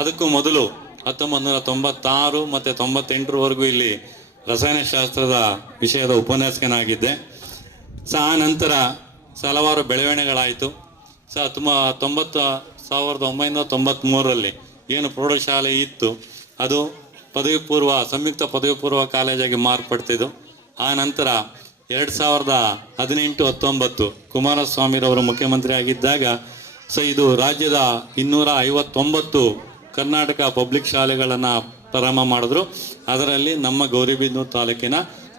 ಅದಕ್ಕೂ ಮೊದಲು 1996 ಮತ್ತು 98ರವರೆಗೂ ಇಲ್ಲಿ ರಸಾಯನಶಾಸ್ತ್ರದ ವಿಷಯದ ಉಪನ್ಯಾಸಕನಾಗಿದ್ದೆ. ಆ ನಂತರ ಹಲವಾರು ಬೆಳವಣಿಗೆಗಳಾಯಿತು. 1993ರಲ್ಲಿ ಏನು ಪ್ರೌಢಶಾಲೆ ಇತ್ತು ಅದು ಸಂಯುಕ್ತ ಪದವಿ ಪೂರ್ವ ಕಾಲೇಜಾಗಿ ಮಾರ್ಪಡ್ತಿದ್ದು. ಆ ನಂತರ 2018-19 ಕುಮಾರಸ್ವಾಮಿರವರು ಮುಖ್ಯಮಂತ್ರಿ ಆಗಿದ್ದಾಗ ಸೊ ಇದು ರಾಜ್ಯದ 259 ಕರ್ನಾಟಕ ಪಬ್ಲಿಕ್ ಶಾಲೆಗಳನ್ನು ಪ್ರಾರಂಭ ಮಾಡಿದ್ರು. ಅದರಲ್ಲಿ ನಮ್ಮ ಗೌರಿಬಿದನೂರು ತಾಲೂಕಿನ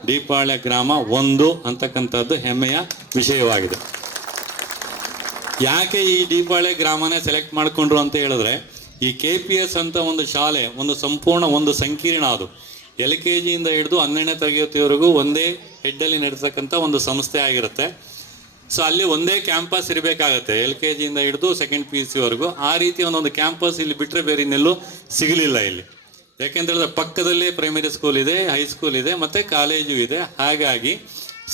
ದೀಪಾಳ್ಯ ಗ್ರಾಮ 1 ಅಂತಕ್ಕಂಥದ್ದು ಹೆಮ್ಮೆಯ ವಿಷಯವಾಗಿದೆ. ಯಾಕೆ ಈ ದೀಪಾಳ್ಯ ಗ್ರಾಮನೇ ಸೆಲೆಕ್ಟ್ ಮಾಡಿಕೊಂಡ್ರು ಅಂತ ಹೇಳಿದ್ರೆ, ಈ KPS ಅಂತ ಒಂದು ಶಾಲೆ ಒಂದು ಸಂಪೂರ್ಣ ಒಂದು ಸಂಕೀರ್ಣ. ಅದು LKG ಇಂದ ಹಿಡಿದು 12ನೇ ತರಗತಿವರೆಗೂ ಒಂದೇ ಹೆಡ್ಡಲ್ಲಿ ನಡೆಸತಕ್ಕಂಥ ಒಂದು ಸಂಸ್ಥೆ ಆಗಿರುತ್ತೆ. ಸೊ ಅಲ್ಲಿ ಒಂದೇ ಕ್ಯಾಂಪಸ್ ಇರಬೇಕಾಗತ್ತೆ, LKG ಇಂದ ಹಿಡಿದು 2nd PUC ವರೆಗೂ. ಆ ರೀತಿ ಒಂದೊಂದು ಕ್ಯಾಂಪಸ್ ಇಲ್ಲಿ ಬಿಟ್ಟರೆ ಬೇರೆ ಇನ್ನೆಲ್ಲೂ ಸಿಗಲಿಲ್ಲ ಇಲ್ಲಿ. ಯಾಕೆಂತ ಹೇಳಿದ್ರೆ ಪಕ್ಕದಲ್ಲೇ ಪ್ರೈಮರಿ ಸ್ಕೂಲ್ ಇದೆ, ಹೈಸ್ಕೂಲ್ ಇದೆ, ಮತ್ತು ಕಾಲೇಜು ಇದೆ. ಹಾಗಾಗಿ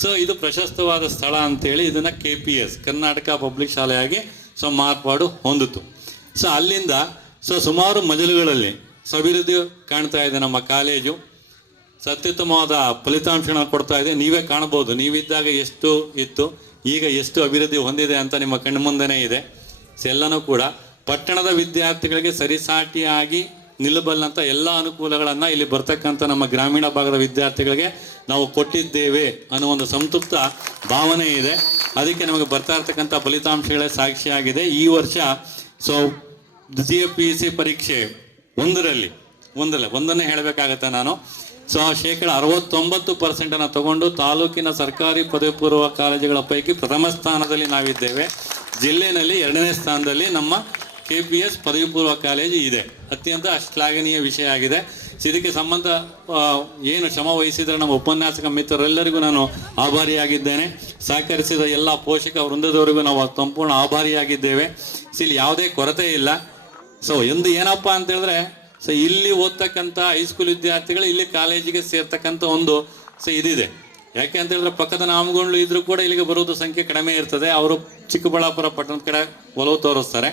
ಸೊ ಇದು ಪ್ರಶಸ್ತವಾದ ಸ್ಥಳ ಅಂತೇಳಿ ಇದನ್ನು KPS ಕರ್ನಾಟಕ ಪಬ್ಲಿಕ್ ಶಾಲೆಯಾಗಿ ಸೊ ಮಾರ್ಪಾಡು ಹೊಂದಿತು. ಸೊ ಅಲ್ಲಿಂದ ಸೊ ಸುಮಾರು ಮಜಲುಗಳಲ್ಲಿ ಅಭಿವೃದ್ಧಿ ಕಾಣ್ತಾ ಇದೆ ನಮ್ಮ ಕಾಲೇಜು. ಅತ್ಯುತ್ತಮವಾದ ಫಲಿತಾಂಶನ ಕೊಡ್ತಾ ಇದೆ. ನೀವೇ ಕಾಣ್ಬೋದು, ನೀವಿದ್ದಾಗ ಎಷ್ಟು ಇತ್ತು, ಈಗ ಎಷ್ಟು ಅಭಿವೃದ್ಧಿ ಹೊಂದಿದೆ ಅಂತ ನಿಮ್ಮ ಕಣ್ಣು ಮುಂದೆನೇ ಇದೆ. ಸೊ ಎಲ್ಲನೂ ಕೂಡ ಪಟ್ಟಣದ ವಿದ್ಯಾರ್ಥಿಗಳಿಗೆ ಸರಿಸಾಟಿಯಾಗಿ ನಿಲ್ಲಬಲ್ಲಂಥ ಎಲ್ಲ ಅನುಕೂಲಗಳನ್ನು ಇಲ್ಲಿ ಬರ್ತಕ್ಕಂಥ ನಮ್ಮ ಗ್ರಾಮೀಣ ಭಾಗದ ವಿದ್ಯಾರ್ಥಿಗಳಿಗೆ ನಾವು ಕೊಟ್ಟಿದ್ದೇವೆ ಅನ್ನೋ ಒಂದು ಸಂತೃಪ್ತ ಭಾವನೆ ಇದೆ. ಅದಕ್ಕೆ ನಮಗೆ ಬರ್ತಾ ಇರ್ತಕ್ಕಂಥ ಫಲಿತಾಂಶಗಳೇ ಸಾಕ್ಷಿಯಾಗಿದೆ. ಈ ವರ್ಷ ಸೊ ದ್ವಿತೀಯ PUC ಪರೀಕ್ಷೆ ಒಂದನ್ನೇ ಹೇಳಬೇಕಾಗತ್ತೆ ನಾನು. ಸೊ 69% ತಗೊಂಡು ತಾಲೂಕಿನ ಸರ್ಕಾರಿ ಪದವಿ ಪೂರ್ವ ಕಾಲೇಜುಗಳ ಪೈಕಿ ಪ್ರಥಮ ಸ್ಥಾನದಲ್ಲಿ ನಾವಿದ್ದೇವೆ. ಜಿಲ್ಲೆಯಲ್ಲಿ 2ನೇ ಸ್ಥಾನದಲ್ಲಿ ನಮ್ಮ KPS ಪದವಿ ಪೂರ್ವ ಕಾಲೇಜು ಇದೆ. ಅತ್ಯಂತ ಶ್ಲಾಘನೀಯ ವಿಷಯ ಆಗಿದೆ. ಇದಕ್ಕೆ ಸಂಬಂಧ ಏನು ಶ್ರಮ ವಹಿಸಿದರೆ ನಮ್ಮ ಉಪನ್ಯಾಸಕ ಮಿತ್ರರೆಲ್ಲರಿಗೂ ನಾನು ಆಭಾರಿಯಾಗಿದ್ದೇನೆ. ಸಹಕರಿಸಿದ ಎಲ್ಲ ಪೋಷಕ ವೃಂದದವರೆಗೂ ನಾವು ಸಂಪೂರ್ಣ ಆಭಾರಿಯಾಗಿದ್ದೇವೆ. ಸೊ ಇಲ್ಲಿ ಯಾವುದೇ ಕೊರತೆ ಇಲ್ಲ. ಸೊ ಏನಪ್ಪ ಅಂತ ಹೇಳಿದ್ರೆ, ಸೊ ಇಲ್ಲಿ ಓದ್ತಕ್ಕಂಥ ಹೈಸ್ಕೂಲ್ ವಿದ್ಯಾರ್ಥಿಗಳು ಇಲ್ಲಿ ಕಾಲೇಜಿಗೆ ಸೇರ್ತಕ್ಕಂಥ ಒಂದು ಸೊ ಇದಿದೆ. ಯಾಕೆ ಅಂತ ಹೇಳಿದ್ರೆ ಪಕ್ಕದ ನಾಮಗಳು ಇದ್ರೂ ಕೂಡ ಇಲ್ಲಿಗೆ ಬರೋದು ಸಂಖ್ಯೆ ಕಡಿಮೆ ಇರ್ತದೆ. ಅವರು ಚಿಕ್ಕಬಳ್ಳಾಪುರ ಪಟ್ಟಣದ ಕಡೆ ಒಲವು ತೋರಿಸ್ತಾರೆ.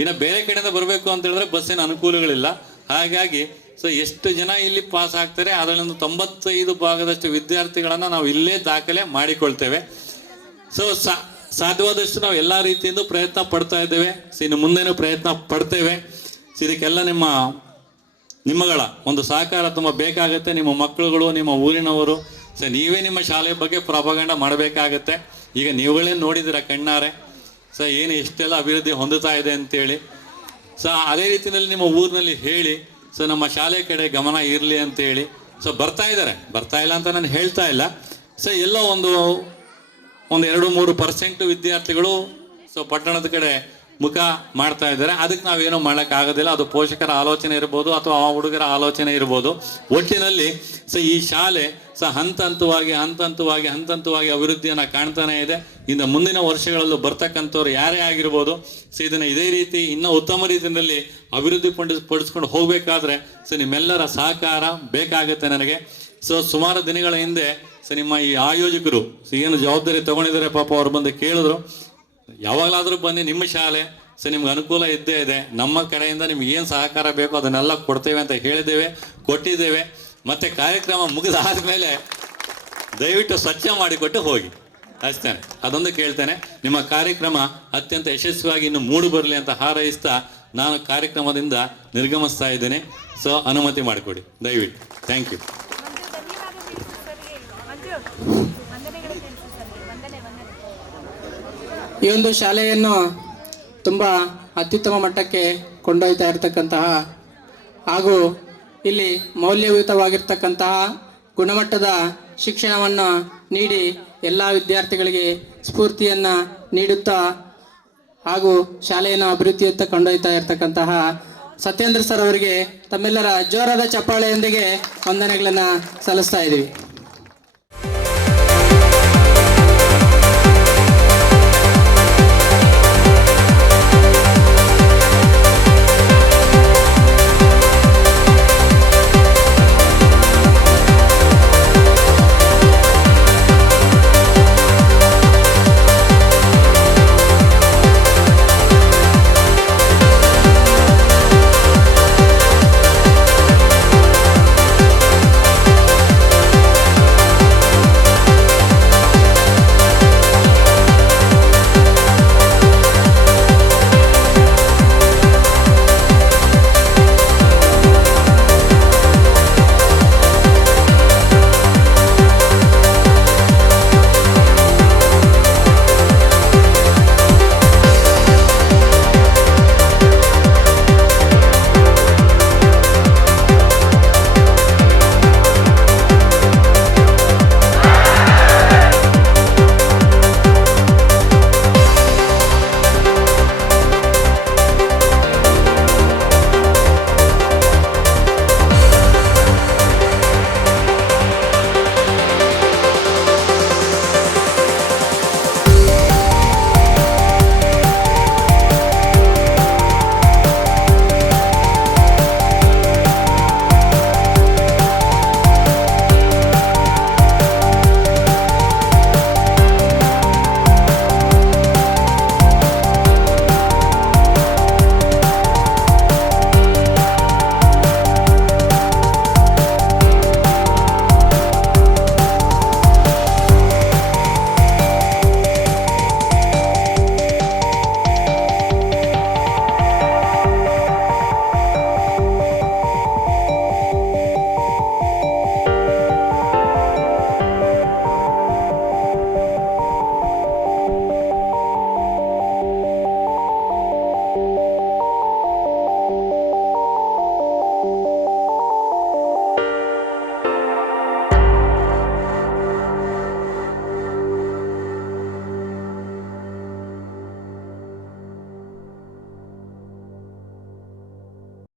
ಇನ್ನು ಬೇರೆ ಕಡೆಯಿಂದ ಬರಬೇಕು ಅಂತ ಹೇಳಿದ್ರೆ ಬಸ್ಸಿನ ಅನುಕೂಲಗಳಿಲ್ಲ. ಹಾಗಾಗಿ ಸೊ ಎಷ್ಟು ಜನ ಇಲ್ಲಿ ಪಾಸ್ ಆಗ್ತಾರೆ ಅದರಲ್ಲಿ 95% ವಿದ್ಯಾರ್ಥಿಗಳನ್ನು ನಾವು ಇಲ್ಲೇ ದಾಖಲೆ ಮಾಡಿಕೊಳ್ತೇವೆ. ಸೊ ಸಾಧ್ಯವಾದಷ್ಟು ನಾವು ಎಲ್ಲ ರೀತಿಯಿಂದ ಪ್ರಯತ್ನ ಪಡ್ತಾ ಇದ್ದೇವೆ. ಸೊ ಇನ್ನು ಮುಂದೇನೂ ಪ್ರಯತ್ನ ಪಡ್ತೇವೆ. ಸೊ ಇದಕ್ಕೆಲ್ಲ ನಿಮ್ಮಗಳ ಒಂದು ಸಹಕಾರ ತುಂಬ ಬೇಕಾಗುತ್ತೆ. ನಿಮ್ಮ ಮಕ್ಕಳುಗಳು, ನಿಮ್ಮ ಊರಿನವರು, ಸೊ ನೀವೇ ನಿಮ್ಮ ಶಾಲೆ ಬಗ್ಗೆ ಪ್ರಾಪಗಂಡ ಮಾಡಬೇಕಾಗತ್ತೆ. ಈಗ ನೀವುಗಳೇ ನೋಡಿದಿರ ಕಣ್ಣಾರೆ ಸೊ ಏನು ಎಷ್ಟೆಲ್ಲ ಅಭಿವೃದ್ಧಿ ಹೊಂದುತ್ತಾ ಇದೆ ಅಂತೇಳಿ. ಸೊ ಅದೇ ರೀತಿಯಲ್ಲಿ ನಿಮ್ಮ ಊರಿನಲ್ಲಿ ಹೇಳಿ ಸೊ ನಮ್ಮ ಶಾಲೆ ಕಡೆ ಗಮನ ಇರಲಿ ಅಂತೇಳಿ. ಸೊ ಬರ್ತಾ ಇಲ್ಲ ಅಂತ ನಾನು ಹೇಳ್ತಾ ಇಲ್ಲ. ಸೊ ಎಲ್ಲೋ ಒಂದು 2-3% ವಿದ್ಯಾರ್ಥಿಗಳು ಸೊ ಪಟ್ಟಣದ ಕಡೆ ಮುಖ ಮಾಡ್ತಾ ಇದ್ದಾರೆ. ಅದಕ್ಕೆ ನಾವೇನೋ ಮಾಡೋಕ್ಕಾಗೋದಿಲ್ಲ. ಅದು ಪೋಷಕರ ಆಲೋಚನೆ ಇರ್ಬೋದು ಅಥವಾ ಆ ಹುಡುಗರ ಆಲೋಚನೆ ಇರ್ಬೋದು. ಒಟ್ಟಿನಲ್ಲಿ ಸೊ ಈ ಶಾಲೆ ಸೊ ಹಂತ ಹಂತವಾಗಿ ಅಭಿವೃದ್ಧಿಯನ್ನು ಕಾಣ್ತಾನೆ ಇದೆ. ಇನ್ನು ಮುಂದಿನ ವರ್ಷಗಳಲ್ಲೂ ಬರ್ತಕ್ಕಂಥವ್ರು ಯಾರೇ ಆಗಿರ್ಬೋದು ಸೊ ಇದನ್ನು ಇದೇ ರೀತಿ ಇನ್ನೂ ಉತ್ತಮ ರೀತಿಯಲ್ಲಿ ಅಭಿವೃದ್ಧಿ ಪಡಿಸ್ಕೊಂಡು ಹೋಗಬೇಕಾದ್ರೆ ಸೊ ನಿಮ್ಮೆಲ್ಲರ ಸಹಕಾರ ಬೇಕಾಗುತ್ತೆ ನನಗೆ. ಸೊ ಸುಮಾರು ದಿನಗಳ ಹಿಂದೆ ಸೊ ನಿಮ್ಮ ಈ ಆಯೋಜಕರು ಸೊ ಏನು ಜವಾಬ್ದಾರಿ ತಗೊಂಡಿದ್ದಾರೆ, ಪಾಪ ಅವ್ರು ಬಂದು ಕೇಳಿದ್ರು, ಯಾವಾಗಲಾದರೂ ಬನ್ನಿ, ನಿಮ್ಮ ಶಾಲೆ ಸೊ ನಿಮ್ಗೆ ಅನುಕೂಲ ಇದ್ದೇ ಇದೆ, ನಮ್ಮ ಕಡೆಯಿಂದ ನಿಮ್ಗೆ ಏನು ಸಹಕಾರ ಬೇಕೋ ಅದನ್ನೆಲ್ಲ ಕೊಡ್ತೇವೆ ಅಂತ ಕೊಟ್ಟಿದ್ದೇವೆ. ಮತ್ತು ಕಾರ್ಯಕ್ರಮ ಮುಗಿದಾದ್ಮೇಲೆ ದಯವಿಟ್ಟು ಸ್ವಚ್ಛ ಮಾಡಿಕೊಟ್ಟು ಹೋಗಿ ಅಷ್ಟೇ. ಅದೊಂದು ಕೇಳ್ತೇನೆ. ನಿಮ್ಮ ಕಾರ್ಯಕ್ರಮ ಅತ್ಯಂತ ಯಶಸ್ವಿಯಾಗಿ ಇನ್ನು ಮೂಡಿ ಬರಲಿ ಅಂತ ಹಾರೈಸ್ತಾ ನಾನು ಕಾರ್ಯಕ್ರಮದಿಂದ ನಿರ್ಗಮಿಸ್ತಾ ಇದ್ದೇನೆ. ಸೊ ಅನುಮತಿ ಮಾಡಿಕೊಡಿ ದಯವಿಟ್ಟು. Thank you. ಈ ಒಂದು ಶಾಲೆಯನ್ನು ತುಂಬ ಅತ್ಯುತ್ತಮ ಮಟ್ಟಕ್ಕೆ ಕೊಂಡೊಯ್ತಾ ಇರತಕ್ಕಂತಹ ಹಾಗೂ ಇಲ್ಲಿ ಮೌಲ್ಯಯುತವಾಗಿರ್ತಕ್ಕಂತಹ ಗುಣಮಟ್ಟದ ಶಿಕ್ಷಣವನ್ನು ನೀಡಿ ಎಲ್ಲ ವಿದ್ಯಾರ್ಥಿಗಳಿಗೆ ಸ್ಫೂರ್ತಿಯನ್ನು ನೀಡುತ್ತಾ ಹಾಗೂ ಶಾಲೆಯನ್ನು ಅಭಿವೃದ್ಧಿಯತ್ತ ಕೊಂಡೊಯ್ತಾ ಇರತಕ್ಕಂತಹ ಸತ್ಯೇಂದ್ರ ಸರ್ ಅವರಿಗೆ ತಮ್ಮೆಲ್ಲರ ಜೋರಾದ ಚಪ್ಪಾಳೆಯೊಂದಿಗೆ ವಂದನೆಗಳನ್ನು ಸಲ್ಲಿಸ್ತಾ ಇದ್ದೀವಿ.